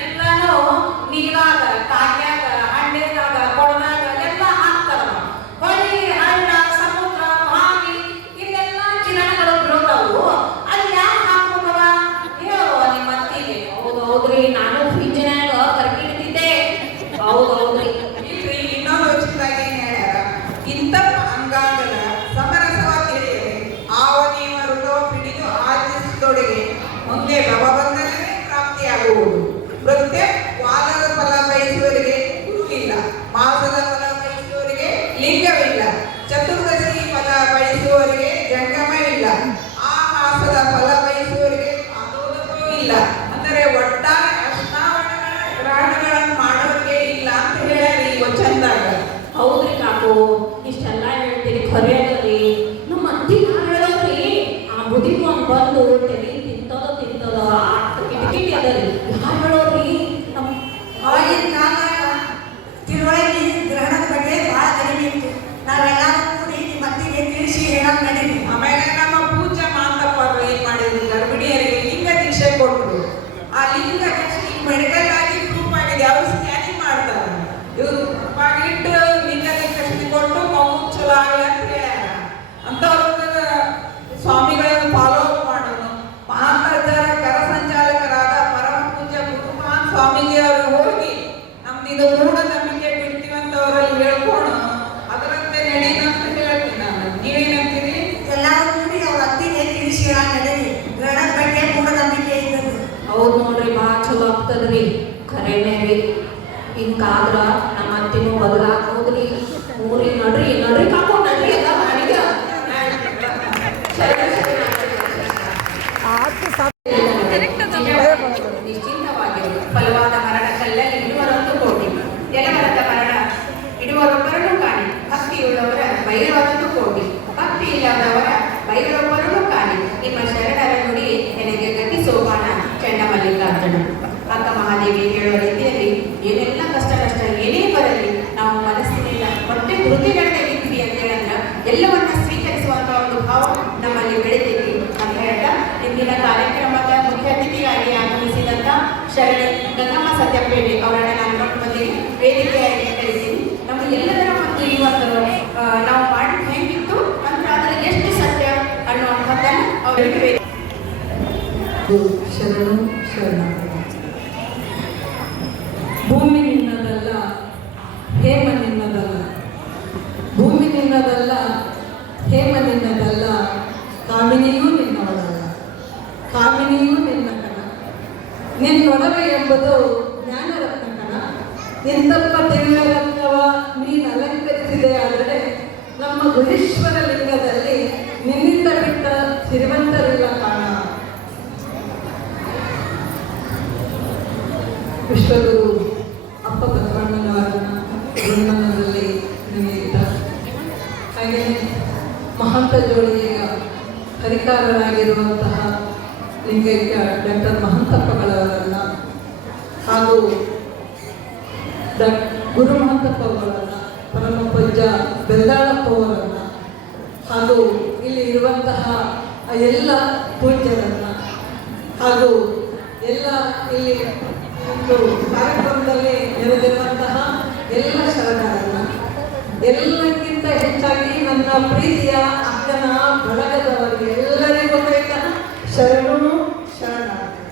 ಎಲ್ಲಾನು ನೀರಾಗ ಕಾಗ್ಯಾಗ ಹಣ್ಣೆದಾಗ ಕೊಡದಾಗ ಎಲ್ಲ ಹಾಕ್ತಾರ. ಹೊಳಿ ಹಳ್ಳ ಸಮುದ್ರ ಬಾವಿ ಇಲ್ಲೆಲ್ಲ ಕಿರಣಗಳು ಬೀಳ್ತಾವು. ಅಲ್ಲಿ ಯಾಕೆ ಹಾಕ್ಬೇಕವ ಹೇಳುವ ನಿಮ್ಮ ಅತ್ತಿಗೆ. ಹೌದು ಹೌದ್ರಿ, ನಾನು ಫ್ರಿಜ್ನಾಗ ಕರ್ಕಿಡ್ತಿದ್ದೆ. ಹೌದು ಹೌದ್ರಿ. ಇಲ್ರಿ, ಇನ್ನೊಂದು ವಚನದಾಗ ಏನ್ ಹೇಳ್ಯಾರ, ಇಂತಪ್ಪ ಅಂಗಾಂಗದ ಸಮರಸವ ತಿಳಿಯದೆ ಆವನಿವ ಋತವ ಪಿಡಿದು ಆಚರಿಸಿದೊಡೆಗೆ ಮುಂದೆ ಭವಬಂಧನವೇ ಪ್ರಾಪ್ತಿಯಾಗುವುದು. ಪ್ರತ್ಯೇಕ ವಾದದ ಫಲ ಬಯಸುವವರಿಗೆ ಗುರು ಇಲ್ಲ, ಮಾಸದ ಫಲ ಬಯಸುವವರಿಗೆ ಲಿಂಗವಿಲ್ಲ, ಚತುರ್ದಶಿ ಫಲ ಬಯಸುವವರಿಗೆ ಜಂಗಮವಿಲ್ಲ, ಆ ಮಾಸದ ಫಲ ಬಯಸುವವರಿಗೆ ಪಾದೋದಕವೂ ಇಲ್ಲ. ಅಂದರೆ ಒಟ್ಟಾರೆ ಅಷ್ಟಾವರಣಗಳ ಗ್ರಹಣಗಳನ್ನು ಮಾಡೋರಿಗೆ ಇಲ್ಲ ಅಂತ ಹೇಳ್ಯಾರ ಈ ವಚನದಾಗ. ಹೌದ್ರಿ ಕಾಕು, ಇಷ್ಟೆಲ್ಲ ಹೇಳ್ತೀರಿ ಖರೆ ಅದರಿ. ನಮ್ಮ ಅತ್ತಿ ಯಾರು ಹೇಳೋದ್ರಿ, ಆ ಮುದಿಗೂ ಒಂದು ಬಂದು ತಲೆ ತಿಂತದ ಕಿಟಕಿಟಿ ಅದರಿ. ಯಾರು ಹೇಳೋದ್ರಿ? ನಮ್ಮ ಅವಾಗಿನ ಕಾಲದಾಗ ತಿಳುವಳಿಕೆ ಗ್ರಹಣದ ಬಗ್ಗೆ ಬಹಳ ಕಡಿಮೆ ಇತ್ತು. ನಾವೆಲ್ಲರೂ ಕೂಡಿ ನಿಮ್ಮ ಅತ್ತಿಗೆ ತಿಳಿಸಿ ಹೇಳಕ್ ನಡೀಲಿ. ಆಮೇಲೆ ನಮ್ಮ ಪೂಜಾ ಮಾಂತಪ್ಪ ಏನ್ ಮಾಡಿದ್ರು, ಗರ್ಭಿಣಿಯರಿಗೆ ಲಿಂಗ ದೀಕ್ಷೆ ಕೊಟ್ಟರು. ಆ ಲಿಂಗ ದೀಕ್ಷೆ ಮೆಡಿಕಲ್ ಆಗಿ ಪ್ರೂಫ್ ಆಗಿದೆ, ಅವರು ಸ್ಕ್ಯಾನಿಂಗ್ ಮಾಡ್ತಾರೆ. ಇವರು ಇಟ್ಟು ಲಿಂಗ ದೀಕ್ಷೆ ಕೊಟ್ಟು ಮಗು ಚಲೋ ಆಗಲಿ ಅಂತ ಹೇಳ್ಯಾರ. ಅಂತವ್ರ ಸ್ವಾಮಿಗಳನ್ನು ಫಾಲೋ ಅಪ್ ಮಾಡೋದು. ಮಹಾಂತರ್ಜಾರ ಕರ ಸಂಚಾಲಕರಾದ ಪರಮ ಪೂಜ್ಯ ಗುರುಮಾನ್ ಸ್ವಾಮೀಜಿ ಅವರು ಹೋಗಿ ನಮ್ದಿದು ಮೂಢನಂಬಿಕೆ ಬಿಡ್ತೀವಂತ ಅವರಲ್ಲಿ ಹೇಳ್ಕೊಂಡು ಅದರಂತೆ ನಡೀನಂತ ಹೇಳ್ತೀನಿ ನಾನು. ನೀವೇನಂತೀರಿ? ಎಲ್ಲರೂ ಕೂಡಿ ಅವ್ರ ಅತ್ತಿಗೆ ತಿಳಿಸಿ ಹೇಳಕ್ ನಡೀಲಿ. ಗ್ರಹಣದ ಬಗ್ಗೆ ಮೂಢನಂಬಿಕೆ ಇದ್ದದ್ದು. ಹೌದು ನೋಡ್ರಿ, ಭಾಳ ಚಲೋ ಆಗ್ತದ್ರಿ. ಖರೇನೆ ರೀ. ಹಿಂಗಾದ್ರ ನಮ್ಮ ಅತ್ತಿನೂ ಬದಲಾಗೋದ್ರಿ. ಊರಿಗೆ ನಡ್ರಿ ಕಾಕು ನಡ್ರಿ ಎಲ್ಲ ಮಾಡಿದ ನಿಶ್ಚಿಂತವಾಗಿರು. ಫಲವಾದ ಮರಣ ಕಲ್ಲಲ್ಲಿ ಇಡುವರೊಂದು ಕೋಟಿ, ಎಲೆಮರದ ಮರಣ ಇಡುವರೊಬ್ಬರನ್ನು ಕಾಣಿ. ಭಕ್ತಿಯುಳ್ಳವರ ಬೈರವರನ್ನು ಕೋಟಿ, ಭಕ್ತಿ ಇಲ್ಲದವರ ಬೈರವರನ್ನು ಕಾಣಿ. ನಿಮ್ಮ ಶರಣರ ನುಡಿ ನನಗೆ ಗತಿ ಸೋಪಾನ ಚಂಡಮಲ್ಲಿಕಾರ್ಜುನ. ಅಕ್ಕ ಮಹಾದೇವಿ ಹೇಳುವ ರೀತಿಯಲ್ಲಿ ಏನೆಲ್ಲ ಕಷ್ಟ ಏನೇ ಬರಲಿ ನಾವು ಮನಸ್ಸಿನಿಂದ ಹೊಟ್ಟೆ ವೃತ್ತಿಗಳನ್ನೇ ಇದ್ದೀವಿ ಅಂತ ಹೇಳಿದ್ರೆ ಎಲ್ಲವನ್ನ ಸ್ವೀಕರಿಸುವಂತಹ ಒಂದು ಭಾವ ನಮ್ಮಲ್ಲಿ ಬೆಳೆದಿದ್ದೀವಿ ಅಂತ ಹೇಳ್ತಾ ಇಂದಿನ ಕಾರ್ಯಕ್ರಮದ ಮುಖ್ಯ ಅತಿಥಿಯಾಗಿ ಆಗಮಿಸಿದಂತ ಶರಣೆ ಗಂಗಮ್ಮ ಸತ್ಯಪೇಟೆ ಅವರನ್ನ ನಾನು ನೋಟ್ಟು ಬಂದಿದ್ದೀನಿ, ವೇದಿಕೆಯಾಗಿ ಕಳಿಸಿದ್ದೀನಿ. ನಮ್ಮ ಎಲ್ಲದರ ಮತ್ತು ಈ ಒಂದು ನಾವು ಮಾಡಿದ ಹೇಗಿತ್ತು ಅಂತ ಅದರ ಎಷ್ಟು ಸತ್ಯ ಅನ್ನುವಂಥದ್ದನ್ನು ಅವರಿಗೆ ಶರಣು ಶರಣ. ಭೂಮಿ ನಿನ್ನದಲ್ಲ, ಹೇಮ ನಿನ್ನದಲ್ಲ, ಭೂಮಿ ನಿನ್ನದಲ್ಲ, ಹೇಮ ನಿನ್ನದಲ್ಲ, ಕಾಮಿನಿಯೂ ನಿನ್ನವಳಲ್ಲ, ಕಾಮಿನಿಯೂ ನಿನ್ನ ಕಣ. ನಿನ್ನೊಡವೆ ಎಂಬುದು ಜ್ಞಾನರತ್ನ ಕಣ. ಇಂತಪ್ಪ ದಿವ್ಯ ರತ್ನವ ನೀನು ಅಲಂಕರಿಸಿದೆ. ಆದರೆ ನಮ್ಮ ಗುಹೇಶ್ವರ ಲಿಂಗದಲ್ಲಿ ನಿನ್ನಿಂದ ಬಿಟ್ಟ ಸಿರಿವಂತರಿಲ್ಲ ಕಾಣ. ವಿಶ್ವಗುರು ಅಪ್ಪ ಬಸವಣ್ಣನವರನ್ನ ಜನ್ಮದಲ್ಲಿ ನೆನೆಯುತ್ತ ಹಾಗೆಯೇ ಮಹಂತ ಜೋಡಿಯ ಅಧಿಕಾರರಾಗಿರುವಂತಹ ಲಿಂಗೈಕ್ಯ ಡಾಕ್ಟರ್ ಮಹಂತಪ್ಪಗಳವರನ್ನು ಹಾಗೂ ಗುರು ಮಹಂತಪ್ಪ ಅವರನ್ನು, ಪರಮ ಪೂಜ್ಯ ಬೆಲ್ದಾಳಪ್ಪ ಅವರನ್ನು ಹಾಗೂ ಇಲ್ಲಿ ಇರುವಂತಹ ಎಲ್ಲ ಪೂಜ್ಯರನ್ನು ಹಾಗೂ ಎಲ್ಲ ಇಲ್ಲಿ ಒಂದು ಕಾರ್ಯಕ್ರಮದಲ್ಲಿ ನೆರೆದಿರುವಂತಹ ಎಲ್ಲ ಶರಣರನ್ನು, ಎಲ್ಲಕ್ಕಿಂತ ಹೆಚ್ಚಾಗಿ ನನ್ನ ಪ್ರೀತಿಯ ಅಕ್ಕನ ಬಳಗದವರಿಗೆ ಎಲ್ಲರಿಗೂ ಸಹಿತ ಶರಣು ಶರಣಾರ್ಥಿ.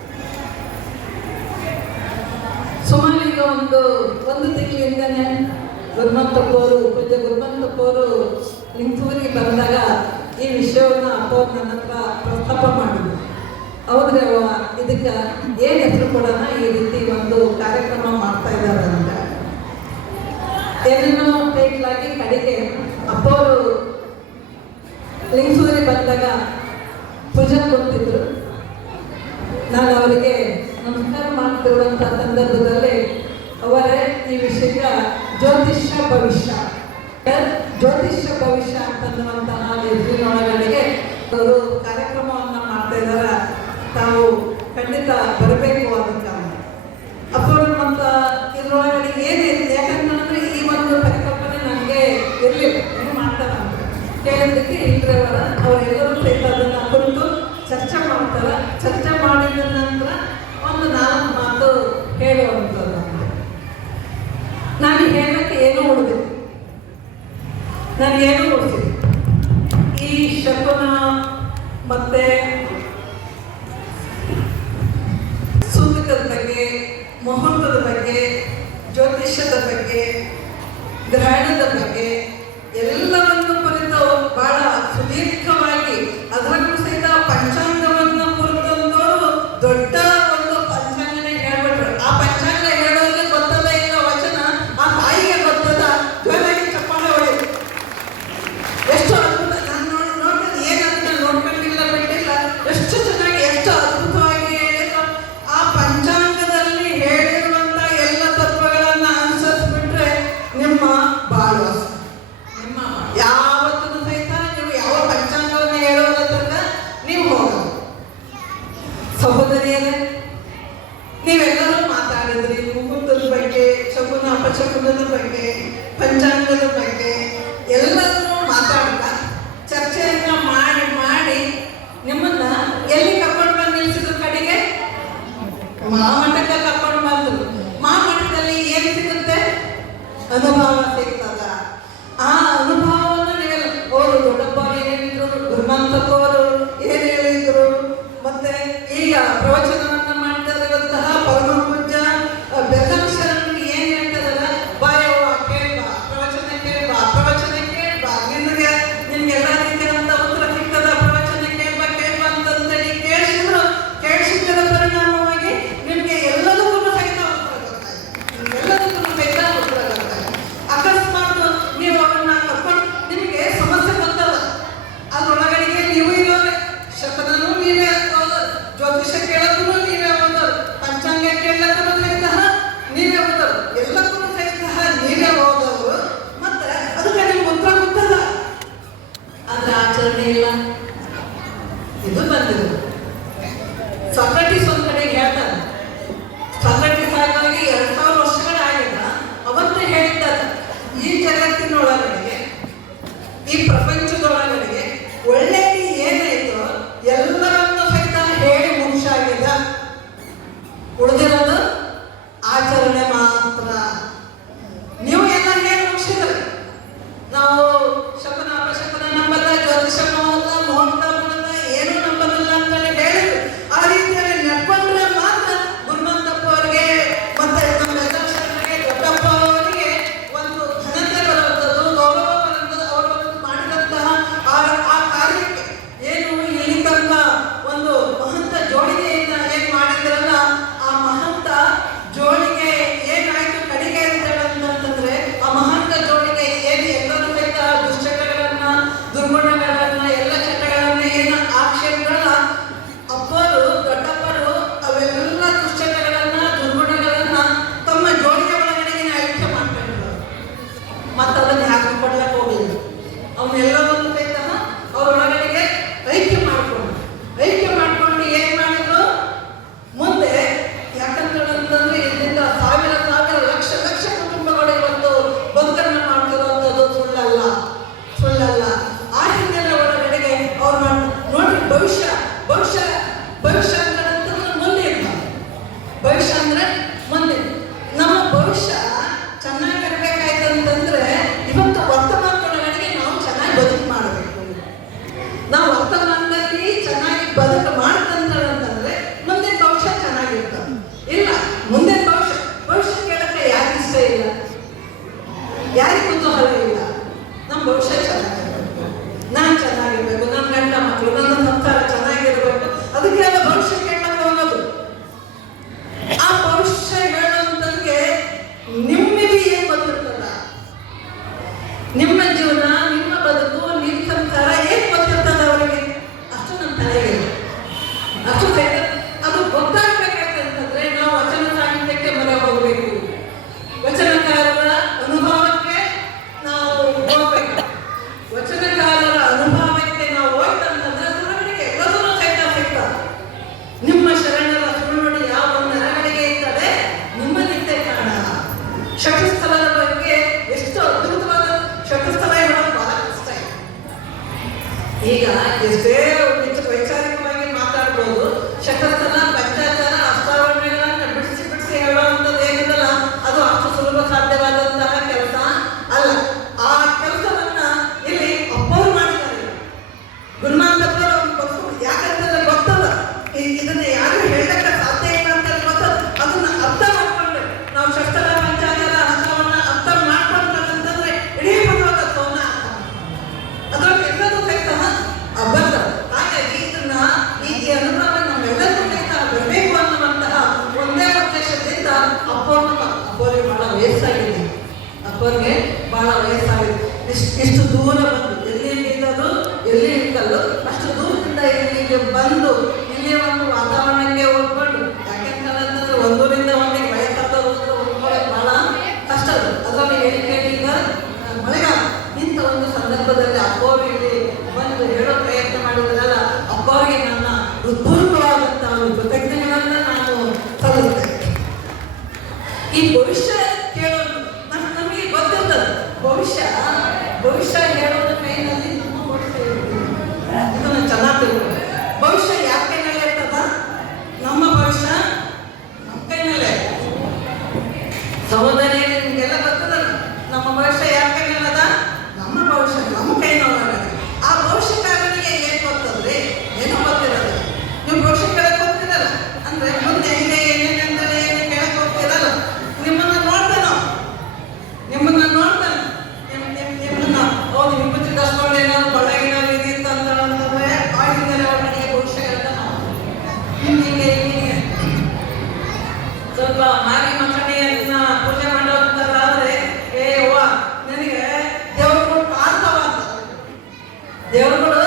ಸುಮಾರು ಈಗ ಒಂದು ತಿಂಗಳಿಂದನೇ ಗುರುಮಂತಪ್ಪವರು, ಪೂಜ್ಯ ಗುರುಮಂತಪ್ಪವರು ಲಿಂಗಸೂರಿಗೆ ಬಂದಾಗ ಈ ವಿಷಯವನ್ನು ಅಪ್ಪವ್ರು ನನ್ನ ಹತ್ರ ಪ್ರಸ್ತಾಪ ಮಾಡಿದ್ರು. ಹೌದ್ರಿ ಅವ್ವ, ಇದಕ್ಕೆ ಏನು ಹೆಸರು ಕೊಡೋಣ, ಈ ರೀತಿ ಒಂದು ಕಾರ್ಯಕ್ರಮ ಮಾಡ್ತಾ ಇದ್ದಾರೆ ಅಂತ ಏನೇನೋ ಟೈಟ್ಲಾಗಿ ಕಡೆಗೆ ಅಪ್ಪವರು ಲಿಂಗಸೂರಿಗೆ ಬಂದಾಗ ಪೂಜೆ ಕೊಡ್ತಿದ್ರು. ನಾನು ಅವರಿಗೆ ನಮಸ್ಕಾರ ಮಾಡ್ತಿರುವಂಥ ಸಂದರ್ಭದಲ್ಲಿ ಅವರೇ ಈ ವಿಷಯ ಜ್ಯೋತಿಷ್ಯ ಭವಿಷ್ಯ ಅಂತನ್ನುವಂತಹ ಹೆಸರಿನೊಳಗಡೆಗೆ ಅವರು ಕಾರ್ಯಕ್ರಮವನ್ನು ಮಾಡ್ತಾ ಇದ್ದಾರೆ. ತಾವು ಖಂಡಿತ ಬರಬೇಕು ಅದಕ್ಕೆ ಅಪ್ಪವರು ಮತ್ತು ಇದ್ರೊಳಗಡೆ ಏನಿದೆ, ಯಾಕಂತಂದ್ರೆ ಈ ಒಂದು ಪರಿಕಲ್ಪನೆ ನನಗೆ ಇರಲಿಲ್ಲ, ಏನು ಮಾಡ್ತಾರ ಅಂತ ಕೇಳಿದ್ದಕ್ಕೆ ಇಲ್ಲರೆ ಅವರೆಲ್ಲರೂ ಸಹಿತ ಅದನ್ನು ಕುರಿತು ಚರ್ಚೆ ಮಾಡ್ತಾರೆ. ಚರ್ಚೆ ಮಾಡಿದ ನಂತರ ಒಂದು 4 ಮಾತು ಹೇಳುವಂಥದ್ದು. ನಾನು ಹೇಳಕ್ಕೆ ಏನೂ ಉಳಿದಿಲ್ಲ, ನನಗೇನು ಉಳಿಸಿದೆ. ಈ ಶಕುನ ಮತ್ತು ಸೂತಕದ ಬಗ್ಗೆ, ಮುಹೂರ್ತದ ಬಗ್ಗೆ, ಜ್ಯೋತಿಷ್ಯದ ಬಗ್ಗೆ, ಗ್ರಹಣದ ಬಗ್ಗೆ ಎಲ್ಲವನ್ನು ಕುರಿತು ಬಹಳ ಸುದೀರ್ಘವಾಗಿ, ಅದರಲ್ಲೂ ಸಹಿತ ಪಂಚಾಂಗವನ್ನು ಕುರಿತಂತವರು ದೊಡ್ಡ ಒಂದು ಪಂಚಾಂಗನೇ ಹೇಳ್ಬಿಟ್ರು. ಆ ಪಂಚಾಂಗ ಹೇಳೋರಿಗೆ ಗೊತ್ತದ ಇಲ್ಲ ವಚನ, ಆ ತಾಯಿಗೆ ಗೊತ್ತದ. ಜೋರಾಗಿ ಚಪ್ಪಾಳೆ ಹೊಡಿ. ಎಷ್ಟು ಅದ್ಭುತ! ನಾನು ನೋಡಿದ್ರೆ ಏನಾದ್ರು ನೋಡ್ಕೊಂಡಿಲ್ಲ ಬಿಟ್ಟಿಲ್ಲ, ಎಷ್ಟು ಚೆನ್ನಾಗಿ, ಎಷ್ಟು ಅದ್ಭುತವಾಗಿ ಹೇಳಿದ್ರು. ಆ ಪಂಚಾಂಗದಲ್ಲಿ ಹೇಳಿರುವಂಥ ಎಲ್ಲ ತತ್ವಗಳನ್ನು ಅನುಸರಿಸ್ಬಿಟ್ರೆ ನಿಮ್ಮ ಬಾಳು, ನಿಮ್ಮ ಯಾವತ್ತೂ ಸಹಿತ ನೀವು ಯಾವ ಪಂಚಾಂಗವನ್ನು ಹೇಳೋದ್ರ ತನಕ ನೀವು ಹೋಗೋದು. ಸಹೋದರಿಯರೇ, ನೀವೆಲ್ಲರೂ ಮಾತಾಡಿದ್ರಿ ಮುಹೂರ್ತದ ಬಗ್ಗೆ, ಶಕುನ ಅಪಶಕುನದ ಬಗ್ಗೆ, ಪಂಚಾಂಗದ ಬಗ್ಗೆ ಎಲ್ಲರೂ ಮಾತಾಡ್ತಾ ಚರ್ಚೆಯನ್ನ ಮಾಡಿ ನಿಮ್ಮನ್ನ ಎಲ್ಲಿ ಕರ್ಕೊಂಡು ಬಂದು ನಿಲ್ಸಿದ್ರು? ಕಡೆಗೆ ಮಹಾಮಠಕ್ಕೆ ಕರ್ಕೊಂಡು ಬಂದ್ರು. ಮಹಾಮಠದಲ್ಲಿ ಏನು ಸಿಗುತ್ತೆ? ಅನುಭವ ಸಿಗ್ತದ. ಆ ಅನುಭವವನ್ನು ನೀವೆಲ್ಲ, ಅವರು ದೊಡ್ಡಪ್ಪವ್ರು ಏನು ಹೇಳಿದ್ರು, ಗುರುಮಂತಪ್ಪವರು ಏನು ಹೇಳಿದ್ರು, ಮತ್ತೆ ಈಗ ಪ್ರವಚನವನ್ನು ಮಾಡ್ತಿರುವಂತಹ ಪರಮ ಪೂಜ್ಯ ಬೆಲ್ಲಂಶರನ್ನು ಏನು ಹೇಳ್ತದಲ್ಲ, ಬಾಯವ್ವ ಕೇಳ್ಬಾ, ಪ್ರವಚನ ಕೇಳ್ಬಾ, ನಿಮ್ಗೆಲ್ಲ ರೀತಿಯಾದಂಥ ಉತ್ತರ ಸಿಗ್ತದ, ಪ್ರವಚನ ಕೇಳ್ಬಾ ಅಂತಂದೇಳಿ ಕೇಳಿಸಿದ್ದರ ಪರಿಣಾಮವಾಗಿ ನಿಮಗೆ ಎಲ್ಲದಕ್ಕೂ ಸಹಿತ ಉತ್ತರ ಗೊತ್ತಾಯ್ತು. ಅಕಸ್ಮಾತ್ ನೀವು ಅವನ್ನ ಕರ್ಕೊಂಡು ನಿಮಗೆ ಸಮಸ್ಯೆ ಗೊತ್ತಲ್ಲ, ಅದ್ರೊಳಗಡೆಗೆ ನೀವು ಇರೋರೆ, ಶಕನೂ ನೀವೇ ಓದೋದು, ಜ್ಯೋತಿಷ್ಯ ಕೇಳೋದು ನೀವೇ ಓದೋದು, ಪಂಚಾಂಗ ಕೇಳಕ್ಕೂ ಸಹಿತ ನೀವೇ ಓದೋದು, ಎಲ್ಲಕ್ಕೂ ಸಹಿತ ನೀವೇ ಓದೋರು. ಮತ್ತೆ ಅದಕ್ಕೆ ನಿಮ್ಗೆ ಉತ್ತರ ಗೊತ್ತಲ್ಲ, ಆದ್ರೆ ಆಚರಣೆ ಇಲ್ಲ. ಇದು ಬಂದಿದೆ. ಸಾಕ್ರೆಟಿಸ್ ಒಂದ್ ಕಡೆ ಹೇಳ್ತಾರೆ, ಸಾಕ್ರೆಟಿಸ್ ಆಗಿ 2000 ವರ್ಷಗಳಾಗಿಲ್ಲ, ಅವತ್ತೇ ಹೇಳಿದ್ದಾರೆ, ಈ ಜಗತ್ತಿನೊಳಗಡೆಗೆ, ಈ ಪ್ರಪಂಚದೊಳಗಡೆಗೆ ಒಳ್ಳೆಯದು ಏನಾಯ್ತೋ ಎಲ್ಲರನ್ನೂ ಸಹಿತ ಹೇಳಿ ಮುಗಿಸಾಗಿದೆ. ಉಳಿದಿರೋದು ಆಚರಣೆ ಮಾತ್ರ. ನೀವು ಎಲ್ಲ ಹೇಳಿ ಮುಗಿಸಿದ್ರೆ ನಾವು ಶಕುನ ಅಪಶಕುನ ನಂಬಲ್ಲ, ಜ್ಯೋತಿಷ ನಂಬಲ್ಲ, ಮುಹೂರ್ತ ನಂಬಲ್ಲ, ಏನೂ ನಂಬಲ್ಲ ಅಂತೇಳಿ ಹೇಳಿದ್ರು. ಆ ರೀತಿಯಾಗಿ ನಡ್ಕೊಂಡ್ರೆ ಮಾತ್ರ ಗುರುಮಂತಪ್ಪ ಅವರಿಗೆ ಮತ್ತೆ ನಮ್ಮೆಲ್ಲ ಶರಣರಿಗೆ, ದೊಡ್ಡಪ್ಪ ಅವರಿಗೆ ಒಂದು ಘನತೆ ಬರುವಂಥದ್ದು, ಗೌರವ ಬರುವಂಥದ್ದು. ಅವರು ಮಾಡಿದಂತಹ ಆ ಕಾರ್ಯಕ್ಕೆ ಏನು ಇಲ್ಲಿ ತನಕ ಒಂದು ಮಹಂತ ಜೋಡಿಗೆಯಿಂದ ಏನು ಮಾಡಿದ್ರಲ್ಲ, ಆ ಮಹಂತ ಜೋಡಿಗೆ ಏನಾಯ್ತು ಕಡೆಗೆ ಅಂತಂದ್ರೆ, ಆ ಮಹಂತ ಜೋಡಿಗೆ ಏನು ಎಲ್ಲರೂ ಸಹಿತ ದುಶ್ಚಟಗಳನ್ನ, ದುರ್ಗುಣಗಳನ್ನ, ಎಲ್ಲ ಚಟಗಳನ್ನ, ಏನು ಆಕ್ಷೇಪಗಳನ್ನ ಅಪ್ಪರು, ದೊಡ್ಡಪ್ಪರು ಅವೆಲ್ಲ ದುಶ್ಚಟಗಳನ್ನ, ದುರ್ಗುಣಗಳನ್ನ ತಮ್ಮ ಜೋಡಿಗೆ ಒಳಗಡೆಗೆ ಐಕ್ಯ ಮಾಡ್ಕೊಂಡ್ರು. ಮತ್ತು ಅದನ್ನು ಯಾಕೆ ಕೊಡ್ಲಕ್ಕೆ ಹೋಗಲಿಲ್ಲ. ಅವನ್ನೆಲ್ಲವನ್ನು ಸಹಿತ ಕುತೂಹಲ ಇಲ್ಲ. ನಮ್ಮ ಭವಿಷ್ಯ ಚೆನ್ನಾಗಿರ್ಬೇಕು, ನಾನು ಚೆನ್ನಾಗಿರ್ಬೇಕು, ನನ್ನ ಗಂಡ ಮಕ್ಕಳು, ನನ್ನ ಸಂಸಾರ ಚೆನ್ನಾಗಿರ್ಬೇಕು, ಅದಕ್ಕೆಲ್ಲ ಭವಿಷ್ಯ ಕೇಳಕ್ಕೆ ಹೋಗೋದು. ಆ ಭವಿಷ್ಯ ಹೇಳೋಂತಂಗೆ ನಿಮ್ಮಿಗೆ ಏನ್ ಗೊತ್ತಿರ್ತದ? ನಿಮ್ಮ ಜೀವನ, ನಿಮ್ಮ ಬದುಕು, ನಿಮ್ಮ ಸಂಸಾರ ಏನ್ ಗೊತ್ತಿರ್ತದ ಅವರಿಗೆ? ಅಷ್ಟು ನಮ್ಮ ತಲೆಗೆ ಅಷ್ಟು ಅದು ಗೊತ್ತಾಗಬೇಕಂತಂದ್ರೆ ನಾವು ವಚನ ಸಾಹಿತ್ಯಕ್ಕೆ ಮೊರೆ ಹೋಗಬೇಕು. ವಚನಕಾರರ ಅನುಭವಕ್ಕೆ ನಾವು ಹೋಗ್ಬೇಕು. ವಚನಕಾರರ ಅನುಭವಕ್ಕೆ ನಾವು ಹೋಯ್ತಂತಂದ್ರೆ ಸುರುವಳಿಗೆ ಎಲ್ಲದೂ ಸಹಿತ ಸಿಗ್ತದೆ. ನಿಮ್ಮ ಶರಣರ ಸುರುವಳಿ ಯಾವ ಒಂದು ನೆರಳಿಗೆ ಇರ್ತದೆ ನಿಮ್ಮಲ್ಲಿದ್ದೇ ಕಾರಣ. ಶಕ್ತಿಸ್ಥಳದ ಬಗ್ಗೆ ಎಷ್ಟು ಅದ್ಭುತವಾದ ಶಕ್ತಿಸ್ಥಳ ಹೇಳೋದು ಬಹಳ ಕಷ್ಟ ಇದೆ. ಈಗ ಎಷ್ಟೇ ವೈಚಾರಿಕವಾಗಿ ಮಾತಾಡ್ಬೋದು, ಶಕ್ತಿಸ್ಥಳ ಪಂಚಾಚಾರ ಅಷ್ಟಾವರಣೆಗಳನ್ನ ಬಿಡಿಸಿ ಹೇಳುವಂಥದ್ದು ಏನಿದಲ್ಲ ಅದು ಅಷ್ಟು ಸುಲಭ ಸಾಧ್ಯವಾದಂತಹ ಕೆಲಸ ಅಲ್ಲ. ಆ ಕೆಲಸವನ್ನ ಇಲ್ಲಿ ಅಪ್ಪವ್ರು ಮಾಡಿದ್ದಾರೆ. ಗುರುನಾಥಪ್ಪರು ಯಾಕಂತಂದ್ರೆ ಗೊತ್ತದ ಇದನ್ನ ಯಾರು ಹೇಳಕ್ಕೆ ಸಾಧ್ಯ ಇಲ್ಲ ಅಂತ ಗೊತ್ತದ. ಅದನ್ನ ಅರ್ಥ ಮಾಡ್ಕೊಂಡ್ರೆ ನಾವು ಶಸ್ತ್ರ ಪಂಚಾಚಾರ ಅಷ್ಟವನ್ನ ಅರ್ಥ ಮಾಡ್ಕೊಂಡ್ರೆ ಇಡೀ ಭಗವತತ್ವವನ್ನ ಅದ್ರಲ್ಲಿ ಎಲ್ಲದೂ ಸಹಿತ ಅಬದ್ಧ. ಹಾಗಾಗಿ ಇದನ್ನ ಈ ಅನುಭವ ನಮ್ಮೆಲ್ಲರೂ ಸಹಿತ ಬರಬೇಕು ಅನ್ನುವಂತಹ ಒಂದೇ ಉದ್ದೇಶದಿಂದ ಅಪ್ಪವ್ರಿಗೆ ಬಹಳ ವಯಸ್ಸಾಗಿದೆ. ಅಪ್ಪವ್ರಿಗೆ ಬಹಳ ವಯಸ್ಸಾಗಿದೆ. ಇಷ್ಟು ದೂರ ಬಂದು ಎಲ್ಲಿ ನಿಂತಲ್ಲೋ ಅಷ್ಟು ದೂರದಿಂದ ಇಲ್ಲಿಗೆ ಬಂದು ಇಲ್ಲಿಯ ಒಂದು ವಾತಾವರಣಕ್ಕೆ ಹೋಗ್ಕೊಂಡು, ಯಾಕೆಂತಂದ್ರೆ ಒಂದೂರಿಂದ ಒಂದಿಗೆ ವಯಸ್ಸಾದವರು ಹೋಗ್ಕೊಳ್ಳೋದು ಬಹಳ ಕಷ್ಟ. ಅದರಲ್ಲಿ ಹೇಳಿ ಈಗ ಮಳೆಗಾಲ ಇಂಥ ಒಂದು ಸಂದರ್ಭದಲ್ಲಿ ಅಪ್ಪವ್ರು ಇಲ್ಲಿ ಬಂದು ಹೇಳೋ ಪ್ರಯತ್ನ ಮಾಡಿದ್ರಲ್ಲ, ಅಪ್ಪವ್ರಿಗೆ ನನ್ನ ಹೃತ್ಪೂರ್ವಕವಾದಂತಹ ಒಂದು ಕೃತಜ್ಞತೆಗಳನ್ನ ನಾನು ಸಲ್ಲಿಸ್ತೇನೆ. ಈ ಭವಿಷ್ಯ ಕೇಳೋದು ನಮಗೆ ಗೊತ್ತಿರ್ತದೆ. ಭವಿಷ್ಯ ಹೇಳೋದ್ರ ಕೈನಲ್ಲಿ ನಮ್ಮ ಭವಿಷ್ಯ ಇರ್ತದೆ. ಇದನ್ನು ಚೆನ್ನಾಗಿ ತಿಳ್ಕೊಂಡು ಭವಿಷ್ಯ ಯಾರ ಕೈನಲ್ಲೇ ಇರ್ತದ? ನಮ್ಮ ಭವಿಷ್ಯ ನಮ್ಮ ಕೈನಲ್ಲೇ. ಸಹೋದರಿ ನಿಮಗೆಲ್ಲ ಗೊತ್ತದಲ್ಲ, ನಮ್ಮ ಭವಿಷ್ಯ ಯಾರ ಕೈನಲ್ಲದ? ನಮ್ಮ ಭವಿಷ್ಯ ನಮ್ಮ ಕೈನೊಳಗಡೆ. ಆ ಭವಿಷ್ಯಕಾರನಿಗೆ ಏನ್ ಗೊತ್ತದ್ರಿ? ಏನೋ ಗೊತ್ತಿರಲ್ಲ. ನೀವು ಭವಿಷ್ಯ ಕೇಳಕ್ ಹೋಗ್ತಿರಲ್ಲ ಅಂದ್ರೆ ಮುಂದೆ ಹೀಗೆ ಏನೇನಂದ್ರೆ ಏನು ಕೇಳಕ್ ಹೋಗ್ತಿರಲ್ಲ. ನಿಮ್ಮನ್ನ ನೋಡ್ತಾನೆ ಹೌದು ವಿಭೂತಿ ಕಸ್ಕೊಂಡು ಏನಾದ್ರು ಬಡಗಿನಾದ್ರು ಇದಿತ್ತು ಅಂತಂದ್ರೆ ಆಗಿಂದಲೇ ಅವನಿಗೆ ಭವಿಷ್ಯ ಹೇಳ್ತಾನೆ. ಹಿಂಗೆ ಸ್ವಲ್ಪ ಮಾರಿ ಮಕ್ಕಳಿಯನ್ನ ಪೂಜೆ ಮಾಡೋದಾದ್ರೆ ಏ ಅವ್ವ ನನಗೆ ದೇವರುಗಳು ಕಾಡ್ತಾವ ಅಂತ. ದೇವರುಗಳು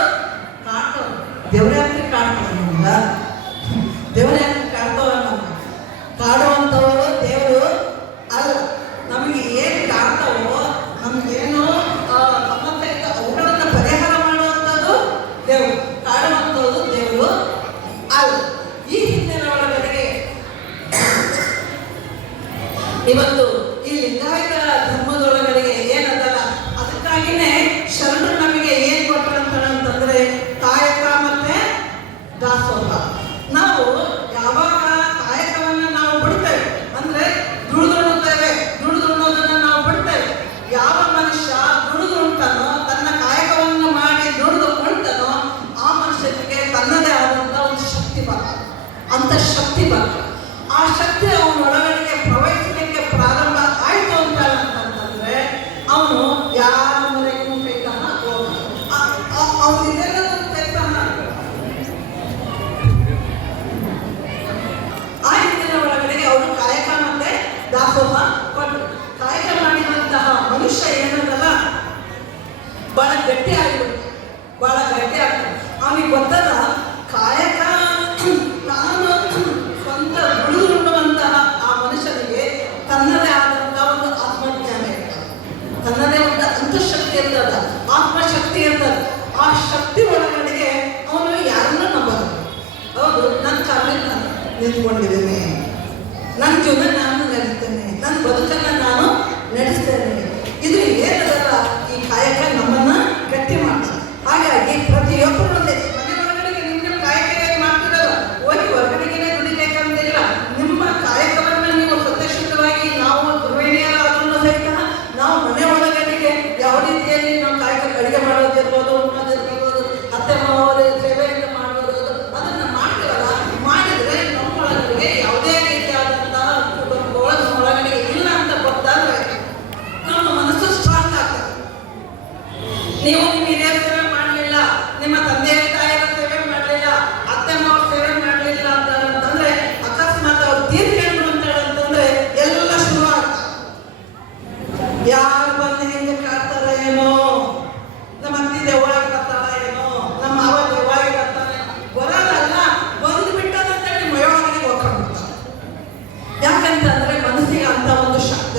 ಕಾಡ್ತಾವ. ದೇವ್ರ ಯಾಕೆ ಕಾಡ್ತಾವ? ನಮ್ಗ ದೇವ್ರ ಯಾಕೆ ಕಾಡ್ತಾವ? ನಮ್ಗೆ ಕಾಡುವಂಥವರು ದೇವರು ಅಲ್ಲ. ನಮಗೆ ಏನು ಕಾಡ್ತಾವೋ ನಮ್ಗೇನು ಸಮಸ್ಯೆ ಇಲ್ಲ ಅವುಗಳನ್ನು ಪರಿಹಾರ ಮಾಡುವಂಥದ್ದು ದೇವರು. ಕಾಡುವಂಥದ್ದು ದೇವರು ಅಲ್ಲ. ಈ ಹಿಂದಿನ ಒಳಗಡೆಗೆ ಇವತ್ತು ಈ ಲಿಂಗಾಯತ ಧರ್ಮದೊಳಗಡೆಗೆ ಏನದಲ್ಲ, ಅದಕ್ಕಾಗಿನೇ ಶರಣರು ನಮಗೆ ಏನ್ ಕೊಟ್ಟರಂತಂದ್ರೆ ಕಾಯಕ ಮತ್ತೆ ದಾಸೋಹ. ನಾವು ಯಾವಾಗ ಕಾಯಕವನ್ನ ನಾವು ಬಿಡ್ತೇವೆ ಅಂದ್ರೆ ದುಡಿದುಣ್ಣೋದನ್ನ ನಾವು ಬಿಡ್ತೇವೆ. ಯಾವ ಮನುಷ್ಯ ದುಡಿದುಂಟಾನೋ, ತನ್ನ ಕಾಯಕವನ್ನು ಮಾಡಿ ದುಡಿದು ಉಣ್ತಾನೋ ಆ ಮನುಷ್ಯನಿಗೆ ತನ್ನದೇ ಆದಂತ ಒಂದು ಶಕ್ತಿ ಬರ್ತದೆ. ಅಂತ ಶಕ್ತಿ ಬರ್ತದೆ. ಆ ಶಕ್ತಿ ಅವನ ಒಳಗಡೆಗೆ ಪ್ರವಹಿಸಲಿಕ್ಕೆ ಪ್ರಾರಂಭ ಆಯ್ತು ಅಂತಂದ್ರೆ ಅವನು ಯಾರ ಮನೆಗೂ ಸಹಿತಾನ ಅವನು ಇದೆಲ್ಲದೂ ಸಹಿತಾನ. ಆ ಹಿಂದಿನ ಒಳಗಡೆಗೆ ಅವರು ಕಾಯಕ ಮತ್ತೆ ದಾಸೋಹ ಕೊಟ್ಟು ಕಾಯಕ ಮಾಡಿದಂತಹ ಮನುಷ್ಯ ಏನದಲ್ಲ ಬಹಳ ಗಟ್ಟಿ ಆಗಿರುತ್ತೆ. ಬಹಳ ಗಟ್ಟಿ ಆಗ್ತದೆ. ಅವನಿಗೆ ಗೊತ್ತದ ಕಾಯಕ ನಾನು ಸ್ವಂತ ದುಡಿದು ಉಣ್ಣುವಂತಹ ಆ ಮನುಷ್ಯನಿಗೆ ತನ್ನದೇ ಆದಂತಹ ಒಂದು ಆತ್ಮಜ್ಞಾನ ಇರ್ತದೆ. ತನ್ನದೇ ಒಂದು ಅಂತಃಶಕ್ತಿ ಇರ್ತದ, ಆತ್ಮಶಕ್ತಿ ಇರ್ತದೆ. ಆ ಶಕ್ತಿ ಒಳಗಡೆಗೆ ಅವನು ಯಾರನ್ನ ನಂಬಲ್ಲ. ಹೌದು, ನನ್ನ ಕಾಲದಲ್ಲಿ ನಾನು ನಿಂತ್ಕೊಂಡಿದ್ದೇನೆ, ನನ್ನ ಜೀವನ ನಾನು ನಡೆಸ್ತೇನೆ, ನನ್ನ ಬದುಕನ್ನು ನಾನು ನಡೆಸ್ತೇನೆ. ಇದು ಏನದಲ್ಲ ಈ ಕಾಯಕ ನಮ್ಮನ್ನ ಗಟ್ಟಿ ಮಾಡ್ತದೆ. ಹಾಗಾಗಿ ಪ್ರತಿಯೊಬ್ಬರು ಮನೆ ಒಳಗಡೆಗೆ ನಿಮ್ಮ ಕಾಯಕ ಏನು ಮಾಡ್ತಿರಲ್ಲ, ಹೋಗಿ ಹೊರಗಡೆಗೆ ದುಡಿಬೇಕಂತಿಲ್ಲ. ನಿಮ್ಮ ಕಾಯಕವನ್ನ ನೀವು ಸತ್ಯಶುದ್ಧವಾಗಿ ನಾವು ಗೃಹಿಣಿಯರಾದ್ರೂ ಸಹಿತ ನಾವು ಮನೆ ಒಳಗಡೆಗೆ ಯಾವ ರೀತಿಯಲ್ಲಿ ನಾವು ಕಾಯಕ ಅಡುಗೆ ಮಾಡೋದಿರ್ಬೋದು, ಉಣ್ಣೋದಿರ್ಬೋದು, ಅತ್ತೆ ಮಾವರ ಸೇವೆಯನ್ನು ಮಾಡೋದು ಅದನ್ನ ಮಾಡ್ತೀವಲ್ಲ, ಮಾಡಿದ್ರೆ ನಮ್ಮ ಒಳಗಡೆಗೆ ಯಾವುದೇ ರೀತಿಯಾದಂತಹ ಕುಟುಂಬಗಳು ನಮ್ಮ ಒಳಗಡೆಗೆ ಇಲ್ಲ ಅಂತ ಗೊತ್ತಾದ್ರೆ ನಮ್ಮ ಮನಸ್ಸು ಸ್ಟ್ರಾಂಗ್ ನೀವು ನಿಮ್ಮ ಹಿರಿಯರ ಸೇವೆ ಮಾಡಲಿಲ್ಲ, ನಿಮ್ಮ ತಂದೆ ತಾಯಿಯ ಸೇವೆ ಮಾಡಲಿಲ್ಲ, ಅತ್ತೆ ಮಾವ ಸೇವೆ ಮಾಡಲಿಲ್ಲ ಅಂತಂದ್ರೆ ಅಕಸ್ಮಾತ್ ಅವ್ರು ತೀರ್ಕೊಂಡ್ರು ಅಂತಂದ್ರೆ ಎಲ್ಲ ಶುರುವಾಗ್ತದೆ. ಯಾರು ಬಂದು ಹೆಂಗೆ ಕಾಡ್ತಾರ ಏನೋ, ನಮ್ಮ ಅತ್ತಿ ದೆವ್ವಾಗಿ ಬರ್ತಾಳ ಏನೋ, ನಮ್ಮ ಮಾವ ದೆವ್ವಾಗಿ ಬರ್ತಾನೆ, ಬರೋದಲ್ಲ ಬಂದು ಬಿಟ್ಟದಂತೇಳಿ ಮಯೊಳಗೆ ಹೋಗ್ಕೊಂಡ್ಬಿಡ್ತಾರೆ. ಯಾಕಂತಂದ್ರೆ ಮನಸ್ಸಿಗೆ ಅಂತ ಒಂದು ಶಬ್ದ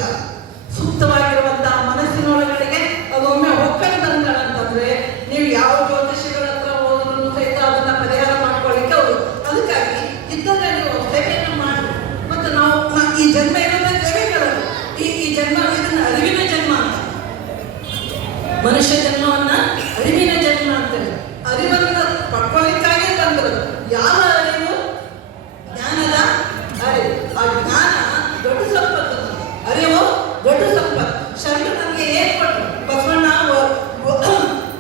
ಸೂಕ್ತವಾಗಿರುವಂತಹ ಮನಸ್ಸಿನೊಳಗಡೆಗೆ ಅದೊಮ್ಮೆ ಹೋಗ್ಕೊಂಡ್ಬಂತಂದ್ರೆ ನೀವು ಯಾವ ಜ್ಯೋತಿಷಿಗಳ ಹತ್ರ ಹೋದ್ರು ಸಹಿತ ಅದನ್ನ ಪರಿಹಾರ ಮಾಡ್ಕೊಳ್ಳಿಕ್ಕೆ ಅವರು. ಅದಕ್ಕಾಗಿ ಇದ್ದರೆ ನೀವು ಸೇವೆಯನ್ನು ಮಾಡಿ. ಮತ್ತು ನಾವು ಈ ಜನ್ಮ ಇರೋದ ಸೇವೆಗಳು, ಈ ಜನ್ಮ ಇದನ್ನ ಅರಿವಿನ ಜನ್ಮ ಅಂತ, ಮನುಷ್ಯ ಜನ್ಮವನ್ನ ಅರಿವಿನ ಜನ್ಮ ಅಂತೇಳಿ ಅರಿವನ್ನ ಪಡ್ಕೊಳ್ಳಿಕ್ಕಾಗಿ ತಂದ್ರು. ಯಾವ ಅರಿವು? ಜ್ಞಾನದ ಅರಿವು. ಆ ಜ್ಞಾನ ದೊಡ್ಡ ಸಂಪತ್ತು, ಅರಿವು ದೊಡ್ಡ ಸಂಪತ್ತು. ಶರಣರು ನಮಗೆ ಏನ್ ಕೊಟ್ಟರು? ಬಸವಣ್ಣ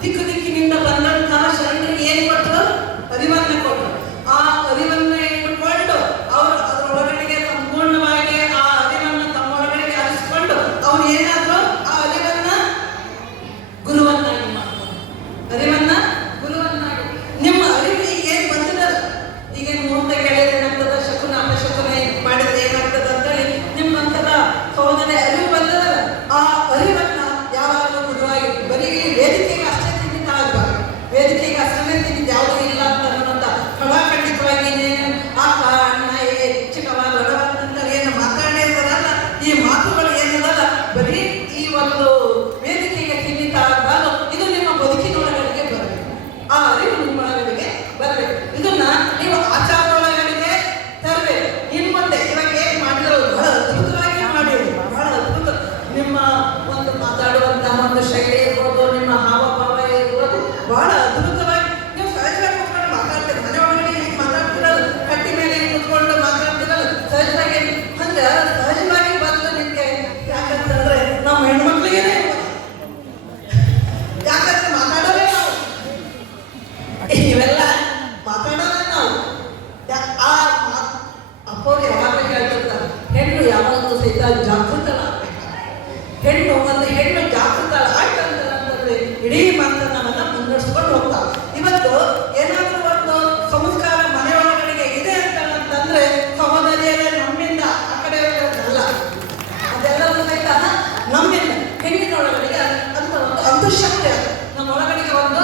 ದಿಕ್ಕು ದಿಕ್ಕಿನಿಂದ ಬಂದಂತಹ ಶರಣರಿಗೆ ಏನ್ ಕೊಟ್ಟರು? ಅರಿವನ್ನ ಕೊಟ್ಟರು. ಆ ಅರಿವನ್ನ ಇಟ್ಟುಕೊಂಡು ಅವರು ಅದರೊಳಗಡೆಗೆ ಸಂಪೂರ್ಣವಾಗಿ ಆ ಅರಿವನ್ನು ತಮ್ಮೊಳಗಡೆಗೆ ಅರಿಸಿಕೊಂಡು ಅವ್ರು ಏನಾದ್ರು ಆ ಅರಿವನ್ನ ಗುರುವನ್ನಾಗಿ ಮಾಡ್ತಾರೆ. ಅರಿವನ್ನ ಗುರುವನ್ನಾಗಿ ನಿಮ್ಮ ಅರಿವಿಗೆ ಏನ್ ಬಂದಿದೆ ಈಗ ಮುಹೂರ್ತ ಕೇಳಿದ್ರೆ ಏನಾಗ್ತದ, ಶಕುನ ಅಪಶಕುನ ಮಾಡಿದ್ರೆ ಏನಾಗ್ತದ ಅಂತೇಳಿ ನಿಮ್ಮಂತದ ಸಹೋದರ ಅರಿವು ಬಂದದ. ಆ ಅರಿವನ್ನ ಯಾವಾಗಲೂ ಗುರುವಾಗಿ ಬರೀ ವೇದಿಕೆಗೆ ಅಷ್ಟೇ ತಿಂದಿದ್ದ ಆಗಬಾರ್ದು. ವೇದಿಕೆಗೆ ಅಷ್ಟೇ ತಿಂದಿದ್ದು ಯಾವುದೂ ಇಲ್ಲ ಅಂತ ಅನ್ನುವಂಥ ಖಂಡಿತವಾಗಿ ಆ ಅಣ್ಣ ಚಿಕ್ಕವ ದೊಡ್ಡವ ಅಂತ ಏನು ಮಾತಾಡಿದಾರಲ್ಲ, ಈ ಮಾತುಗಳು ಏನದಲ್ಲ ಬರೀ ಈ ಒಂದು ವೇದಿಕೆಗೆ ಸೀಮಿತ ಆಗಬಾರ್ದು. ಇದು ನಿಮ್ಮ ಬದುಕಿನೊಳಗಡೆಗೆ ಬರಬೇಕು. ಆ ಅರಿವು ನಿಮ್ಮೊಳಗಡೆಗೆ ಬರಬೇಕು. ಇದನ್ನ ನೀವು ಆಚಾರದೊಳಗಡೆಗೆ ತರಬೇಕು. ಇನ್ನು ಮುಂದೆ ಇವಾಗ ಏನು ಮಾಡಿದ್ರು ಬಹಳ ಅದ್ಭುತವಾಗಿ ಮಾಡಿದ್ರು, ಬಹಳ ಅದ್ಭುತ. ನಿಮ್ಮ ಒಂದು ಮಾತಾಡುವಂತಹ ಒಂದು ಶೈಲಿ ಇರ್ಬೋದು, ನಿಮ್ಮ ಹಾವಭಾವ ಇರ್ಬೋದು, ಬಹಳ ಅದ್ಭುತವಾಗಿ ನೀವು ಸಹಜವಾಗಿ ಕೂತ್ಕೊಂಡು ಮಾತಾಡ್ತೀರಿ. ಮನೆ ಒಳಗಡೆ ಹೇಗೆ ಮಾತಾಡ್ತಿರಲ್ಲ, ಕಟ್ಟಿ ಮೇಲೆ ಕೂತ್ಕೊಂಡು ಮಾತಾಡ್ತಿರಲ್ಲ, ಸಹಜವಾಗಿ ಹಂಗೆ ಸಹಜವಾಗಿ ಬಂದು ನಿಮಗೆ. ಯಾಕಂತಂದ್ರೆ ನಮ್ಮ ಹೆಣ್ಮಕ್ಳಿಗೇನೆ ಯಾಕಂದ್ರೆ ಮಾತಾಡೋದೇ ನಾವು, ಇವೆಲ್ಲ ಮಾತಾಡೋದೇ ನಾವು. ಆ ಅಪ್ಪವ್ರು ಯಾವಾಗಲೂ ಹೇಳ್ತಿರ್ತಾರೆ, ಹೆಣ್ಣು ಯಾವಾಗಲೂ ಸಹಿತ ಜಾಗೃತಳಾಗಬೇಕು. ಹೆಣ್ಣು ಒಂದು ಹೆಣ್ಣು ಜಾಗೃತ ಆಯ್ತಂತಂದ್ರೆ ಇಡೀ ಮಾತನ್ನವನ್ನ ಮುನ್ನಡೆಸ್ಕೊಂಡು ಹೋಗ್ತಾಳೆ. ಇವತ್ತು ಏನಾದರೂ ಒಂದು ಸಂಸ್ಕಾರ ಮನೆಯೊಳಗಡೆಗೆ ಇದೆ ಅಂತಂದ್ರೆ ಸಹೋದರಿಯರೇ ನಮ್ಮಿಂದ, ಆ ಕಡೆ ಅಲ್ಲ, ಅದೆಲ್ಲರೂ ಸಹಿತ ನಮ್ಮಿಂದ. ಹೆಣ್ಣಿನೊಳಗಡೆಗೆ ಅಂತ ಒಂದು ಅಂತಃಶಕ್ತಿ ಅದು, ನಮ್ಮ ಒಳಗಡೆಗೆ ಒಂದು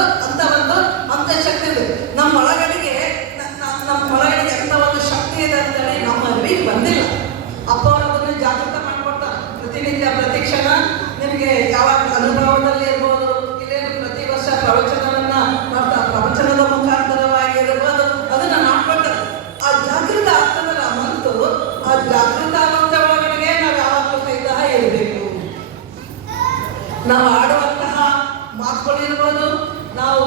ಅಂತಃಶಕ್ತಿ ಇದೆ. ನಮ್ಮ ಒಳಗಡೆಗೆ ಅಂತ ಒಂದು ಶಕ್ತಿ ಇದೆ ಅಂತೇಳಿ ನಮ್ಮ ಅರಿವಿಗೆ ಬಂದಿಲ್ಲ. ಅಪ್ಪ ಅವರು ಅದನ್ನು ಜಾಗೃತ ಮಾಡ್ಕೊಡ್ತಾರೆ ಪ್ರತಿನಿತ್ಯ ಪ್ರತಿಕ್ಷಣ. ನಿಮಗೆ ಯಾವಾಗ ಅನುಭವದಲ್ಲಿ ಇರ್ಬೋದು, ಇಲ್ಲೇನು ಪ್ರತಿ ವರ್ಷ ಪ್ರವಚನವನ್ನ ಮಾಡ್ತಾರೆ, ಪ್ರವಚನದ ಮುಖಾಂತರವಾಗಿರ್ಬೋದು ಅದನ್ನ ಮಾಡ್ಕೊಡ್ತಾರೆ. ಆ ಜಾಗೃತ ಆಗ್ತದಲ್ಲ ಮತ್ತು ಆ ಜಾಗೃತ ಆಗುವಂತ ಒಳಗಡೆಗೆ ನಾವು ಯಾವಾಗಲೂ ಸಹಿತ ಇರಬೇಕು. ನಾವು ಆಡುವಂತಹ ಮಾತುಗಳಿರ್ಬೋದು, ನಾವು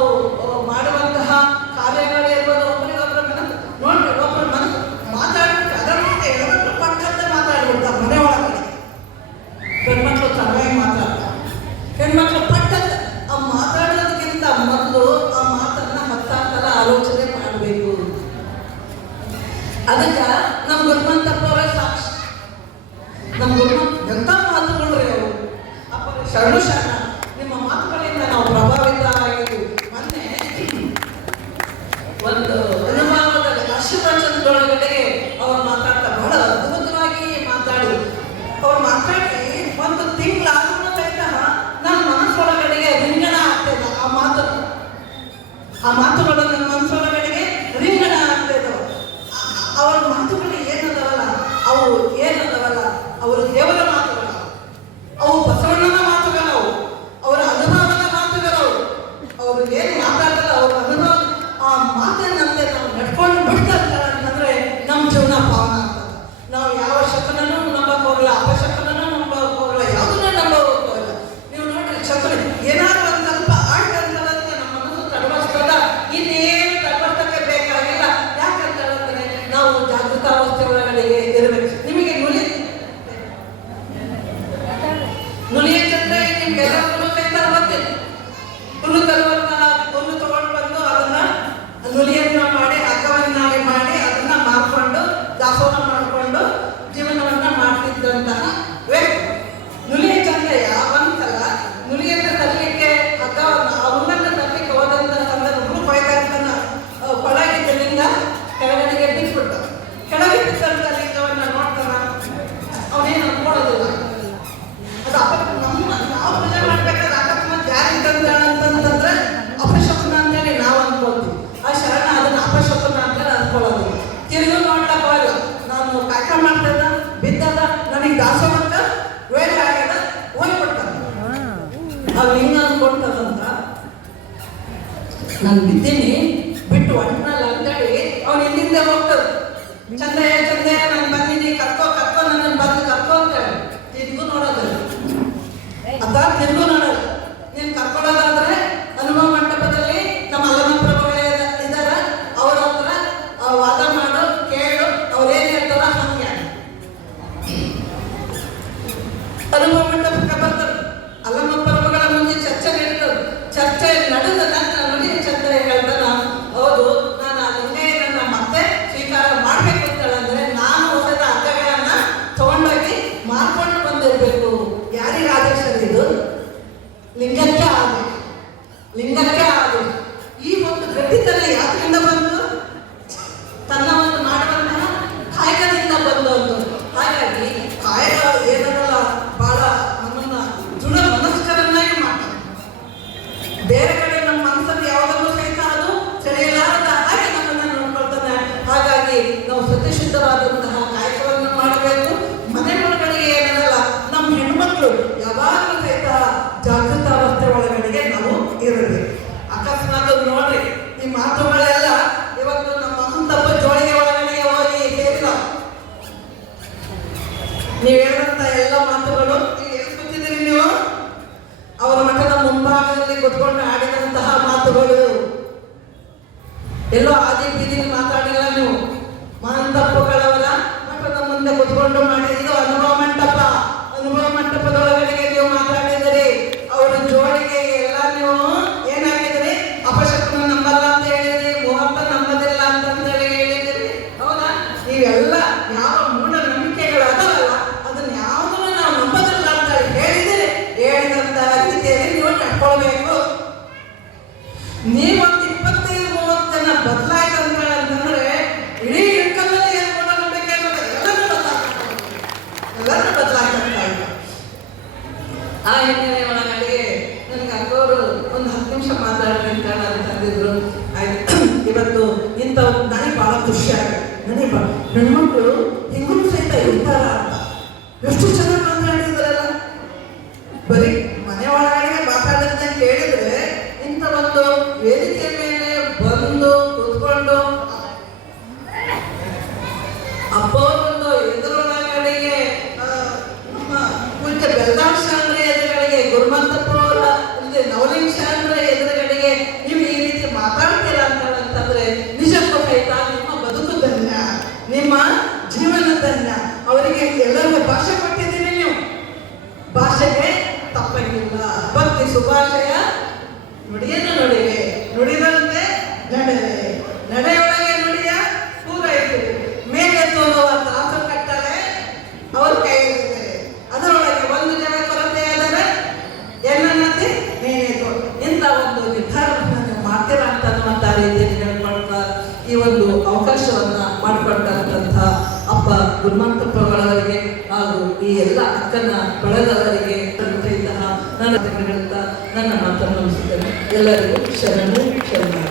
ಮಾಡುವಂತಹ ಕಾರ್ಯಗಳಿರ್ಬೋದು, ಒಬ್ಬರಿಗೊಬ್ಬರ ಮನಸ್ಸು ನೋಡ್ರಿ, ಒಬ್ಬರ ಮನಸ್ಸು ಮಾತಾಡ್ಬಿಟ್ಟು ಅದನ್ನು ಹೆಣ್ಮಕ್ಳು ಪಟ್ಟಂತೆ ಮಾತಾಡ್ಬಿಡ್ತಾರೆ. ಮನೆ ಒಳಗಡೆ ಹೆಣ್ಮಕ್ಳು ಚೆನ್ನಾಗಿ ಮಾತಾಡ್ತಾರೆ, ಹೆಣ್ಮಕ್ಳು ಪಟ್ಟಂತೆ ಆ ಮಾತಾಡೋದಕ್ಕಿಂತ ಮೊದಲು ಆ ಮಾತನ್ನ ಹತ್ತಾರು ಆಲೋಚನೆ ಮಾಡಬೇಕು. ಅದಕ್ಕೆ ನಮ್ಮ ಗುರುಮಂತಪ್ಪ ಅವರೇ ಸಾಕ್ಷಿ. ನಮ್ಮ ಗುರುಮಂತ ಎಂಥ ಮಾತುಗಳು ರೀ ಅವರು. ಅಪ್ಪ ಶರಣು ಶರಣ, ನಿಮ್ಮ ಮಾತುಗಳಿಂದ ನಾವು ಪ್ರಭಾವಿತ ಆಗಿದ್ದೀವಿ. ಮೊನ್ನೆ ಒಂದು ಅನುಭವದಲ್ಲಿ ಆಶೀರ್ವಚನದೊಳಗಡೆ ಅವ್ರು ಮಾತಾಡ್ತಾ ಬಹಳ ಅದ್ಭುತವಾಗಿ ಮಾತಾಡಿ, ಅವ್ರು ಮಾತಾಡಿ ಒಂದು ತಿಂಗಳಾದ್ರೂ ಸಹಿತ ನನ್ನ ಮನಸ್ಸೊಳಗಡೆಗೆ ರಿಂಗಣ ಆಗ್ತದೆ. ಆ ಮಾತುಗಳು ನನ್ನ ಮನಸ್ಸೊಳಗಡೆಗೆ ರಿಂಗಣ ಆಗ್ತದೆ. ಅವರ ಮಾತುಗಳು ಏನದವಲ್ಲ, ಅವು ಏನದವಲ್ಲ, ಅವರು ದೇವರ ಮಾತುಗಳು, ಅವು ಬಸವಣ್ಣನ ಮಾತುಗಳು, ಅವರ ಅನುಭವದ ಮಾತುಗಳು. ಅವರು ಏನು ಮಾತಾಡ್ತಾರ ಅವ್ರ ಅನುಭವ, ಆ ಮಾತಿನಂತೆ ನಾವು ನಡ್ಕೊಂಡು ಬಿಡ್ತಾರೆ ಅಂತಂದ್ರೆ ನಮ್ಮ ಜೀವನ ಪಾವನ ಆಗ್ತದೆ. ನಾವು ಯಾವ ಶಕನೂ ನಂಬಕ್ ಹೋಗಲ್ಲ, ಅಪಶಕನೂ ನಂಬಕ್ ಹೋಗಲ್ಲ, ಯಾವುದನ್ನೂ ನಂಬಕ್ ಹೋಗಲ್ಲ. ನೀವು ನೋಡ್ರಿ, ಶಕನ ಏನಾದ್ರು ಒಂದು ಸ್ವಲ್ಪ ಆಯ್ತಂತಂದ್ರೆ ನಮ್ಮ ಮನಸ್ಸು ತಡವಸ್ತದ, ಇನ್ನೇನು ತಡವಸ್ತಕ್ಕೆ ಬೇಕಾಗಿಲ್ಲ. ಯಾಕಂತಂದ್ರೆ ನಾವು ಜಾಗೃತಾವಸ್ಥೆ ಒಳಗಡೆ ಇರಬೇಕು. ನಿಮಗೆ ನುಲಿಯ ಚಂದ್ರ ನಿಮ್ಗೆಲ್ಲರೂ ಸಹಿತ ಗೊತ್ತಿಲ್ಲ. ಹುಲ್ಲು ತಗೊಂಡು ಬಂದು ಅದನ್ನ ನುಲಿಯನ್ನ ಮಾಡಿ ಹಗ್ಗವನ್ನಾಗಿ ಮಾಡಿ ಅದನ್ನ ಮಾರ್ಕೊಂಡು ದಾಸೋಹ ಮಾಡಿಕೊಂಡು ಜೀವನವನ್ನ ಮಾಡ್ತಿದ್ದಂತಹ ವ್ಯಕ್ತಿ. ನುಲಿಯ ಚಂದ್ರಯ್ಯ ಒಂದ್ಸಲ ನುಲಿಯನ್ನ ತರಲಿಕ್ಕೆ ಹಗ್ಗವನ್ನು ಆ ಲಿಂಗ ಕೊಡ್ತದಂತ ನಾನು ಬಿದ್ದೀನಿ ಬಿಟ್ಟು ಒಣ್ಣಲ್ಲ ಅಂತೇಳಿ ಅವ್ನು ಇಲ್ಲಿಂದ ಹೋಗ್ತದೆ. ಚಂದಯ್ಯ ಚಂದಯ್ಯ ನಾನು ಬಂದಿನಿ, ಕರ್ಕೋ ಕರ್ಕೋ ನನ್ನ ಬಂದು ಕರ್ಕೋ ಅಂತೇಳಿ ತಿರ್ಗು ನೋಡೋದಿಲ್ಲ. ಅದ ತಿರ್ಗು ನೋಡೋದು. ನೀನು ಕರ್ಕೊಳ್ಳೋದಾದ್ರೆ ಅನುಭವ ಮಂಟಪದಲ್ಲಿ ನಮ್ಮ ಅಲ್ಲಮ ಪ್ರಭುಗಳೇ ಇದ್ದಾರ, ಅವ್ರ ಹತ್ರ ವಾದ ಮಾಡು, ಕೇಳು, ಅವ್ರೇನು ಹೇಳ್ತಾರ ಹಂಗೆ. ಅನುಭವ ಮಂಟಪಕ್ಕೆ ಬರ್ತಾರೆ. ಅಲ್ಲಮ ಪ್ರಭುಗಳ ಮುಂದೆ ಚರ್ಚೆ ನಡೀತದೆ. ಚರ್ಚೆ ನಡೆದ ನಂತರ ನೋಡಿ ಚಂದ್ರ ಹೇಳ್ತಾನ, ಹೌದು ನಾನು ಆ ಲಿಂಗಯ್ಯನನ್ನ ಮತ್ತೆ ಸ್ವೀಕಾರ ಮಾಡಬೇಕು ಅಂತ ಹೇಳಂದ್ರೆ ನಾನು ಹೊಸದ ಅಂಗಗಳನ್ನ ತಗೊಂಡೋಗಿ ಮಾರ್ಕೊಂಡು ಬಂದಿರಬೇಕು. ಯಾರಿಗೆ ಆದೇಶ ಇದು? ಲಿಂಗಕ್ಕೆ ಆದೇಶ. ಲಿಂಗಕ್ಕೆ ಆದೇಶ. ಈ ಒಂದು ಗಟ್ಟಿತನ ಯಾತ್ರಿಂದ ಬಂತು? ತನ್ನ ಒಂದು ಮಾಡುವಂತಹ ಕಾಯಕದಿಂದ ಬಂದದ್ದು. ಹಾಗಾಗಿ ಕಾಯಕ ಏನಲ್ಲ ಬಹಳ ನಮ್ಮನ್ನ ದೃಢ ಮನಸ್ಕರನ್ನಾಗಿ ಮಾಡ್ತಾರೆ. ಬೇರೆ ಕಡೆ ನಮ್ಮ ಮನಸ್ಸಲ್ಲಿ ಯಾವುದನ್ನು ಸಹಿತ ಅದು ಸೆಳೆಯಲಾರದ ಹಾಗೆ ನಮ್ಮನ್ನ ನೋಡ್ಕೊಳ್ತಾನೆ. ಹಾಗಾಗಿ ನಾವು ಸತ್ಯಶುದ್ಧವಾದಂತಹ ಕಾಯಕವನ್ನು ಮಾಡಬೇಕು. ಮನೆ ಒಳಗಡೆಗೆ ಏನಲ್ಲ, ನಮ್ಮ ಹೆಣ್ಮಕ್ಳು ಯಾವಾಗಲೂ ಸಹಿತ ಜಾಗೃತ ಅವಸ್ಥೆ ಒಳಗಡೆಗೆ ನಾವು ಇರಬೇಕು. ಅಕಸ್ಮಾತ್ ನೋಡ್ರಿ ಈ ಮಾತುಗಳೆಲ್ಲ ಇವತ್ತು ನಮ್ಮ ಮಹಂತಪ್ಪ ಜೋಳಿಗೆ ಒಳಗಡೆಗೆ ಹೋಗಿ ಸೇರಿದ. ನೀವು ಹೇಳುವಂತ ಎಲ್ಲ ಮಾತುಗಳು ಎಲ್ಲಿ ಕೂತಿದ್ದೀರಿ ನೀವು? ಅವರ ಮಠದ ಮುಂಭಾಗದಲ್ಲಿ ಕುತ್ಕೊಂಡು ಆಡಿದಂತಹ ಮಾತುಗಳು. ಎಲ್ಲೋ ಆದಿ ಬೀದಿಲಿ ಮಾತಾಡಿಲ್ಲ ನೀವು. ಮಹಂತಪ್ಪಗಳವರ ಮಠದ ಮುಂದೆ ಕುತ್ಕೊಂಡು ಮಾಡಿ ಇದು ಅನುಭವ ಮಂಟಪ. ಅನುಭವ ಮಂಟಪದೊಳಗಡೆಗೆ ನೀವು ಮಾತಾಡಿದಿರಿ. ಅವರ ಜೋಡಿಗೆ ಎಲ್ಲ ನೀವು ಏನಾಗಿದ್ರಿ? ಅಪಶಕುನ ನಂಬಲ್ಲ ಅಂತ ಹೇಳಿದ್ರಿ, ಮುಹೂರ್ತ ನಂಬದಿಲ್ಲ ಅಂತಂದೇಳಿ ಹೇಳಿದಿರಿ. ಹೌದಾ? ನೀವೆಲ್ಲ ಯಾವ ಮೂಢ ನಂಬಿಕೆಗಳು ಅದಲ್ಲ ಅದನ್ನ ಯಾವುದನ್ನು ನಾವು ನಂಬದಿಲ್ಲ ಅಂತ ಹೇಳಿದಿರಿ. ಹೇಳಿದಂತಹ ರೀತಿಯಲ್ಲಿ ನೀವು ನಡ್ಕೊಳ್ಬೇಕು. ನೀವೊಂದು 25-30 ಜನ ಬದಲಾಯ್ತಂತಂದ್ರೆ ಇಡೀ ಇಳ್ಕಲ್ಲಲ್ಲಿ ಏನು ಮೂಢ ನಂಬಿಕೆ ಎಲ್ಲರೂ ಬದಲಾಯ್ತಾ ಇಲ್ಲ. ಆ ಹಿನ್ನೆಲೆ ಒಳಗಡೆ ನನಗೆ ಅಕ್ಕವರು ಒಂದು 10 ನಿಮಿಷ ಮಾತಾಡ್ರಿ ಅಂತ ತಂದಿದ್ರು. ಆಯ್ತು, ಇವತ್ತು ಇಂಥ ನನಗೆ ಭಾಳ ಖುಷಿ ಆಗಿದೆ. ನನಗೆ ಹೆಣ್ಮಕ್ಳು ಹಿಂಗೂ ಸಹಿತ ಇರ್ತಾರ ಅಂತ ಎಷ್ಟು ಚೆನ್ನಾಗಿ ಮಾತಾಡಿದ್ರಲ್ಲ. ಬರೀ ಮನೆ ಒಳಗಡೆ ಮಾತಾಡಿದ್ರೆ ಕೇಳಿದ್ರೆ ಇಂಥ ಒಂದು ವೇದಿಕೆ ಮೇಲೆ ಬಂದು ಕೂತ್ಕೊಂಡು ಅಪ್ಪವರೊಂದು ಎದುರೊಳಗಡೆಗೆ ನಮ್ಮ ಪೂಜ್ಯ ಬೆಲ್ದಾಳ್ ಶಾಂದ್ರ ಎದುರುಗಡೆಗೆ, ಗುರುಮಂತಪ್ಪ ಅವರ ಇಲ್ಲಿ ನವಲಿಂಗ ಶಾಂದ್ರ ಎದುರುಗಡೆಗೆ ನೀವು ಈ ರೀತಿ ಮಾತಾಡ್ತೀರಾ ಅಂತಂದ್ರೆ ನಿಜಕ್ಕೂ ಸಹಿತ ನಿಮ್ಮ ಬದುಕು ಧನ್ಯ, ನಿಮ್ಮ ಜೀವನ ಧನ್ಯ. ಅವರಿಗೆ ಎಲ್ಲರಿಗೂ ಭಾಷೆ ಕೊಟ್ಟಿದ್ದೀರಿ ನೀವು. ಭಾಷೆಗೆ ತಪ್ಪಂಗಿಲ್ಲ. ಭಕ್ತಿ ಸುಭಾಷೆಯ ನುಡಿಯನ್ನು ನುಡಿವೆ, ನುಡಿದಂತೆ ನಡೆವೆ, ನಡೆಯೊಳಗೆ ನುಡಿಯ ಪೂರೈಸಿರಿ. ಮೇಲೆ ತೋರುವ ತ್ರಾಸು ಕಟ್ಟಲೆ ಅವ್ರ ಕೈಯಲ್ಲಿದೆ. ಅದರೊಳಗೆ ಒಂದು ಜನ ಕೊರತೆಯಾದರೆ ಏನನ್ನತ್ತೆ ನೀನೇತು. ಇಂಥ ಒಂದು ನಿರ್ಧಾರವನ್ನು ಮಾಡ್ತೀರಾ ಅಂತ ಅನ್ನುವಂಥ ರೀತಿಯಲ್ಲಿ ಹೇಳ್ಕೊಳ್ತಾ ಈ ಒಂದು ಅವಕಾಶವನ್ನ ಮಾಡಿಕೊಟ್ಟಂತಹ ಅಪ್ಪ ಗುರುಮಂತಪ್ಪಗಳವರಿಗೆ ಹಾಗೂ ಈ ಎಲ್ಲ ಅಕ್ಕನ ಬಳಗದವರಿಗೆ ನನ್ನ ಮಾತನ್ನು ಮುಗಿಸಿದ್ದೇನೆ. ಎಲ್ಲರಿಗೂ ಶರಣು ಶರಣ.